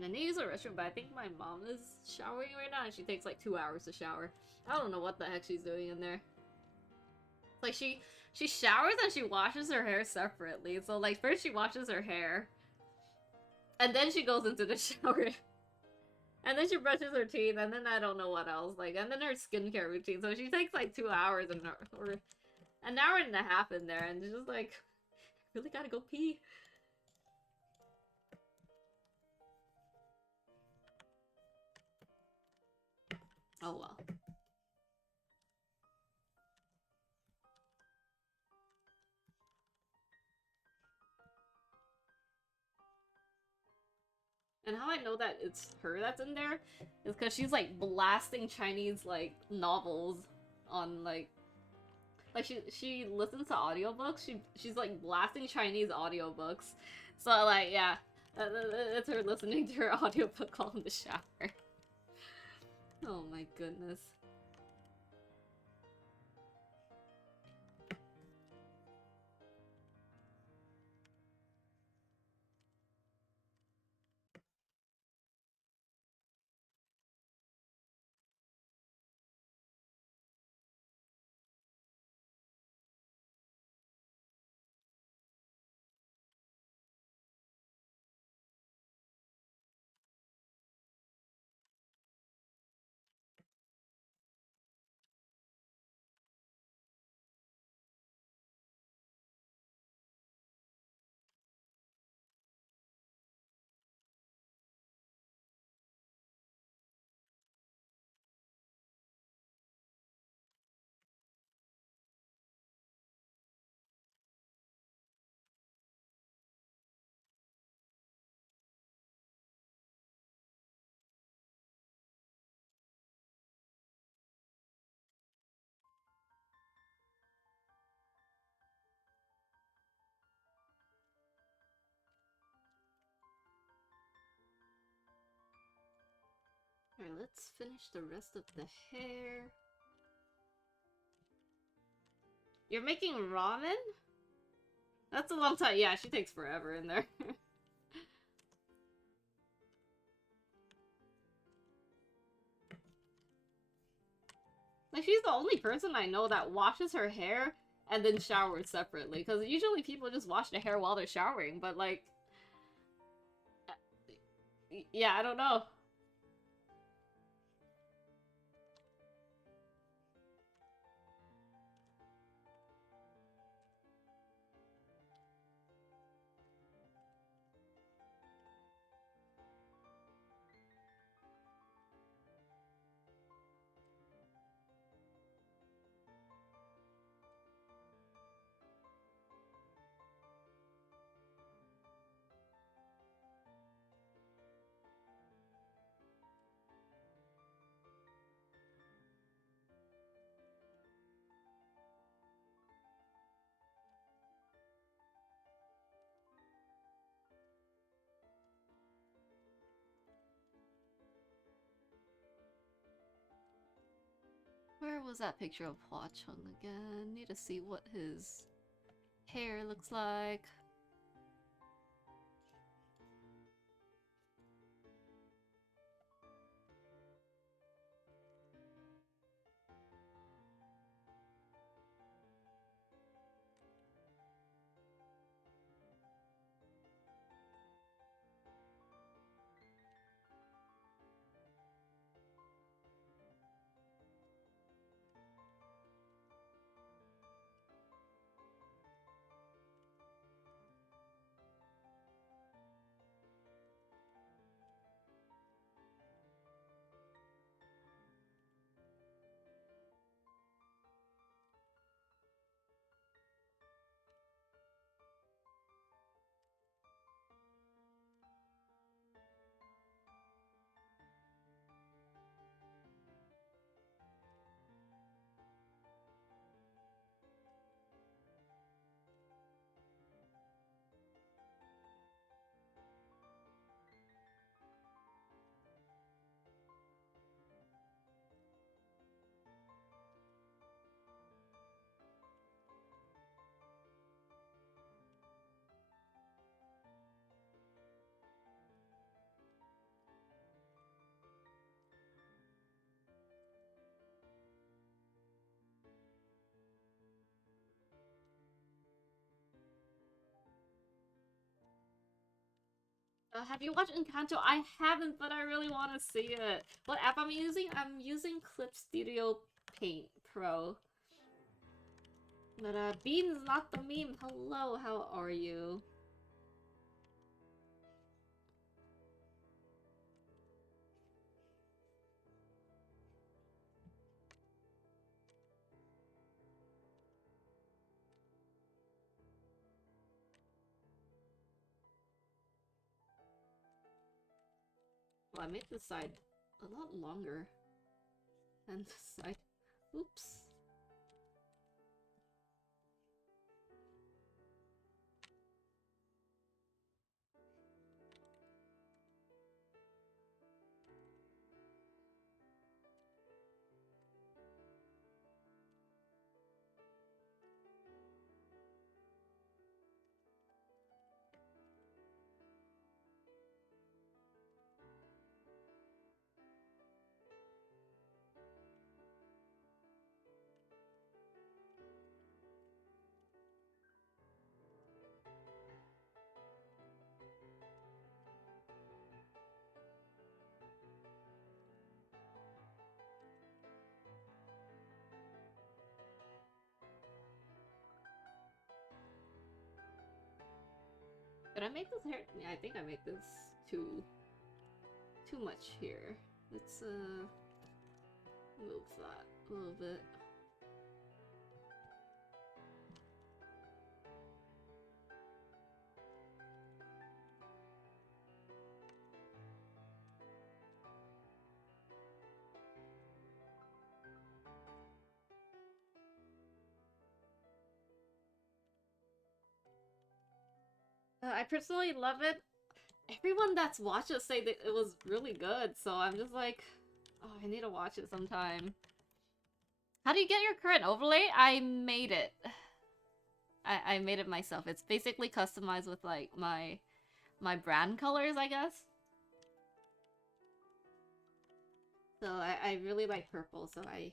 Cantonese or restroom, but I think my mom is showering right now and she takes like 2 hours to shower. I don't know what the heck she's doing in there. Like she showers and she washes her hair separately. So like first she washes her hair and then she goes into the shower. And then she brushes her teeth and then I don't know what else. Like and then her skincare routine. So she takes like 2 hours and or an hour and a half in there and she's just like really gotta go pee. Oh well. And how I know that it's her that's in there is because she's like blasting Chinese like novels on like she listens to audiobooks. She's like blasting Chinese audiobooks. So like yeah, it's her listening to her audiobook while in the shower. Oh my goodness. Alright, let's finish the rest of the hair. You're making ramen? That's a long time. Yeah, she takes forever in there. Like, she's the only person I know that washes her hair and then showers separately. Because usually people just wash their hair while they're showering, but like... Yeah, I don't know. Where was that picture of Huacheng again? Need to see what his hair looks like. Have you watched Encanto? I haven't, but I really want to see it. What app am I using? I'm using Clip Studio Paint Pro. But Bean's not the meme. Hello, how are you? Well, I made this side a lot longer than this side. Oops. Did I make this hair? Yeah, I think I made this too much here. Let's move that a little bit. I personally love it. Everyone that's watched it say that it was really good, so I'm just like, oh, I need to watch it sometime. How do you get your current overlay? I made it. I made it myself. It's basically customized with like my brand colors, I guess. So I really like purple, so I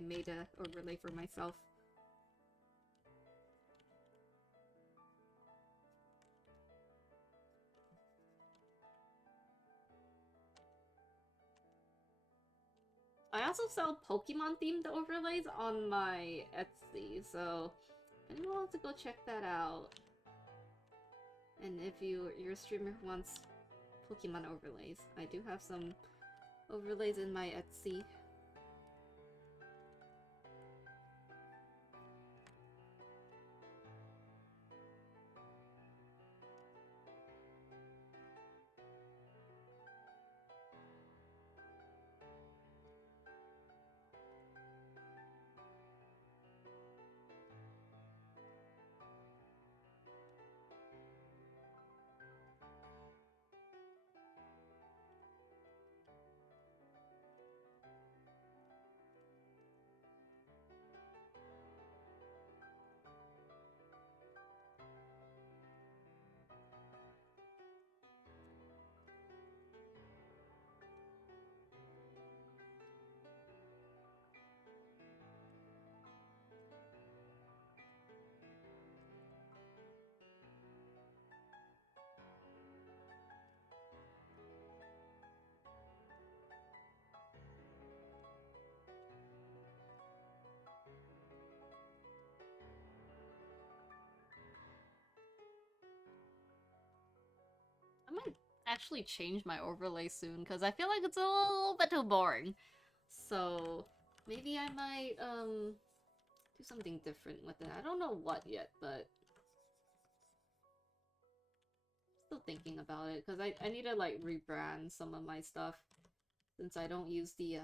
made a overlay for myself. I also sell Pokemon themed overlays on my Etsy, so anyone wants to go check that out. And if you're a streamer who wants Pokemon overlays, I do have some overlays in my Etsy. I might actually change my overlay soon, because I feel like it's a little bit too boring. So maybe I might do something different with it. I don't know what yet, but still thinking about it, because I need to like rebrand some of my stuff since I don't use the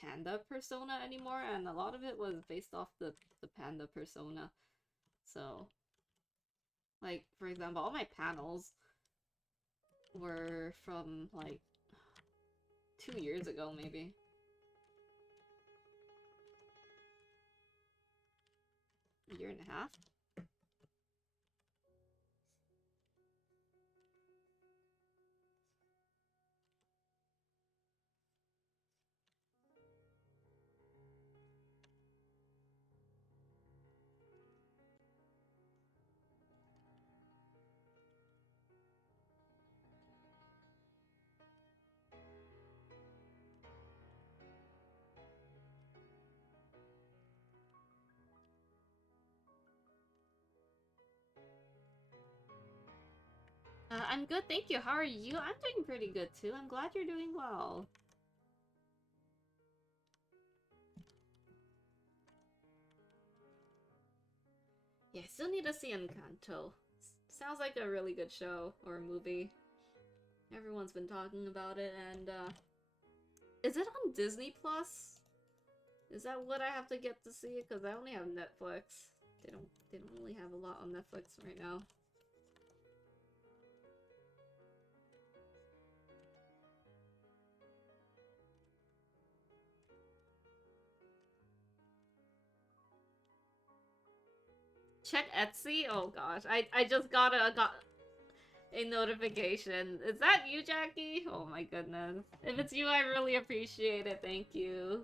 panda persona anymore, and a lot of it was based off the panda persona. So like, for example, all my panels were from like 2 years ago, maybe. A year and a half? I'm good, thank you. How are you? I'm doing pretty good too. I'm glad you're doing well. Yeah, I still need to see Encanto. Sounds like a really good show or movie. Everyone's been talking about it, and is it on Disney Plus? Is that what I have to get to see? Because I only have Netflix. They don't really have a lot on Netflix right now. Check Etsy? Oh gosh. I just got a notification. Is that you, Jackie? Oh my goodness. If it's you, I really appreciate it. Thank you.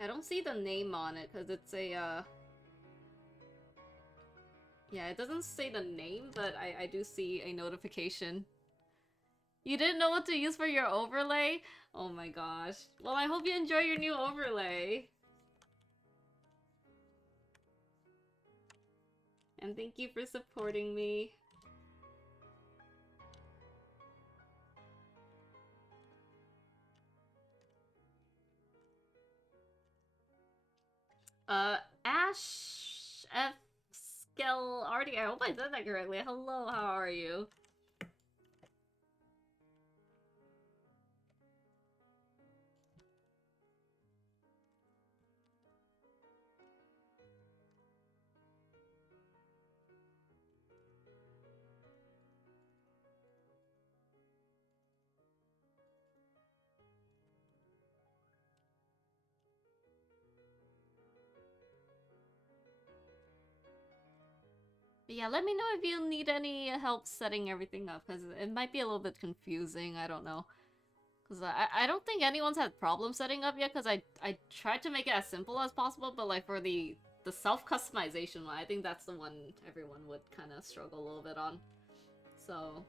I don't see the name on it because it's a yeah, it doesn't say the name, but I do see a notification. You didn't know what to use for your overlay? Oh my gosh. Well, I hope you enjoy your new overlay. And thank you for supporting me. Ash F. Skell Artie, I hope I said that correctly. Hello, how are you? But yeah, let me know if you need any help setting everything up, because it might be a little bit confusing, I don't know. Because I don't think anyone's had problems setting up yet, because I tried to make it as simple as possible, but like for the self-customization one, I think that's the one everyone would kind of struggle a little bit on. So...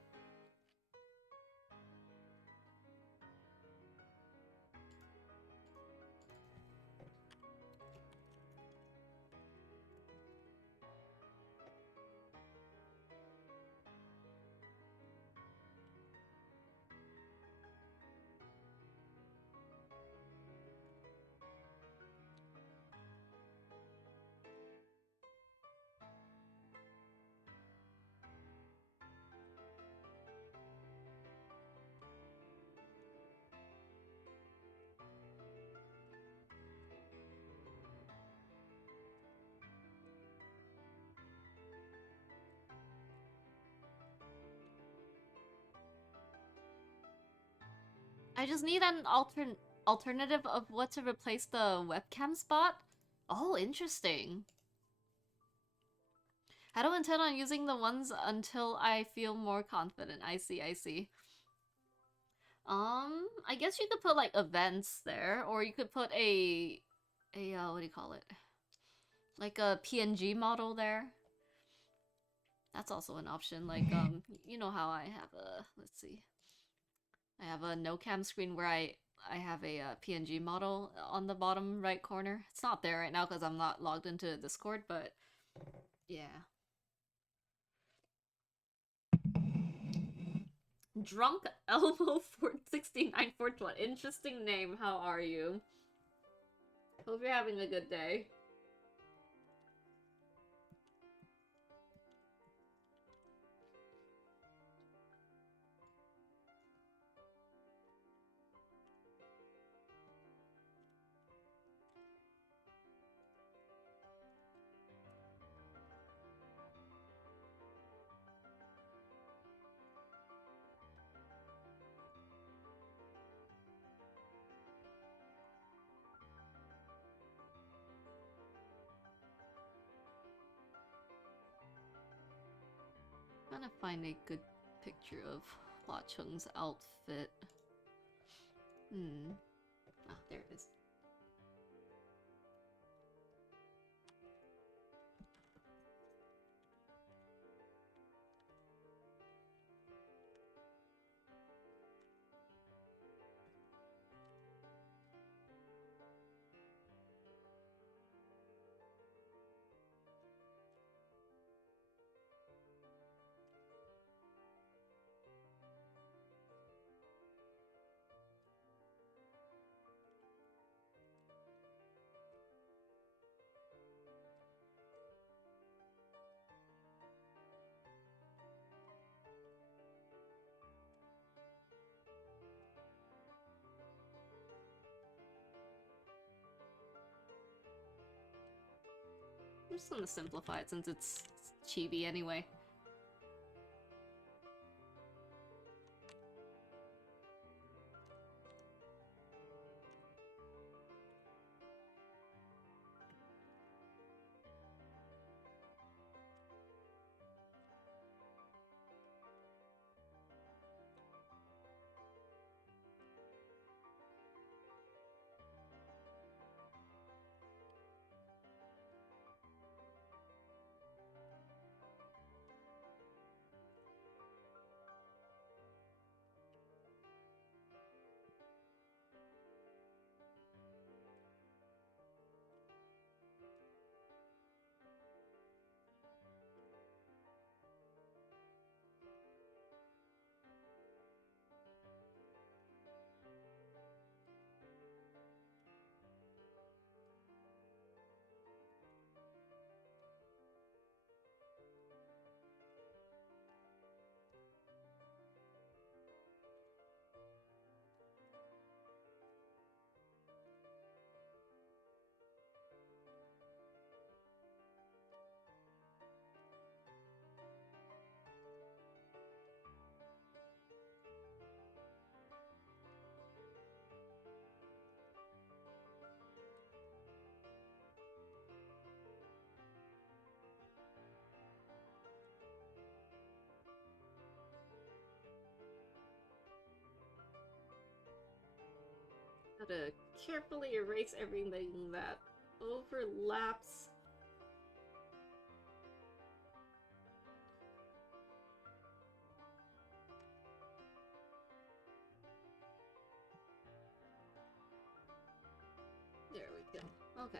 I just need an alternative of what to replace the webcam spot. Oh, interesting. I don't intend on using the ones until I feel more confident. I see, I see. I guess you could put like events there, or you could put what do you call it? Like a PNG model there. That's also an option. Like, you know how I have a, let's see. I have a no cam screen where I have a PNG model on the bottom right corner. It's not there right now because I'm not logged into Discord, but yeah. Drunk Elmo for 6941. Interesting name. How are you? Hope you're having a good day. I'm trying to find a good picture of Huacheng's outfit. Ah, there it is. just gonna simplify it since it's chibi anyway. Gotta carefully erase everything that overlaps. There we go. Okay.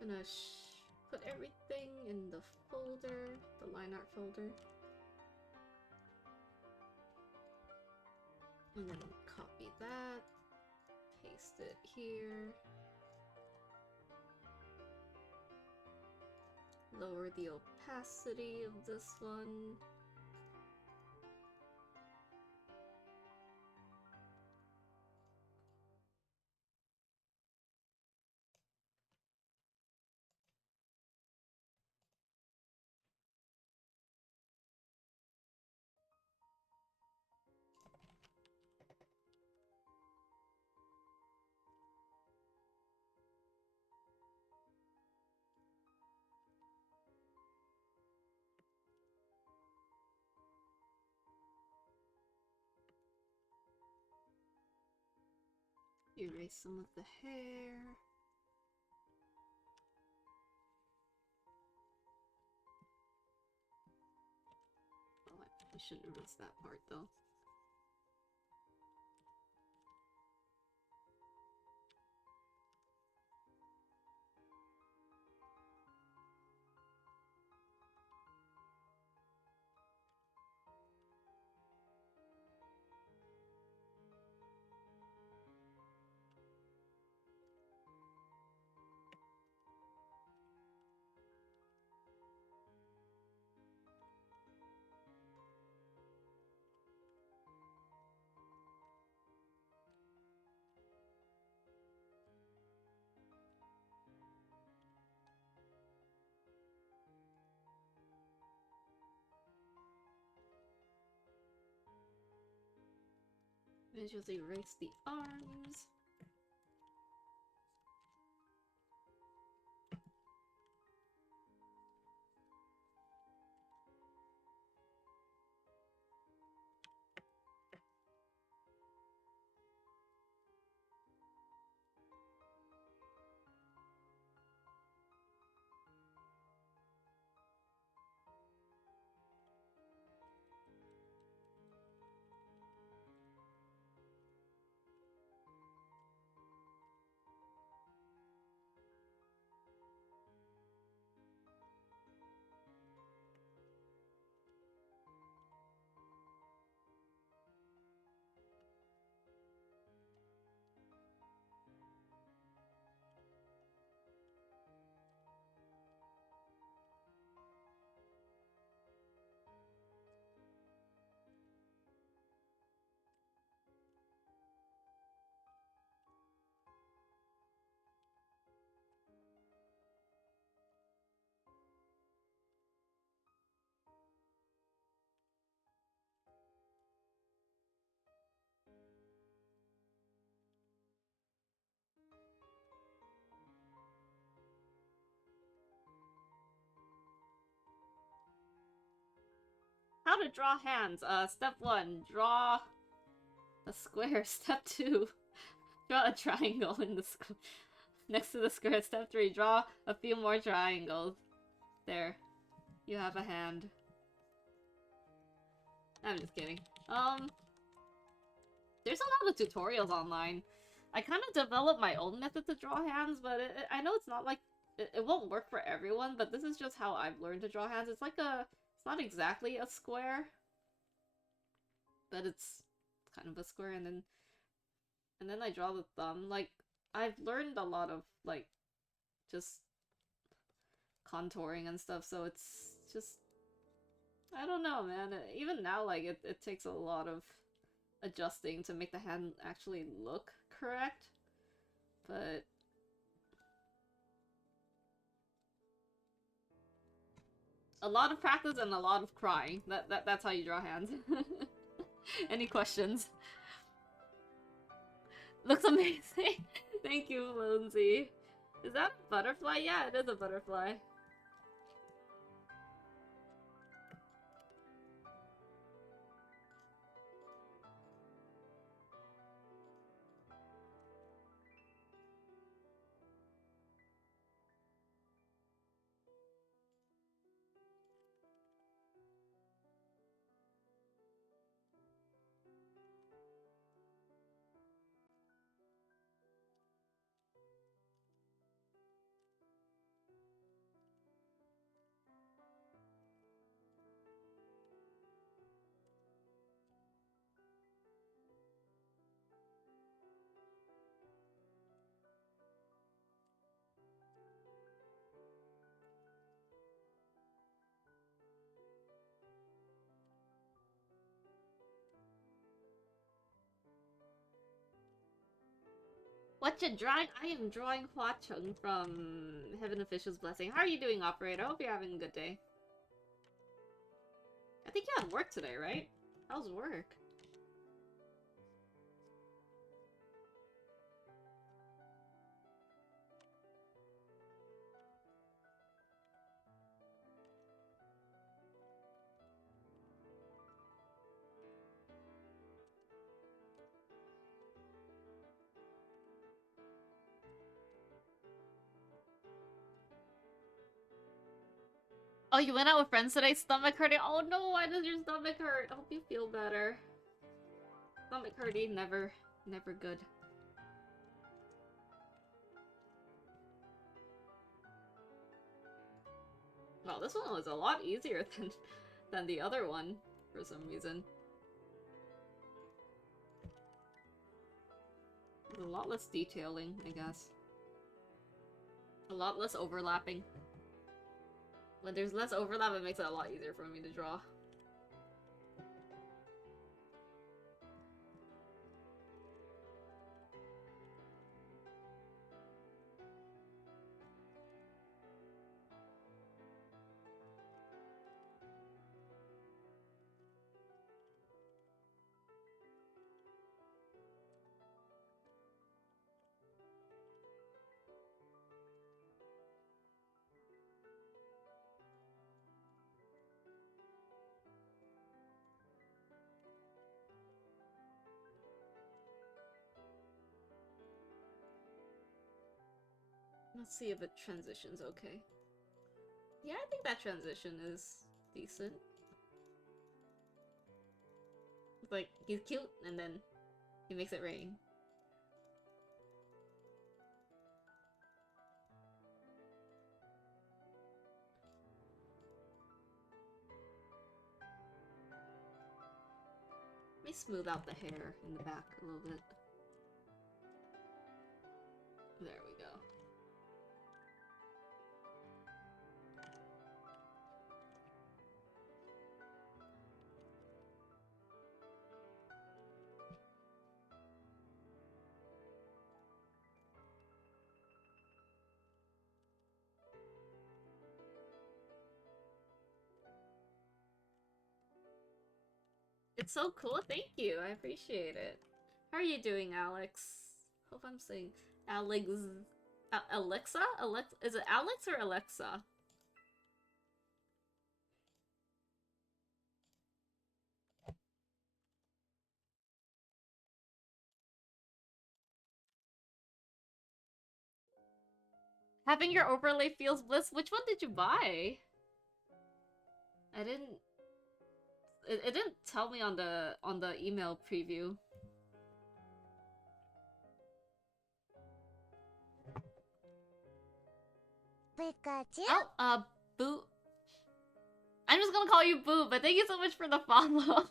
Gonna put everything in the folder, the Lineart folder. And then copy that, paste it here. Lower the opacity of this one. Erase some of the hair. Oh, I shouldn't erase that part though. And just erase the arms. how to draw hands. Step 1, draw a square. Step 2, draw a triangle in the next to the square. Step 3, draw a few more triangles. There. You have a hand. I'm just kidding. There's a lot of tutorials online. I kind of developed my own method to draw hands, but I know it's not like... It won't work for everyone, but this is just how I've learned to draw hands. It's like a... It's not exactly a square, but it's kind of a square, and then I draw the thumb. Like, I've learned a lot of, like, just contouring and stuff, so it's just... I don't know, man. Even now, like, it takes a lot of adjusting to make the hand actually look correct, but... A lot of practice and a lot of crying. That's how you draw hands. Any questions? Looks amazing. Thank you, Lonesy. Is that a butterfly? Yeah, it is a butterfly. What you drawing? I am drawing Huacheng from Heaven of Fish's Blessing. How are you doing, operator? I hope you're having a good day. I think you had work today, right? How's work? Oh, you went out with friends today? Stomach hurting? Oh no, why does your stomach hurt? I hope you feel better. Stomach hurting, never good. Well, this one was a lot easier than the other one, for some reason. There's a lot less detailing, I guess. A lot less overlapping. When there's less overlap, it makes it a lot easier for me to draw. Let's see if it transitions okay. Yeah, I think that transition is decent. It's like, he's cute, and then he makes it rain. Let me smooth out the hair in the back a little bit. There we go. It's so cool, thank you, I appreciate it. How are you doing, Alex? Hope I'm saying Alex... Alexa? Is it Alex or Alexa? Having your overlay feels bliss. Which one did you buy? I didn't... It didn't tell me on the email preview. Oh, Boo. I'm just gonna call you Boo, but thank you so much for the follow.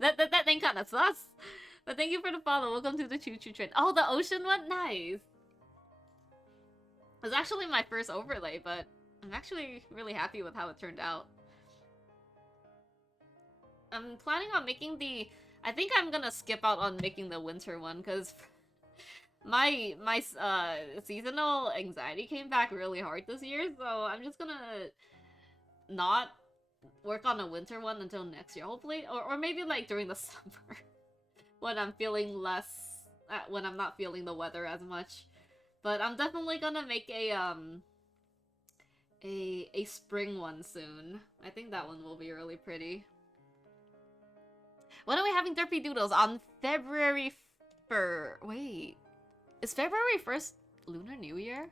that name kinda sus. But thank you for the follow. Welcome to the Choo Choo Train. Oh, the ocean one? Nice. It was actually my first overlay, but I'm actually really happy with how it turned out. I'm planning on making the... I think I'm gonna skip out on making the winter one, because my seasonal anxiety came back really hard this year, so I'm just gonna not work on a winter one until next year, hopefully. Or maybe, like, during the summer, when I'm feeling less... when I'm not feeling the weather as much. But I'm definitely gonna make a spring one soon. I think that one will be really pretty. When are we having Derpy Doodles? On February 1st. Wait. Is February 1st Lunar New Year?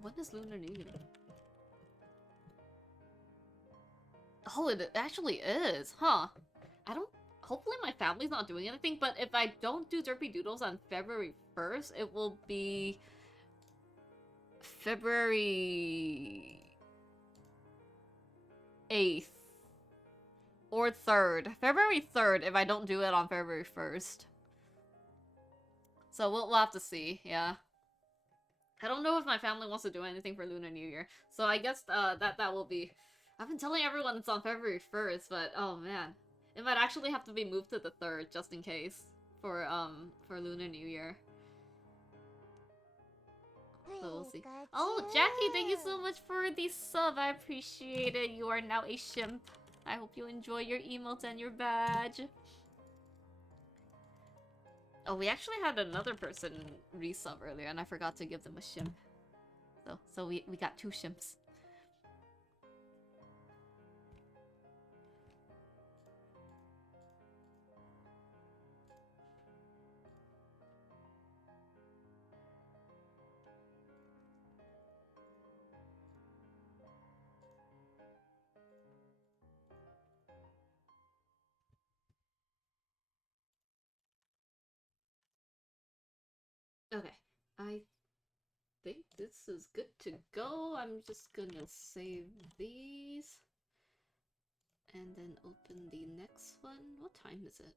When is Lunar New Year? Oh, it actually is, huh? I don't... Hopefully my family's not doing anything, but if I don't do Derpy Doodles on February 1st, it will be... February... 8th. Or 3rd. February 3rd if I don't do it on February 1st. So we'll have to see, yeah. I don't know if my family wants to do anything for Lunar New Year. So I guess that will be... I've been telling everyone it's on February 1st, but oh man. It might actually have to be moved to the 3rd, just in case. For Lunar New Year. So we'll see. Oh, Jackie, thank you so much for the sub. I appreciate it. You are now a shimp. I hope you enjoy your emotes and your badge. Oh, we actually had another person resub earlier, and I forgot to give them a shimp. So we got 2 shimps. Okay, I think this is good to go. I'm just gonna save these. And then open the next one. What time is it?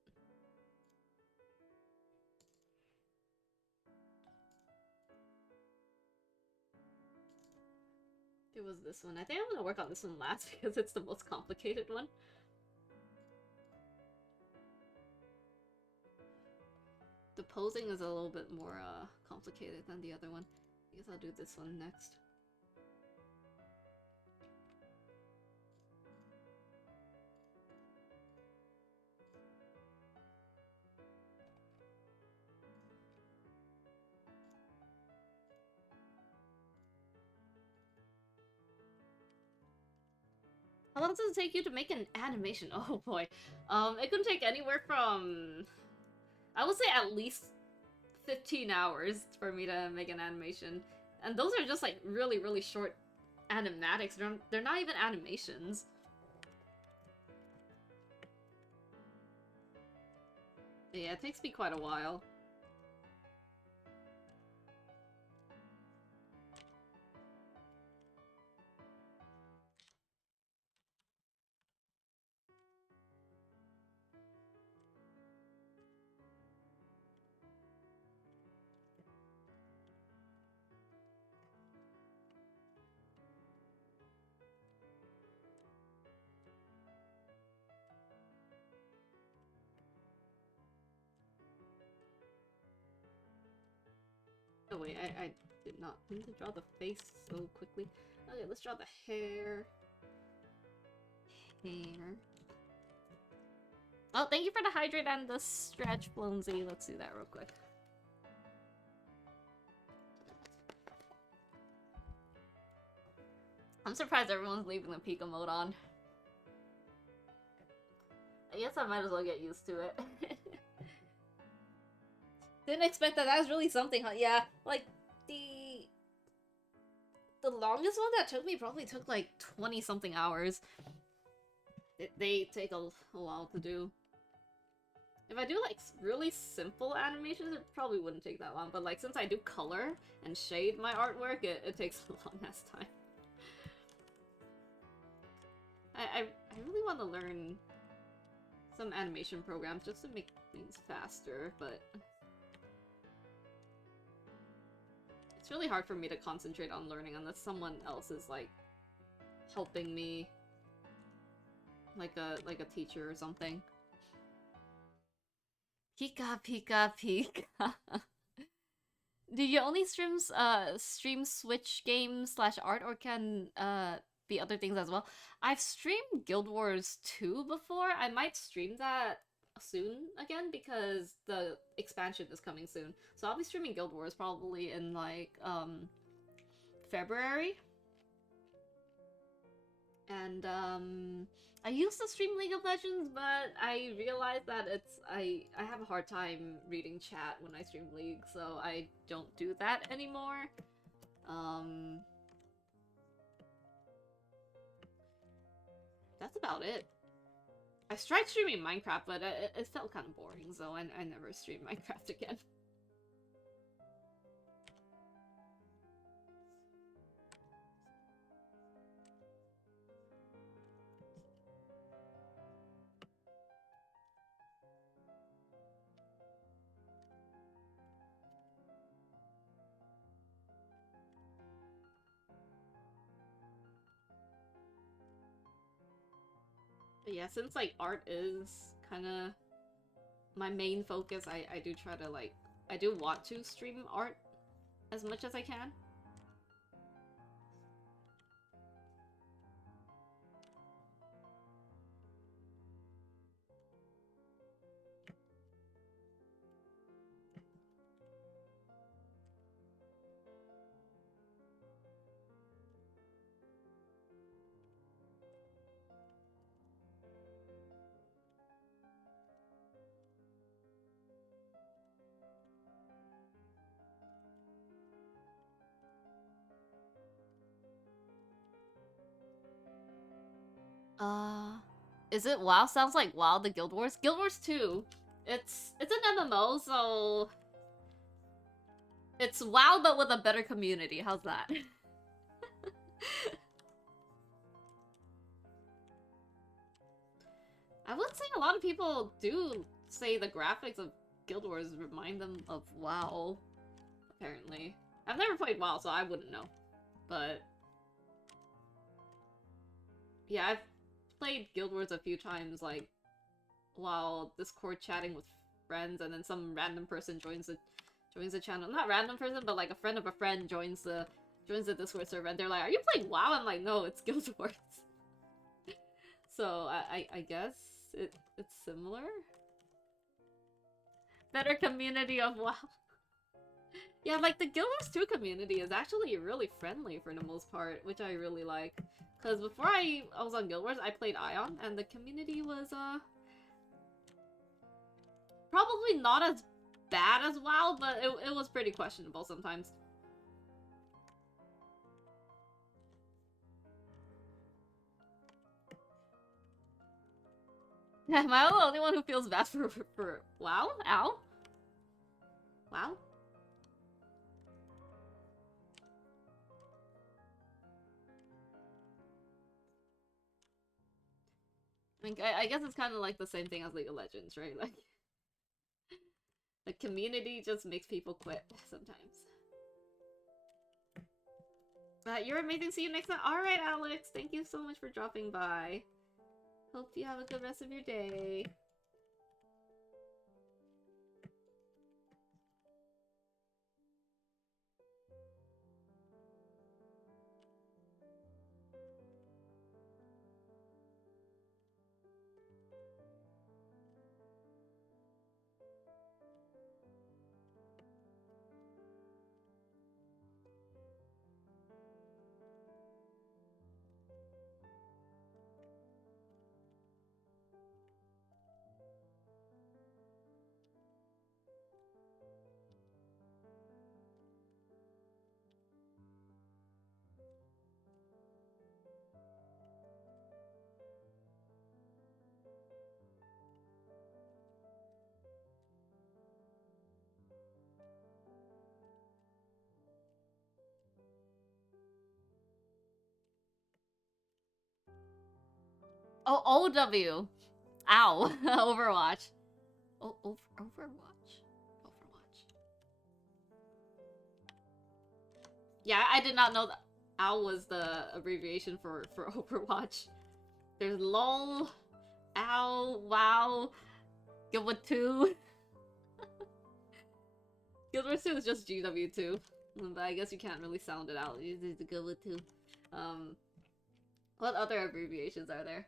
It was this one. I think I'm gonna work on this one last because it's the most complicated one. The posing is a little bit more complicated than the other one. I guess I'll do this one next. How long does it take you to make an animation? Oh boy. It can take anywhere from... I would say at least 15 hours for me to make an animation. And those are just like really, really short animatics. They're not even animations. Yeah, it takes me quite a while. Oh wait, I did not mean to draw the face so quickly. Okay, let's draw the hair. Oh, thank you for the hydrate and the stretch, Blonesy. Let's do that real quick. I'm surprised everyone's leaving the Pika mode on. I guess I might as well get used to it. Didn't expect that. That was really something, huh? Yeah, like, the longest one that took me probably took like 20-something hours. They take a while to do. If I do like really simple animations, it probably wouldn't take that long. But like since I do color and shade my artwork, it takes a long ass time. I really want to learn some animation programs just to make things faster, but it's really hard for me to concentrate on learning unless someone else is like helping me, like a teacher or something. Pika pika pika. Do you only stream Switch games / art, or can be other things as well? I've streamed Guild Wars 2 before. I might stream that soon again because the expansion is coming soon. So I'll be streaming Guild Wars probably in like February. And I used to stream League of Legends, but I realized that I have a hard time reading chat when I stream League, so I don't do that anymore. That's about it. I tried streaming Minecraft, but it felt kind of boring, so I never streamed Minecraft again. But yeah, since like art is kind of my main focus, I do try to like, I do want to stream art as much as I can. Is it WoW? Sounds like WoW, the Guild Wars. Guild Wars 2. It's an MMO, so it's WoW but with a better community. How's that? I would say a lot of people do say the graphics of Guild Wars remind them of WoW, apparently. I've never played WoW, so I wouldn't know. But yeah, I've played Guild Wars a few times, like, while Discord chatting with friends, and then some random person joins the channel. Not random person, but like a friend of a friend joins the Discord server, and they're like, "Are you playing WoW?" I'm like, "No, it's Guild Wars." So I guess it's similar. Better community of WoW. Yeah, like the Guild Wars 2 community is actually really friendly for the most part, which I really like. Because before I was on Guild Wars, I played Ion, and the community was probably not as bad as WoW, but it was pretty questionable sometimes. Am I the only one who feels bad for WoW? Ow? Wow? I mean, I guess it's kind of like the same thing as League of Legends, right? Like, the community just makes people quit sometimes. You're amazing. See you next time. Alright, Alex. Thank you so much for dropping by. Hope you have a good rest of your day. Oh, OW. Ow. Overwatch. Oh, Overwatch. Overwatch. Yeah, I did not know that OW was the abbreviation for Overwatch. There's LOL, OW, WoW, Guild Wars 2. Guild Wars 2 is just GW2. But I guess you can't really sound it out. It's Guild Wars 2. What other abbreviations are there?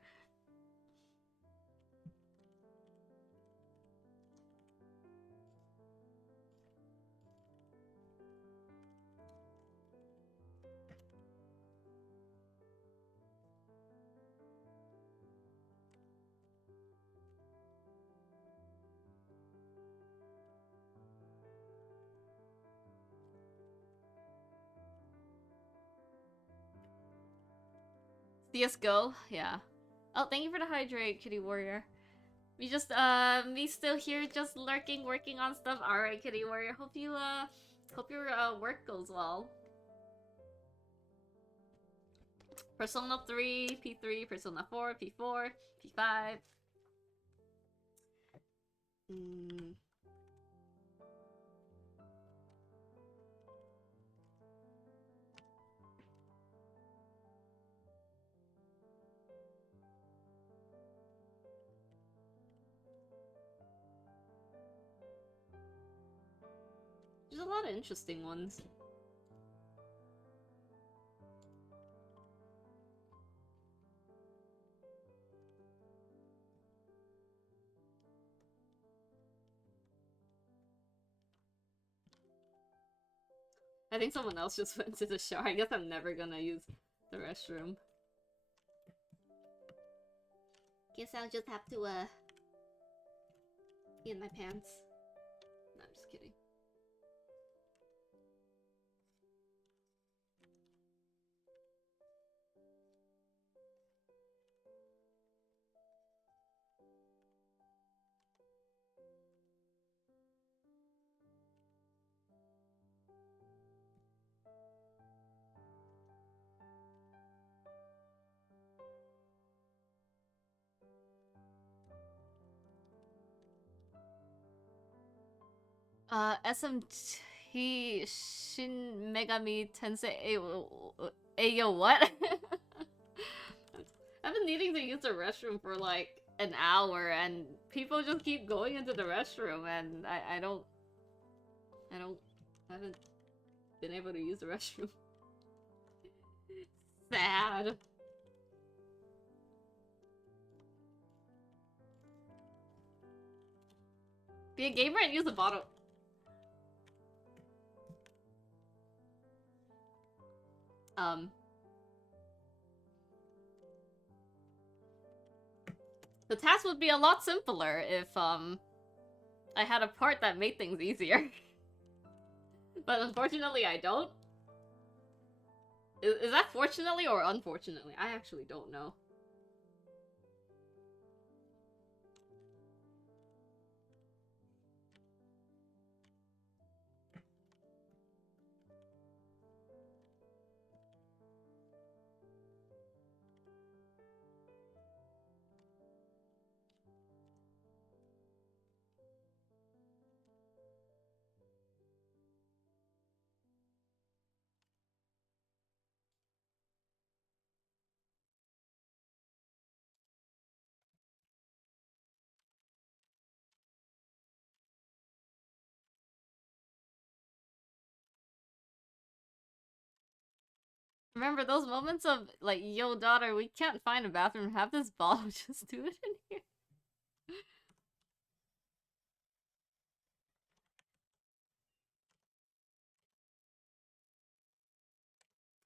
CSGO? Yeah. Oh, thank you for the hydrate, Kitty Warrior. We just, me still here, just lurking, working on stuff. Alright, Kitty Warrior. Hope your, work goes well. Persona 3, P3, Persona 4, P4, P5. There's a lot of interesting ones. I think someone else just went to the shower. I guess I'm never gonna use the restroom. Guess I'll just have to, be in my pants. No, I'm just kidding. SMT Shin Megami Tensei Ayo what? I've been needing to use the restroom for like an hour and people just keep going into the restroom and I haven't been able to use the restroom. Sad. Be a gamer and use a bottle. The task would be a lot simpler if, I had a part that made things easier. But unfortunately, I don't. Is that fortunately or unfortunately? I actually don't know. Remember those moments of, like, yo daughter, we can't find a bathroom, have this bottle, just do it in here.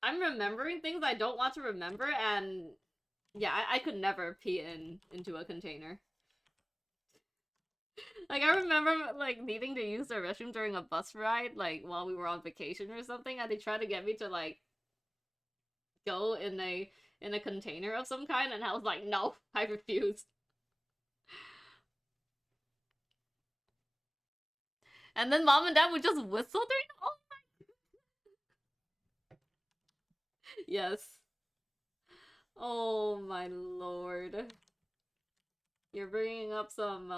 I'm remembering things I don't want to remember, and yeah, I could never pee into a container. Like, I remember, like, needing to use the restroom during a bus ride, like, while we were on vacation or something, and they tried to get me to, like, go in a container of some kind, and I was like, no, I refuse. And then mom and dad would just whistle during the whole time. Yes. Oh my lord. You're bringing up some,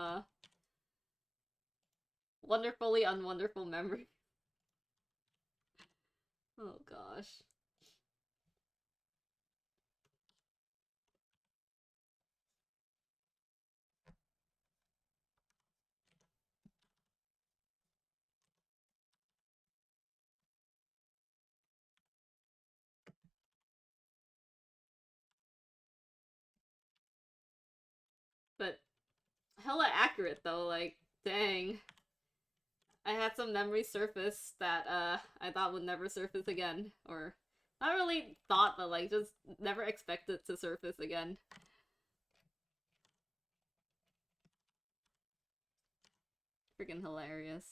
wonderfully unwonderful memory. Oh gosh. But hella accurate though, like, dang. I had some memory surface that I thought would never surface again. Or not really thought, but like just never expected to surface again. Freaking hilarious.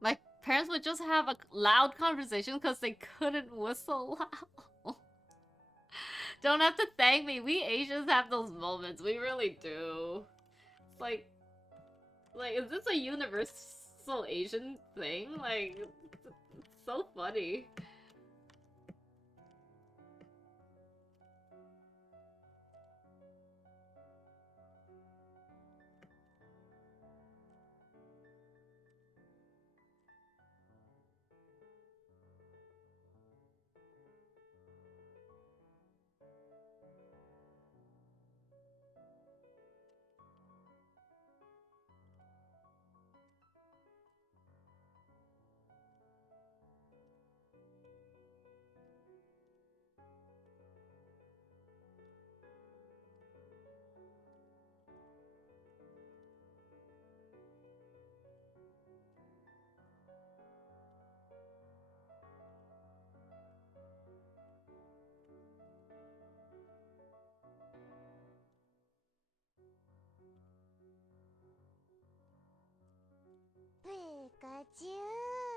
My parents would just have a loud conversation because they couldn't whistle loud. Don't have to thank me. We Asians have those moments. We really do. It's like, is this a universal Asian thing? Like, it's so funny.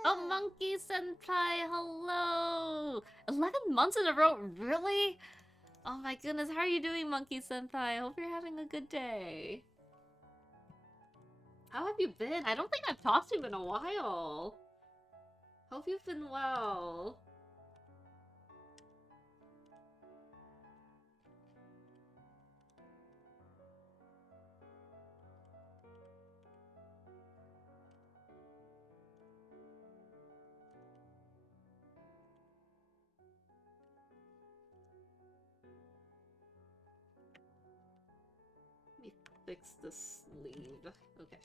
Oh, Monkey Senpai, hello! 11 months in a row, really? Oh my goodness, how are you doing, Monkey Senpai? I hope you're having a good day. How have you been? I don't think I've talked to you in a while. Hope you've been well. Let me fix the sleeve. Okay.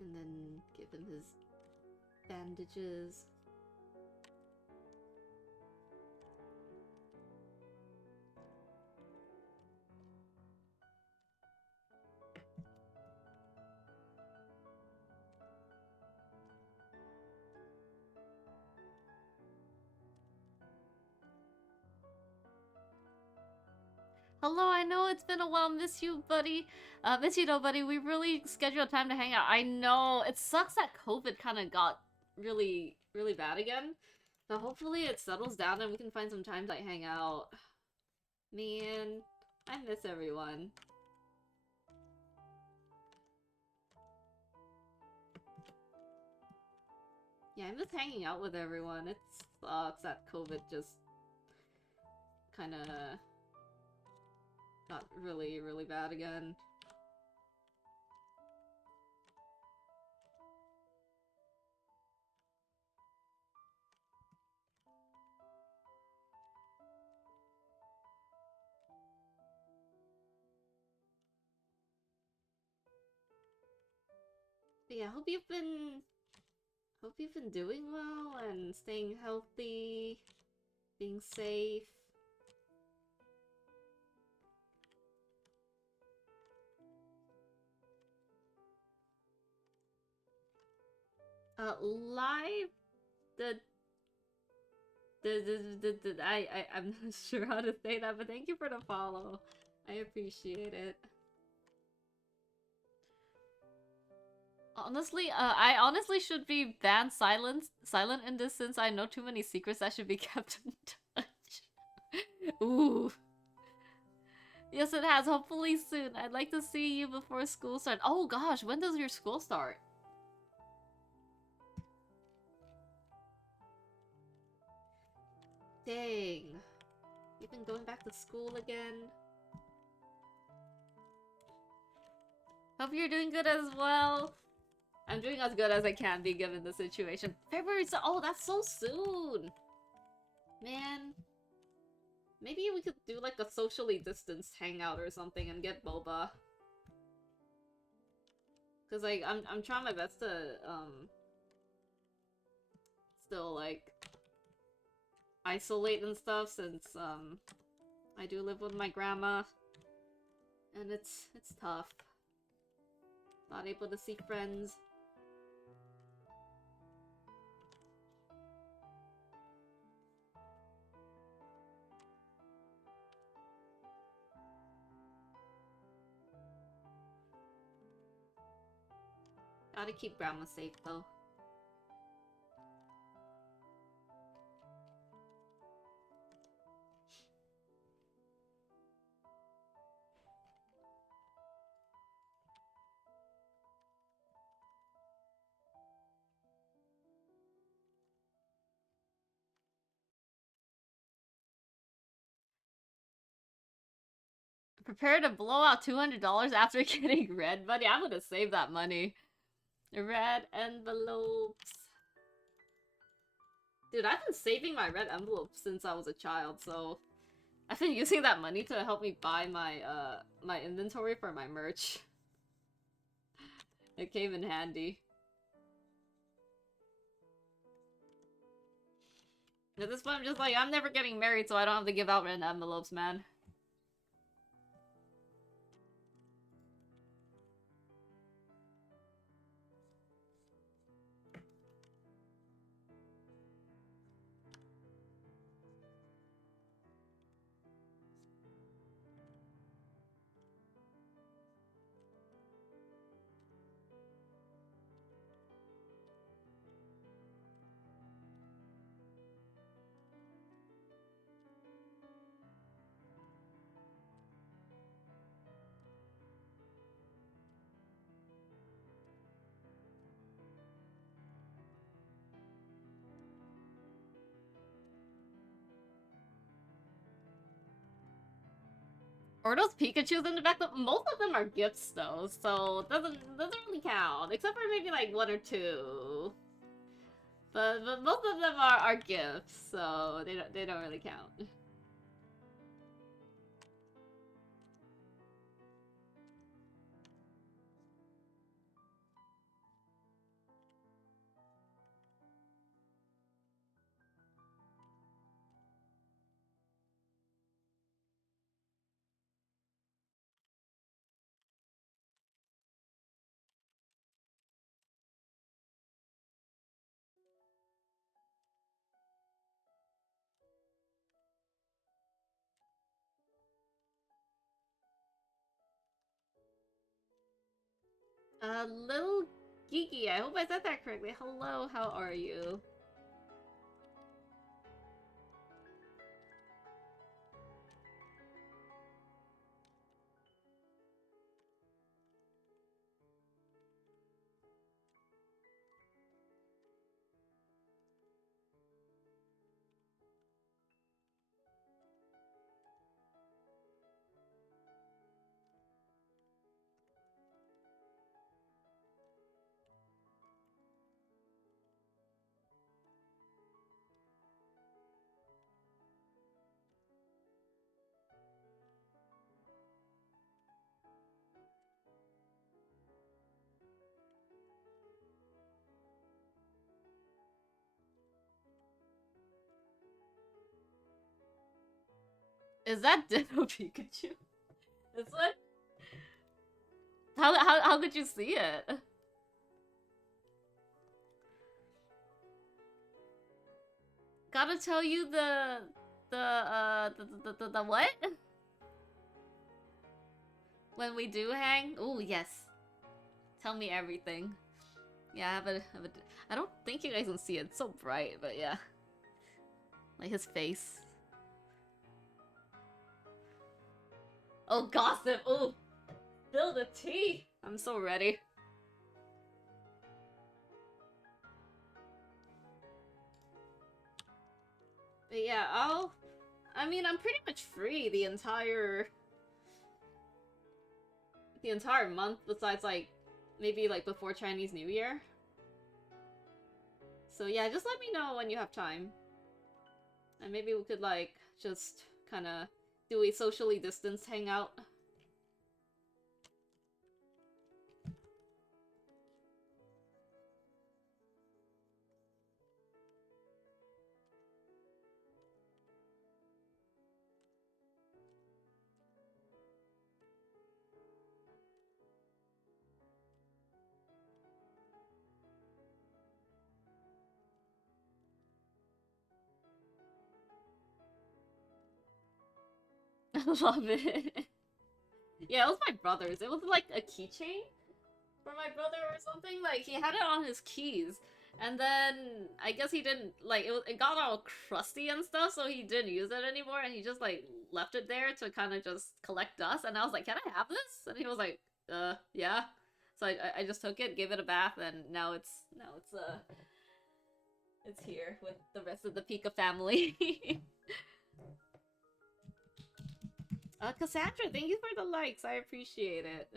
And then give him his bandages. Hello, I know it's been a while. Miss you, buddy. Miss you, though, buddy. We really scheduled time to hang out. I know. It sucks that COVID kind of got really, really bad again. So hopefully it settles down and we can find some time to like, hang out. Man, I miss everyone. Yeah, I miss hanging out with everyone. It sucks that COVID just kind of got really, really bad again. But yeah, hope you've been doing well and staying healthy, being safe. Live the I'm not sure how to say that, but thank you for the follow. I appreciate it. Honestly, I honestly should be banned silent in this since I know too many secrets that should be kept in touch. Ooh. Yes, it has. Hopefully soon. I'd like to see you before school starts. Oh gosh, when does your school start? Dang. You've been going back to school again? Hope you're doing good as well. I'm doing as good as I can be given the situation. February, oh, that's so soon! Man. Maybe we could do like a socially distanced hangout or something and get boba. Cause like, I'm trying my best to, still like, isolate and stuff since, I do live with my grandma. And it's tough. Not able to see friends. Gotta keep grandma safe though. Prepare to blow out $200 after getting red money. I'm gonna save that money. Red envelopes. Dude, I've been saving my red envelopes since I was a child, so I've been using that money to help me buy my my inventory for my merch. It came in handy. At this point, I'm just like, I'm never getting married, so I don't have to give out red envelopes, man. Or those Pikachus in the back, but most of them are gifts though, so it doesn't really count. Except for maybe like one or two. But most of them are gifts, so they don't really count. Little Geeky, I hope I said that correctly. Hello, how are you? Is that Ditto Pikachu? Is it? How could you see it? Gotta tell you the what? When we do hang? Ooh, yes. Tell me everything. Yeah, I don't think you guys can see it. It's so bright, but yeah. Like his face. Oh, gossip! Ooh! Spill the tea! I'm so ready. But yeah, I mean, I'm pretty much free the entire month, besides like maybe like before Chinese New Year. So yeah, just let me know when you have time. And maybe we could like just kinda do a socially distanced hangout. I love it. Yeah, it was my brother's. It was like a keychain for my brother or something. Like he had it on his keys, and then I guess he didn't like it got all crusty and stuff, so he didn't use it anymore, and he just like left it there to kind of just collect dust. And I was like, "Can I have this?" And he was like, yeah." So I just took it, gave it a bath, and now it's here with the rest of the Pika family. Cassandra, thank you for the likes. I appreciate it.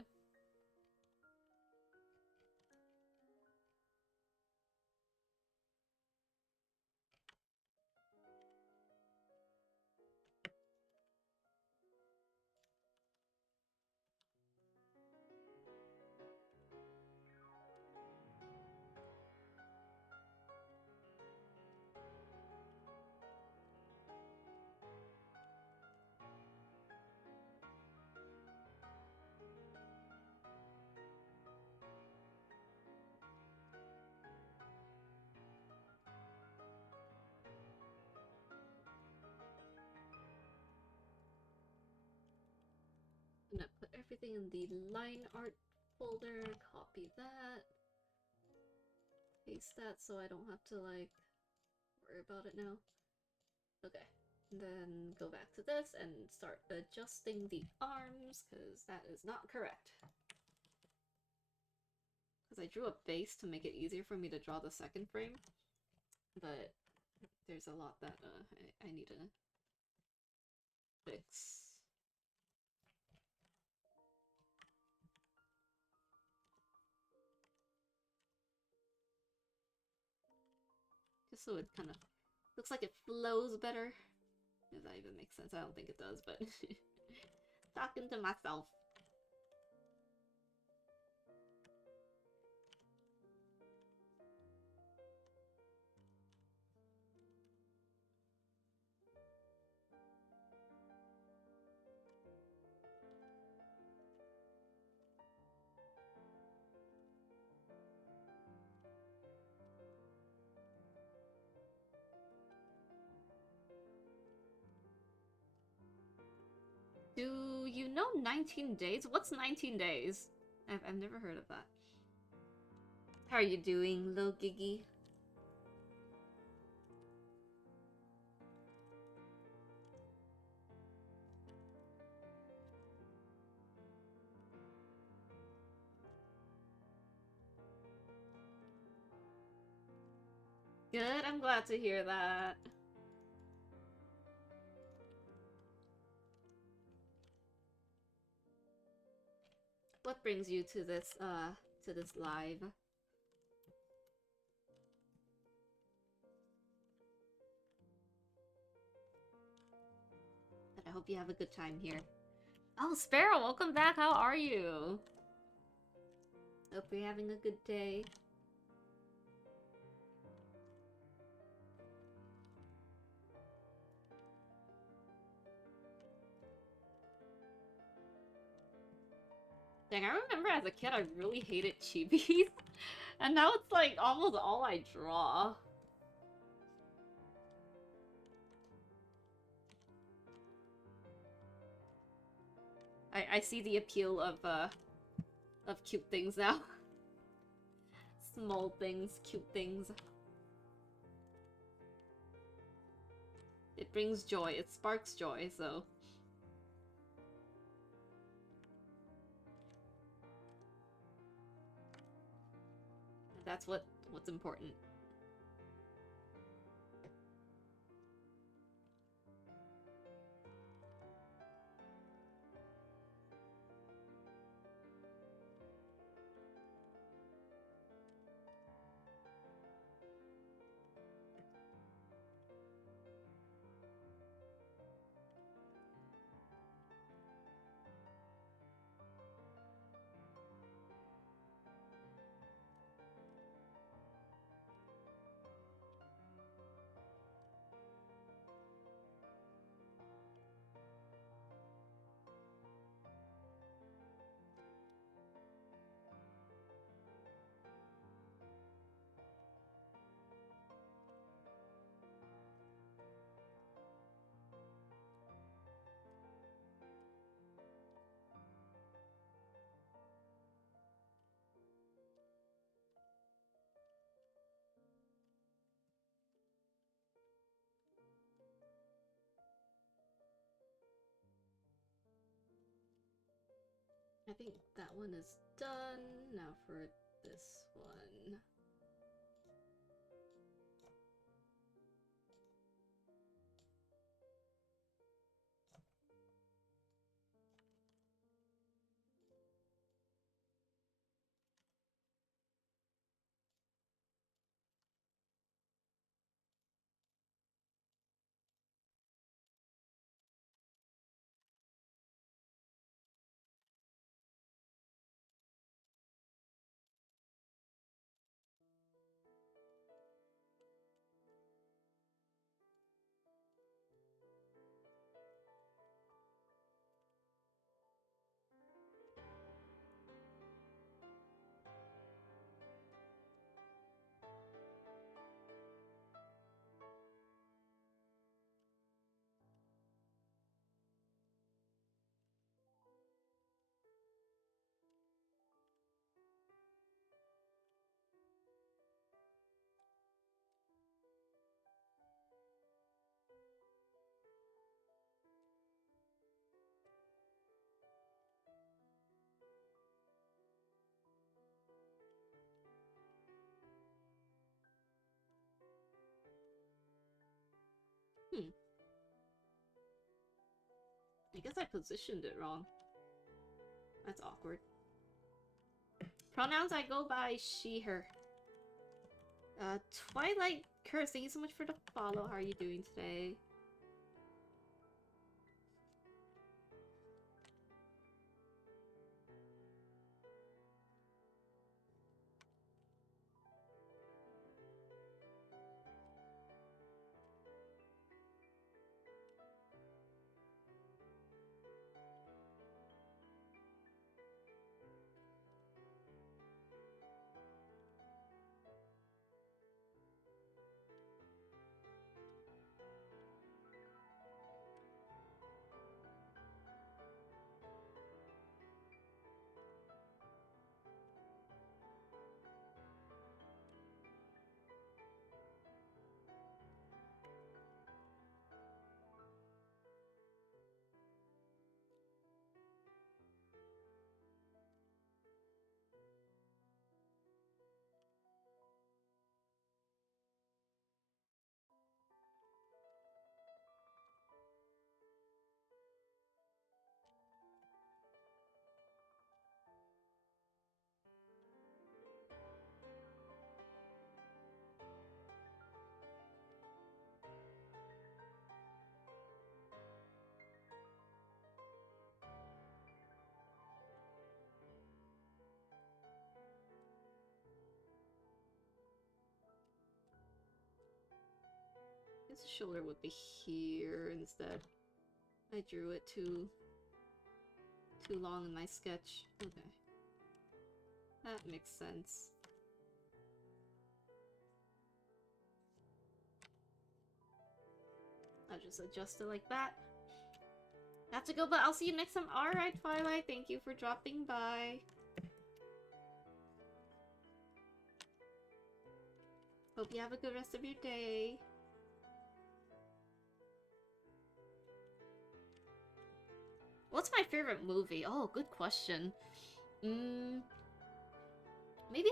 I'm gonna put everything in the Lineart folder, copy that, paste that so I don't have to like worry about it now. Okay, and then go back to this and start adjusting the arms, because that is not correct. Because I drew a base to make it easier for me to draw the second frame, but there's a lot that I need to fix. Just so it kind of looks like it flows better. Does that even make sense? I don't think it does, but talking to myself. Do you know 19 days? What's 19 days? I've never heard of that. How are you doing, little Giggy? Good, I'm glad to hear that. What brings you to this live? But I hope you have a good time here. Oh, Sparrow, welcome back. How are you? Hope you're having a good day. Dang, I remember as a kid I really hated chibis. And now it's like almost all I draw. I see the appeal of cute things now. Small things, cute things. It brings joy, it sparks joy, so... That's what's important. I think that one is done. Now for this one. I guess I positioned it wrong. That's awkward. Pronouns I go by she, her. Twilight Curse, thank you so much for the follow. How are you doing today? I guess the shoulder would be here instead. I drew it too too long in my sketch. Okay. That makes sense. I'll just adjust it like that. I have to go, but I'll see you next time. Alright, Twilight, thank you for dropping by. Hope you have a good rest of your day. What's my favorite movie? Oh, good question. Maybe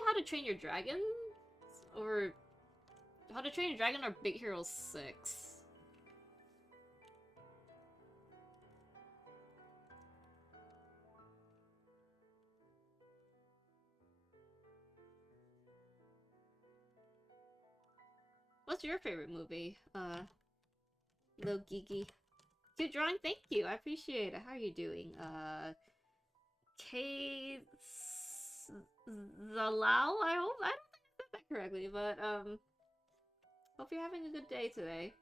How to Train Your Dragon? Or How to Train Your Dragon or Big Hero 6? What's your favorite movie? Little Geeky. Good drawing, thank you. I appreciate it. How are you doing? K Zalao, I hope I don't think I said that correctly, but hope you're having a good day today.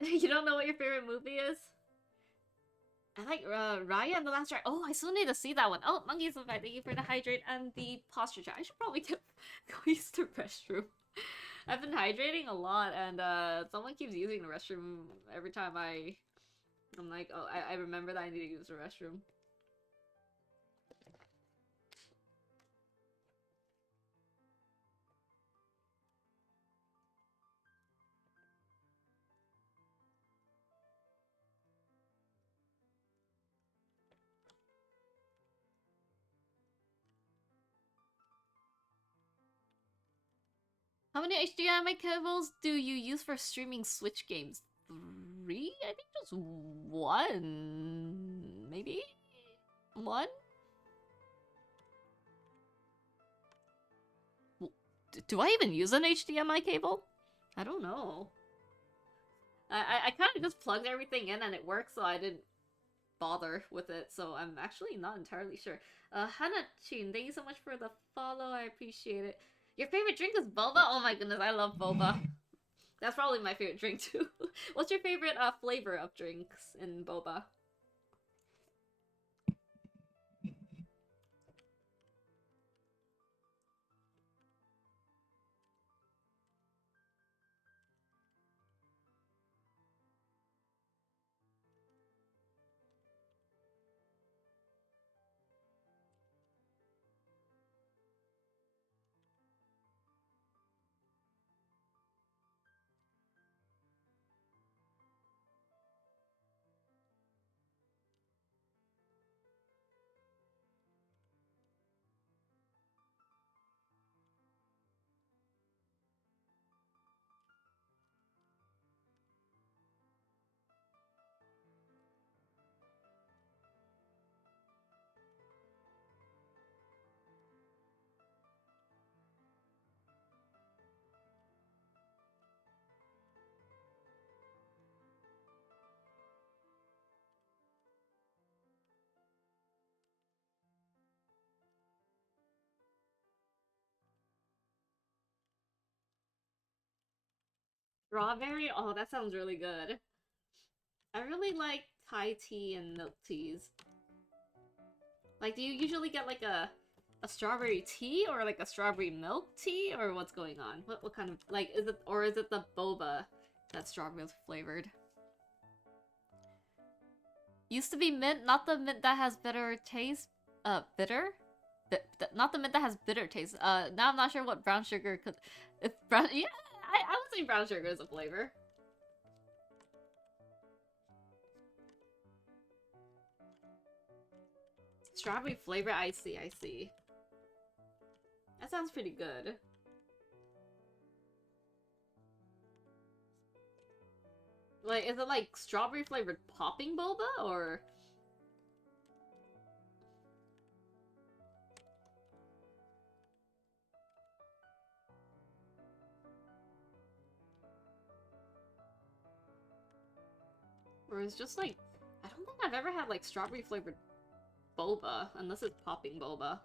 You don't know what your favorite movie is? I like Raya and the Last Dragon. Oh, I still need to see that one. Oh, Monkeys of Fight, thank you for the hydrate and the posture check. I should probably go use the restroom. I've been hydrating a lot, and someone keeps using the restroom every time I'm like, oh, I remember that I need to use the restroom. How many HDMI cables do you use for streaming Switch games? 3? I think just 1. Maybe? 1? Do I even use an HDMI cable? I don't know. I kind of just plugged everything in and it worked, so I didn't bother with it, so I'm actually not entirely sure. Hanachin, thank you so much for the follow, I appreciate it. Your favorite drink is boba? Oh my goodness, I love boba. That's probably my favorite drink too. What's your favorite flavor of drinks in boba? Strawberry? Oh, that sounds really good. I really like Thai tea and milk teas. Like, do you usually get like a strawberry tea or like a strawberry milk tea, or what's going on? What kind of, like, is it, or is it the boba that's strawberry flavored? Used to be mint, not the mint that has bitter taste. Bitter? Not the mint that has bitter taste. Now I'm not sure what brown sugar could. If brown, yeah, I would say brown sugar is a flavor. Strawberry flavor, I see, I see. That sounds pretty good. Like, is it like strawberry flavored popping boba, or? Or it's just like, I don't think I've ever had like strawberry flavored boba, unless it's popping boba.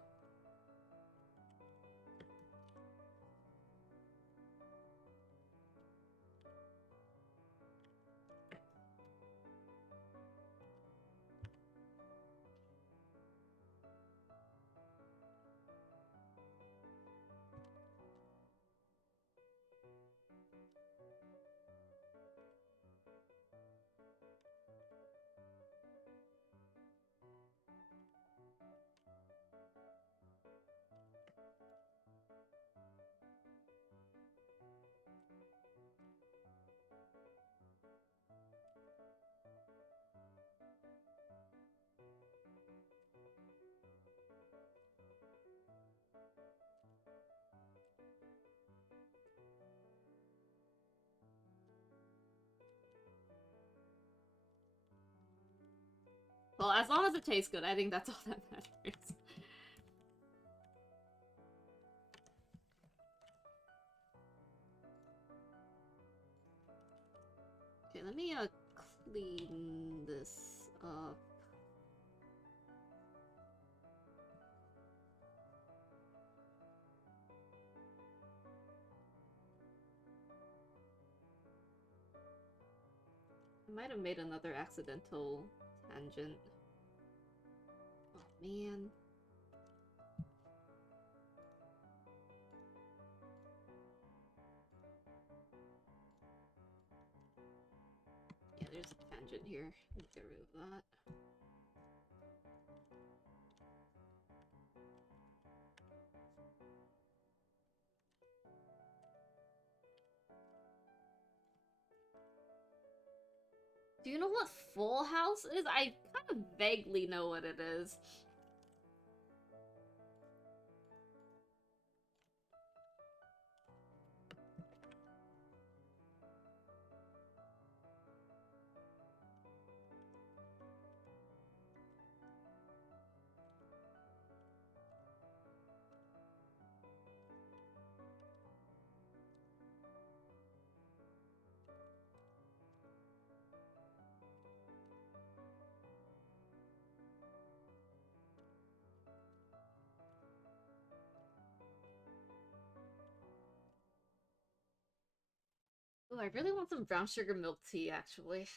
Well, as long as it tastes good, I think that's all that matters. Okay, let me clean this up. I might have made another accidental tangent. Oh man. Yeah, there's a tangent here. Let me get rid of that. Do you know what Full House is? I kind of vaguely know what it is. Oh, I really want some brown sugar milk tea, actually.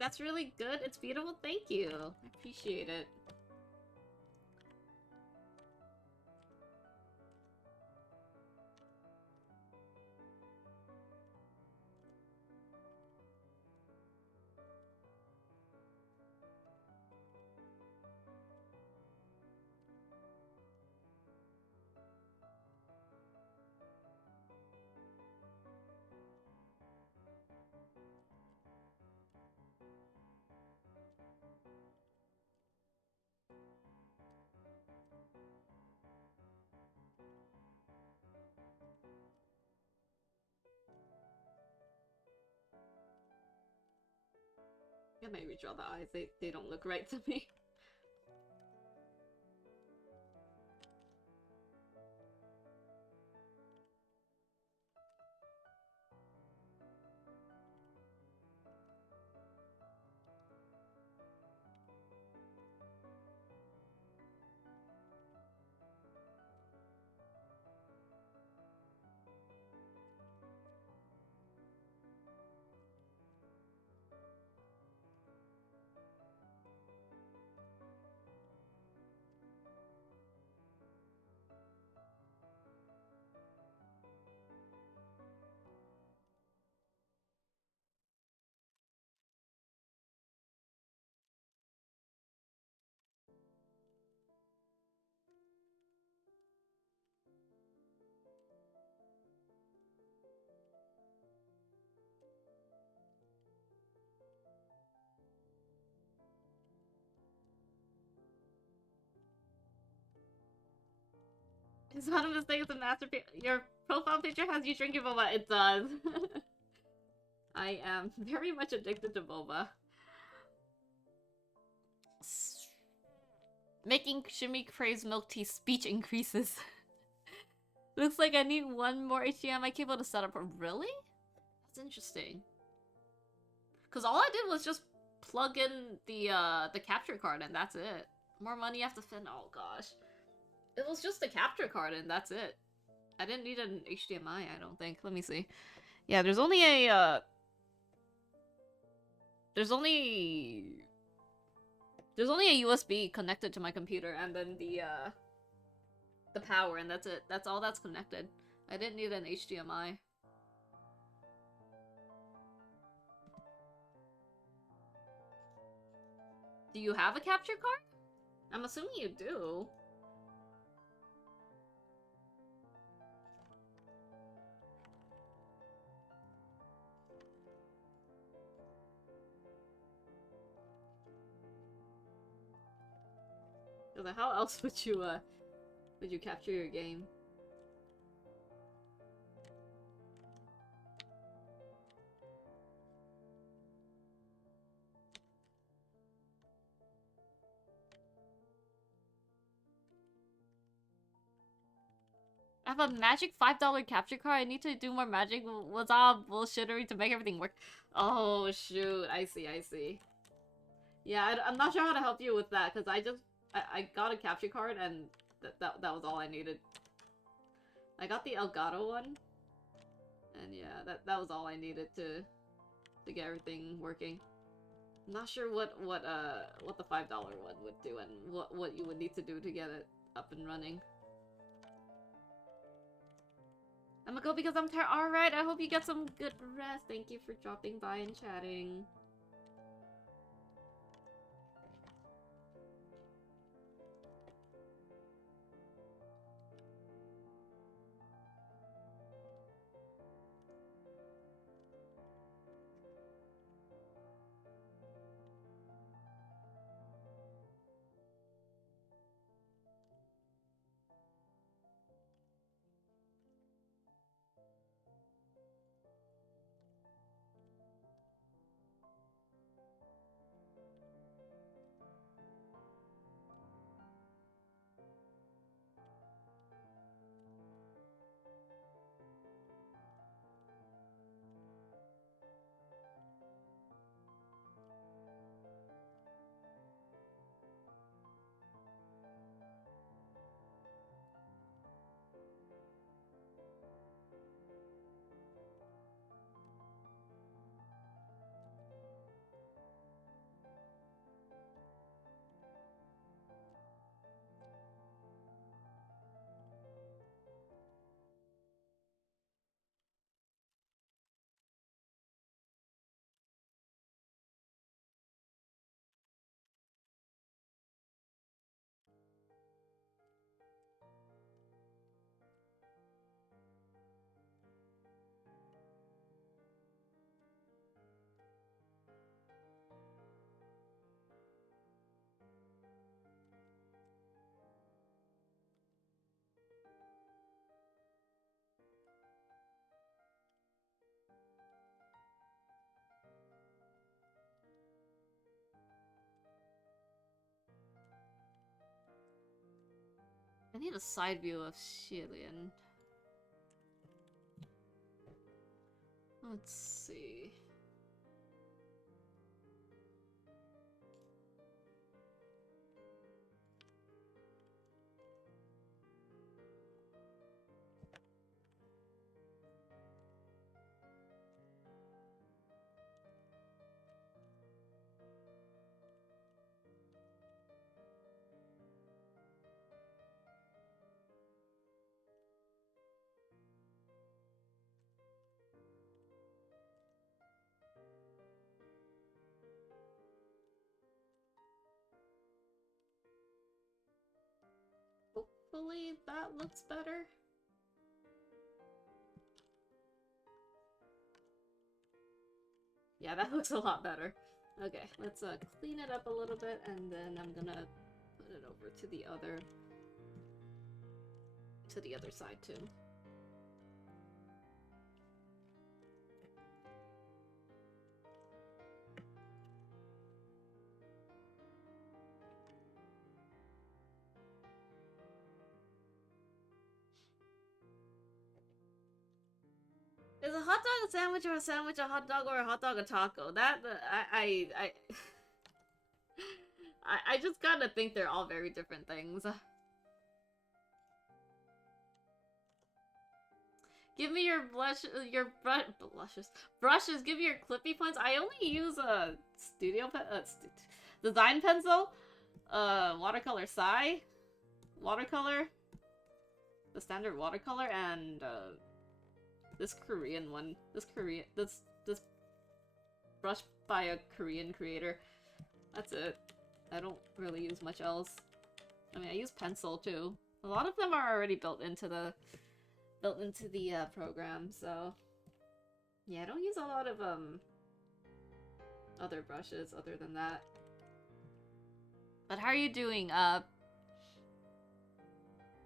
That's really good. It's beautiful. Thank you. I appreciate it. I may redraw the eyes. They don't look right to me. It's not a mistake, it's a masterpiece. Your profile picture has you drinking boba. It does. I am very much addicted to boba. Making Shimmy Craze milk tea speech increases. Looks like I need one more HDMI cable to set up. Really? That's interesting. Cause all I did was just plug in the capture card and that's it. More money you have to spend. Oh gosh. It was just the capture card and that's it. I didn't need an HDMI, I don't think. Let me see. Yeah, there's only a there's only a USB connected to my computer and then the power and that's it. That's all that's connected. I didn't need an HDMI. Do you have a capture card? I'm assuming you do. How else would you capture your game? I have a magic $5 capture card. I need to do more magic. What's all bullshittery to make everything work? Oh shoot! I see. Yeah, I'm not sure how to help you with that because I got a capture card and that was all I needed. I got the Elgato one, and yeah, that was all I needed to get everything working. I'm not sure what the $5 one would do and what you would need to do to get it up and running. I'm gonna go because I'm tired. Alright, I hope you get some good rest. Thank you for dropping by and chatting. need a side view of Xielian. Let's see. Hopefully that looks better. Yeah, that looks a lot better. Okay, let's clean it up a little bit, and then I'm gonna put it over to the other side too. Is a hot dog a sandwich or a sandwich a hot dog or a hot dog a taco? That I just gotta think they're all very different things. Give me your brushes. Give me your clippy points. I only use a design pencil, watercolor watercolor, the standard watercolor, and this Korean one. This brush by a Korean creator. That's it. I don't really use much else. I mean, I use pencil too. A lot of them are already built into the program, so yeah, I don't use a lot of other brushes other than that. But how are you doing?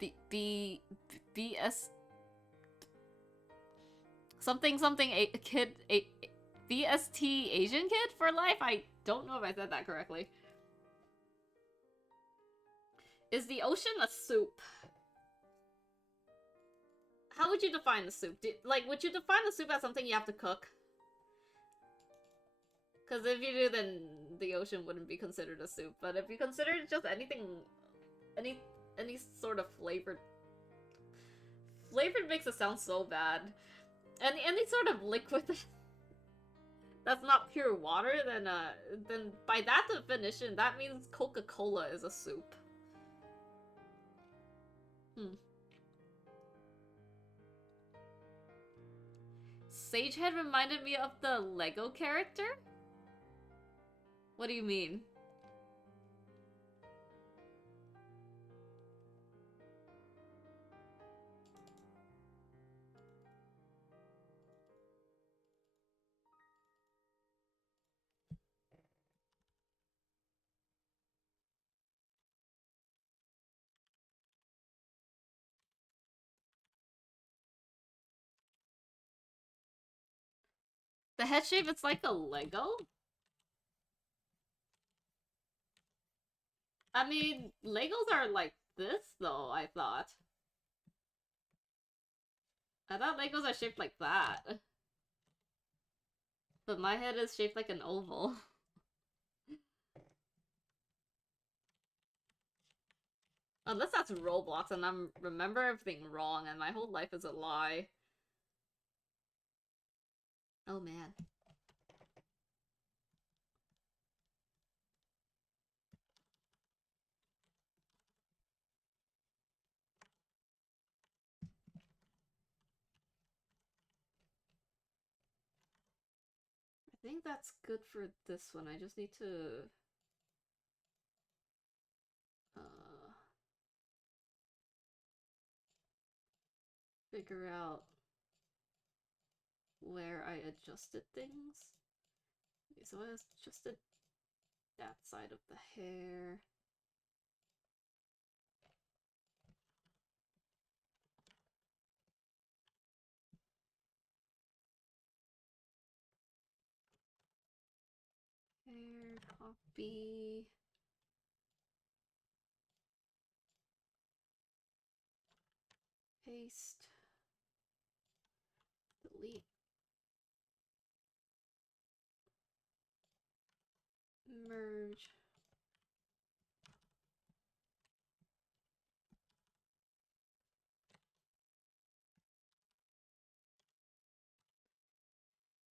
BS something BST Asian kid for life? I don't know if I said that correctly. Is the ocean a soup? How would you define the soup? Would you define the soup as something you have to cook? Because if you do, then the ocean wouldn't be considered a soup. But if you consider it just anything, any sort of flavored makes it sound so bad. Any sort of liquid that's not pure water, then by that definition, that means Coca-Cola is a soup. Sagehead reminded me of the Lego character? What do you mean? The head shape, it's like a Lego? I mean, Legos are like this, though, I thought. I thought Legos are shaped like that. But my head is shaped like an oval. Unless that's Roblox and I'm remember everything wrong and my whole life is a lie. Oh man. I think that's good for this one. I just need to figure out where I adjusted things. Okay, so I adjusted that side of the hair. Hair, copy. Paste. Delete. Merge.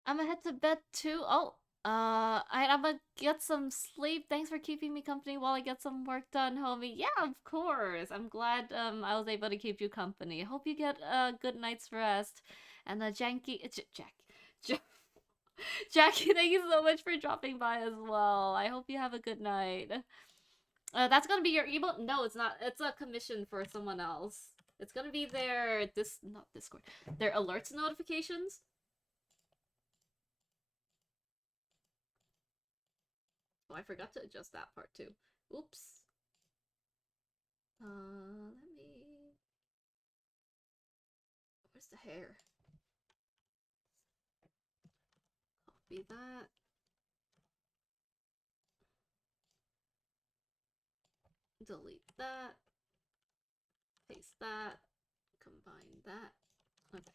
I'm gonna head to bed too. Oh, I'm gonna get some sleep. Thanks for keeping me company while I get some work done, homie. Yeah, of course. I'm glad I was able to keep you company. Hope you get a good night's rest. And Jackie, thank you so much for dropping by as well. I hope you have a good night. That's gonna be your email? No, it's not. It's a commission for someone else. It's gonna be not Discord, their alerts notifications. Oh, I forgot to adjust that part too. Oops. Let me... Where's the hair? Copy that. Delete that. Paste that. Combine that. Okay.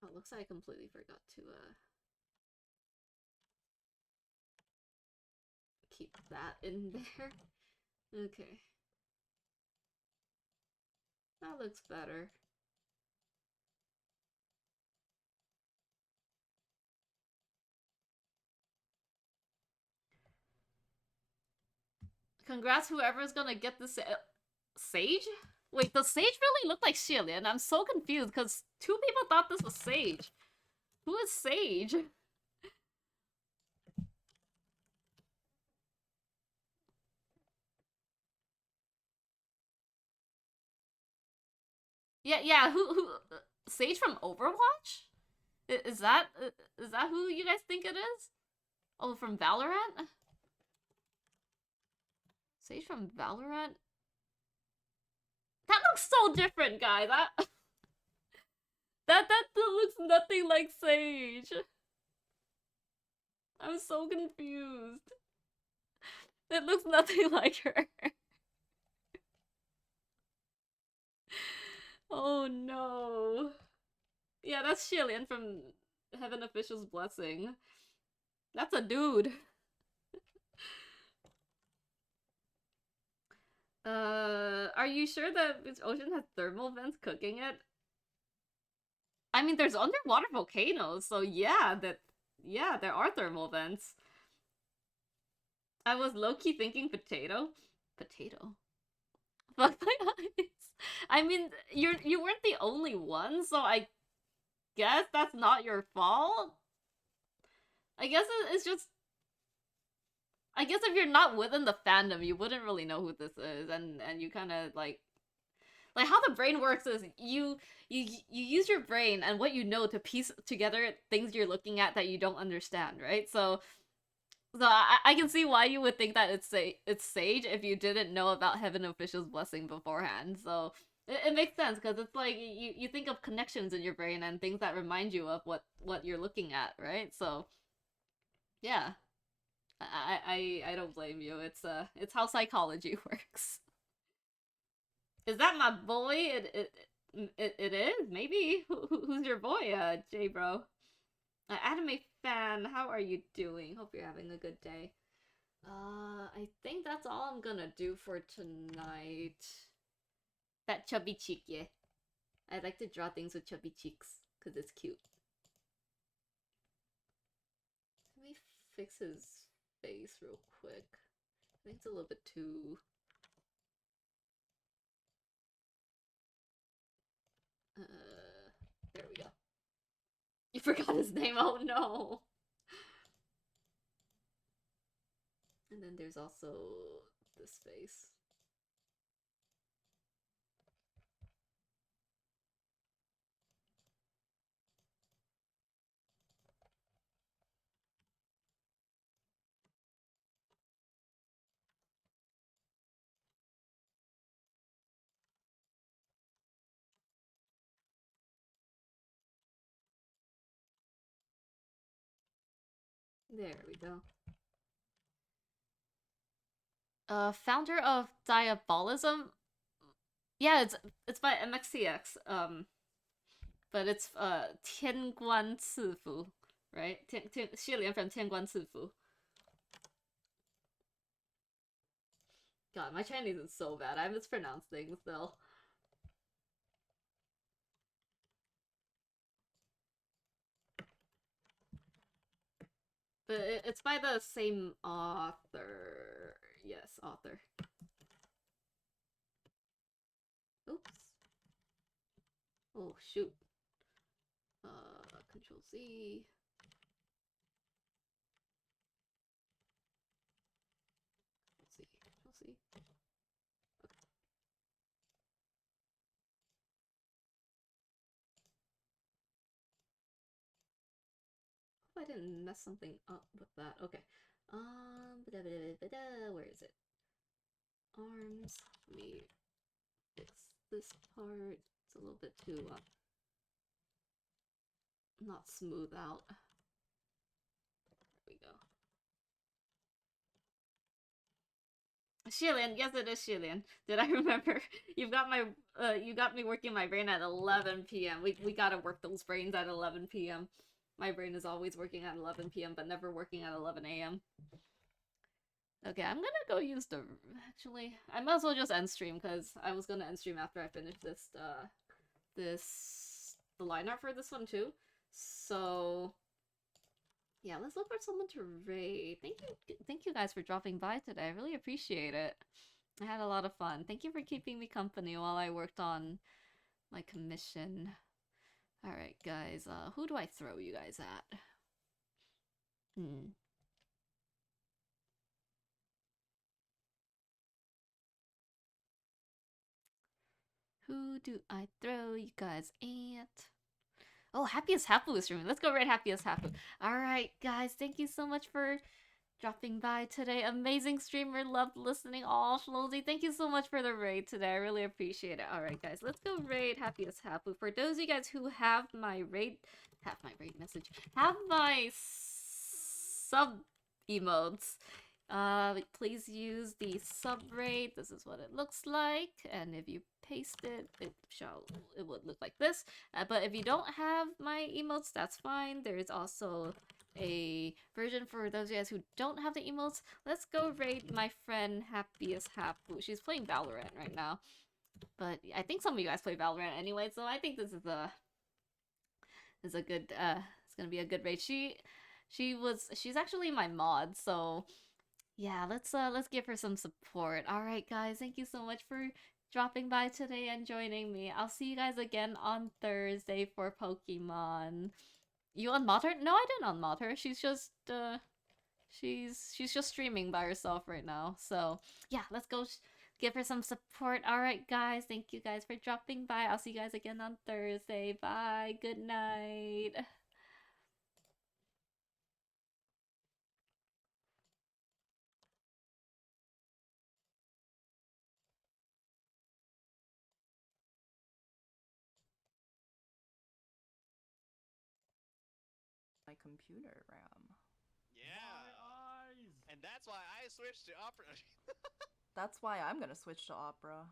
Oh, looks like I completely forgot to keep that in there. Okay. That looks better. Congrats whoever's gonna get this Sage? Wait, does Sage really look like Xielian? I'm so confused because two people thought this was Sage. Who is Sage? Yeah, who Sage from Overwatch? Is that who you guys think it is? Oh, from Valorant? Sage from Valorant? That looks so different, guys. That looks nothing like Sage. I'm so confused. It looks nothing like her. Oh no. Yeah, that's Xielian from Heaven Official's Blessing. That's a dude. Are you sure that this ocean has thermal vents cooking it? I mean, there's underwater volcanoes, so yeah, there are thermal vents. I was low-key thinking potato. Potato? Fuck my eyes. I mean, you weren't the only one, so I guess that's not your fault. I guess it's just... I guess if you're not within the fandom, you wouldn't really know who this is, and you kind of like how the brain works is you use your brain and what you know to piece together things you're looking at that you don't understand, right? So I can see why you would think that it's Sage if you didn't know about Heaven Official's Blessing beforehand. So it makes sense because it's like you think of connections in your brain and things that remind you of what you're looking at, right? So yeah, I don't blame you. It's how psychology works. Is that my boy? It is maybe. Who's your boy? J bro. Anime fan, how are you doing? Hope you're having a good day. I think that's all I'm gonna do for tonight. That chubby cheek, yeah. I like to draw things with chubby cheeks because it's cute. Let me fix his face real quick. I think it's a little bit too... there we go. You forgot his name, oh no! And then there's also this face. There we go. Founder of Diabolism. Yeah, it's by MXCX. But it's Tianguan Cifu, right? Xielian from Tianguan Cifu. God, my Chinese is so bad. I mispronounce things though. But it's by the same author. Yes, author. Oops. Oh shoot. Control Z. Control Z. Okay. Hope I didn't mess something up with that. Okay. Where is it? Arms. Let me fix this part. It's a little bit too not smooth out. There we go. Xielian, yes it is Xielian. Did I remember? You got me working my brain at 11 p.m. We gotta work those brains at 11 p.m. My brain is always working at 11 p.m. but never working at 11 a.m. Okay, I'm gonna go use the... Actually, I might as well just end stream, because I was gonna end stream after I finish this, the line art for this one too. So... yeah, let's look for someone to raid. Thank you guys for dropping by today. I really appreciate it. I had a lot of fun. Thank you for keeping me company while I worked on my commission. Alright, guys, who do I throw you guys at? Who do I throw you guys at? Oh, Happiest Hapu is streaming. Let's go raid Happiest Hapu. Alright, guys, thank you so much for dropping by today. Amazing streamer, loved listening. All Schlozy, thank you so much for the raid today. I really appreciate it. Alright, guys, let's go raid Happiest Hapu. For those of you guys who have my raid message, have my sub emotes, please use the sub raid. This is what it looks like, and if you paste it, it would look like this. But if you don't have my emotes, that's fine. There is also a version for those of you guys who don't have the emotes. Let's go raid my friend Happiest Hapu. She's playing Valorant right now, but I think some of you guys play Valorant anyway, so I think this is a good it's gonna be a good raid. She's actually my mod, so yeah, let's give her some support. All right, guys, thank you so much for dropping by today and joining me. I'll see you guys again on Thursday for Pokemon. You unmod her? No, I didn't unmod her. She's just she's just streaming by herself right now. So yeah, let's go give her some support. All right, guys, thank you guys for dropping by. I'll see you guys again on Thursday. Bye. Good night. My computer RAM. Yeah. And that's why I switched to Opera. That's why I'm gonna switch to Opera.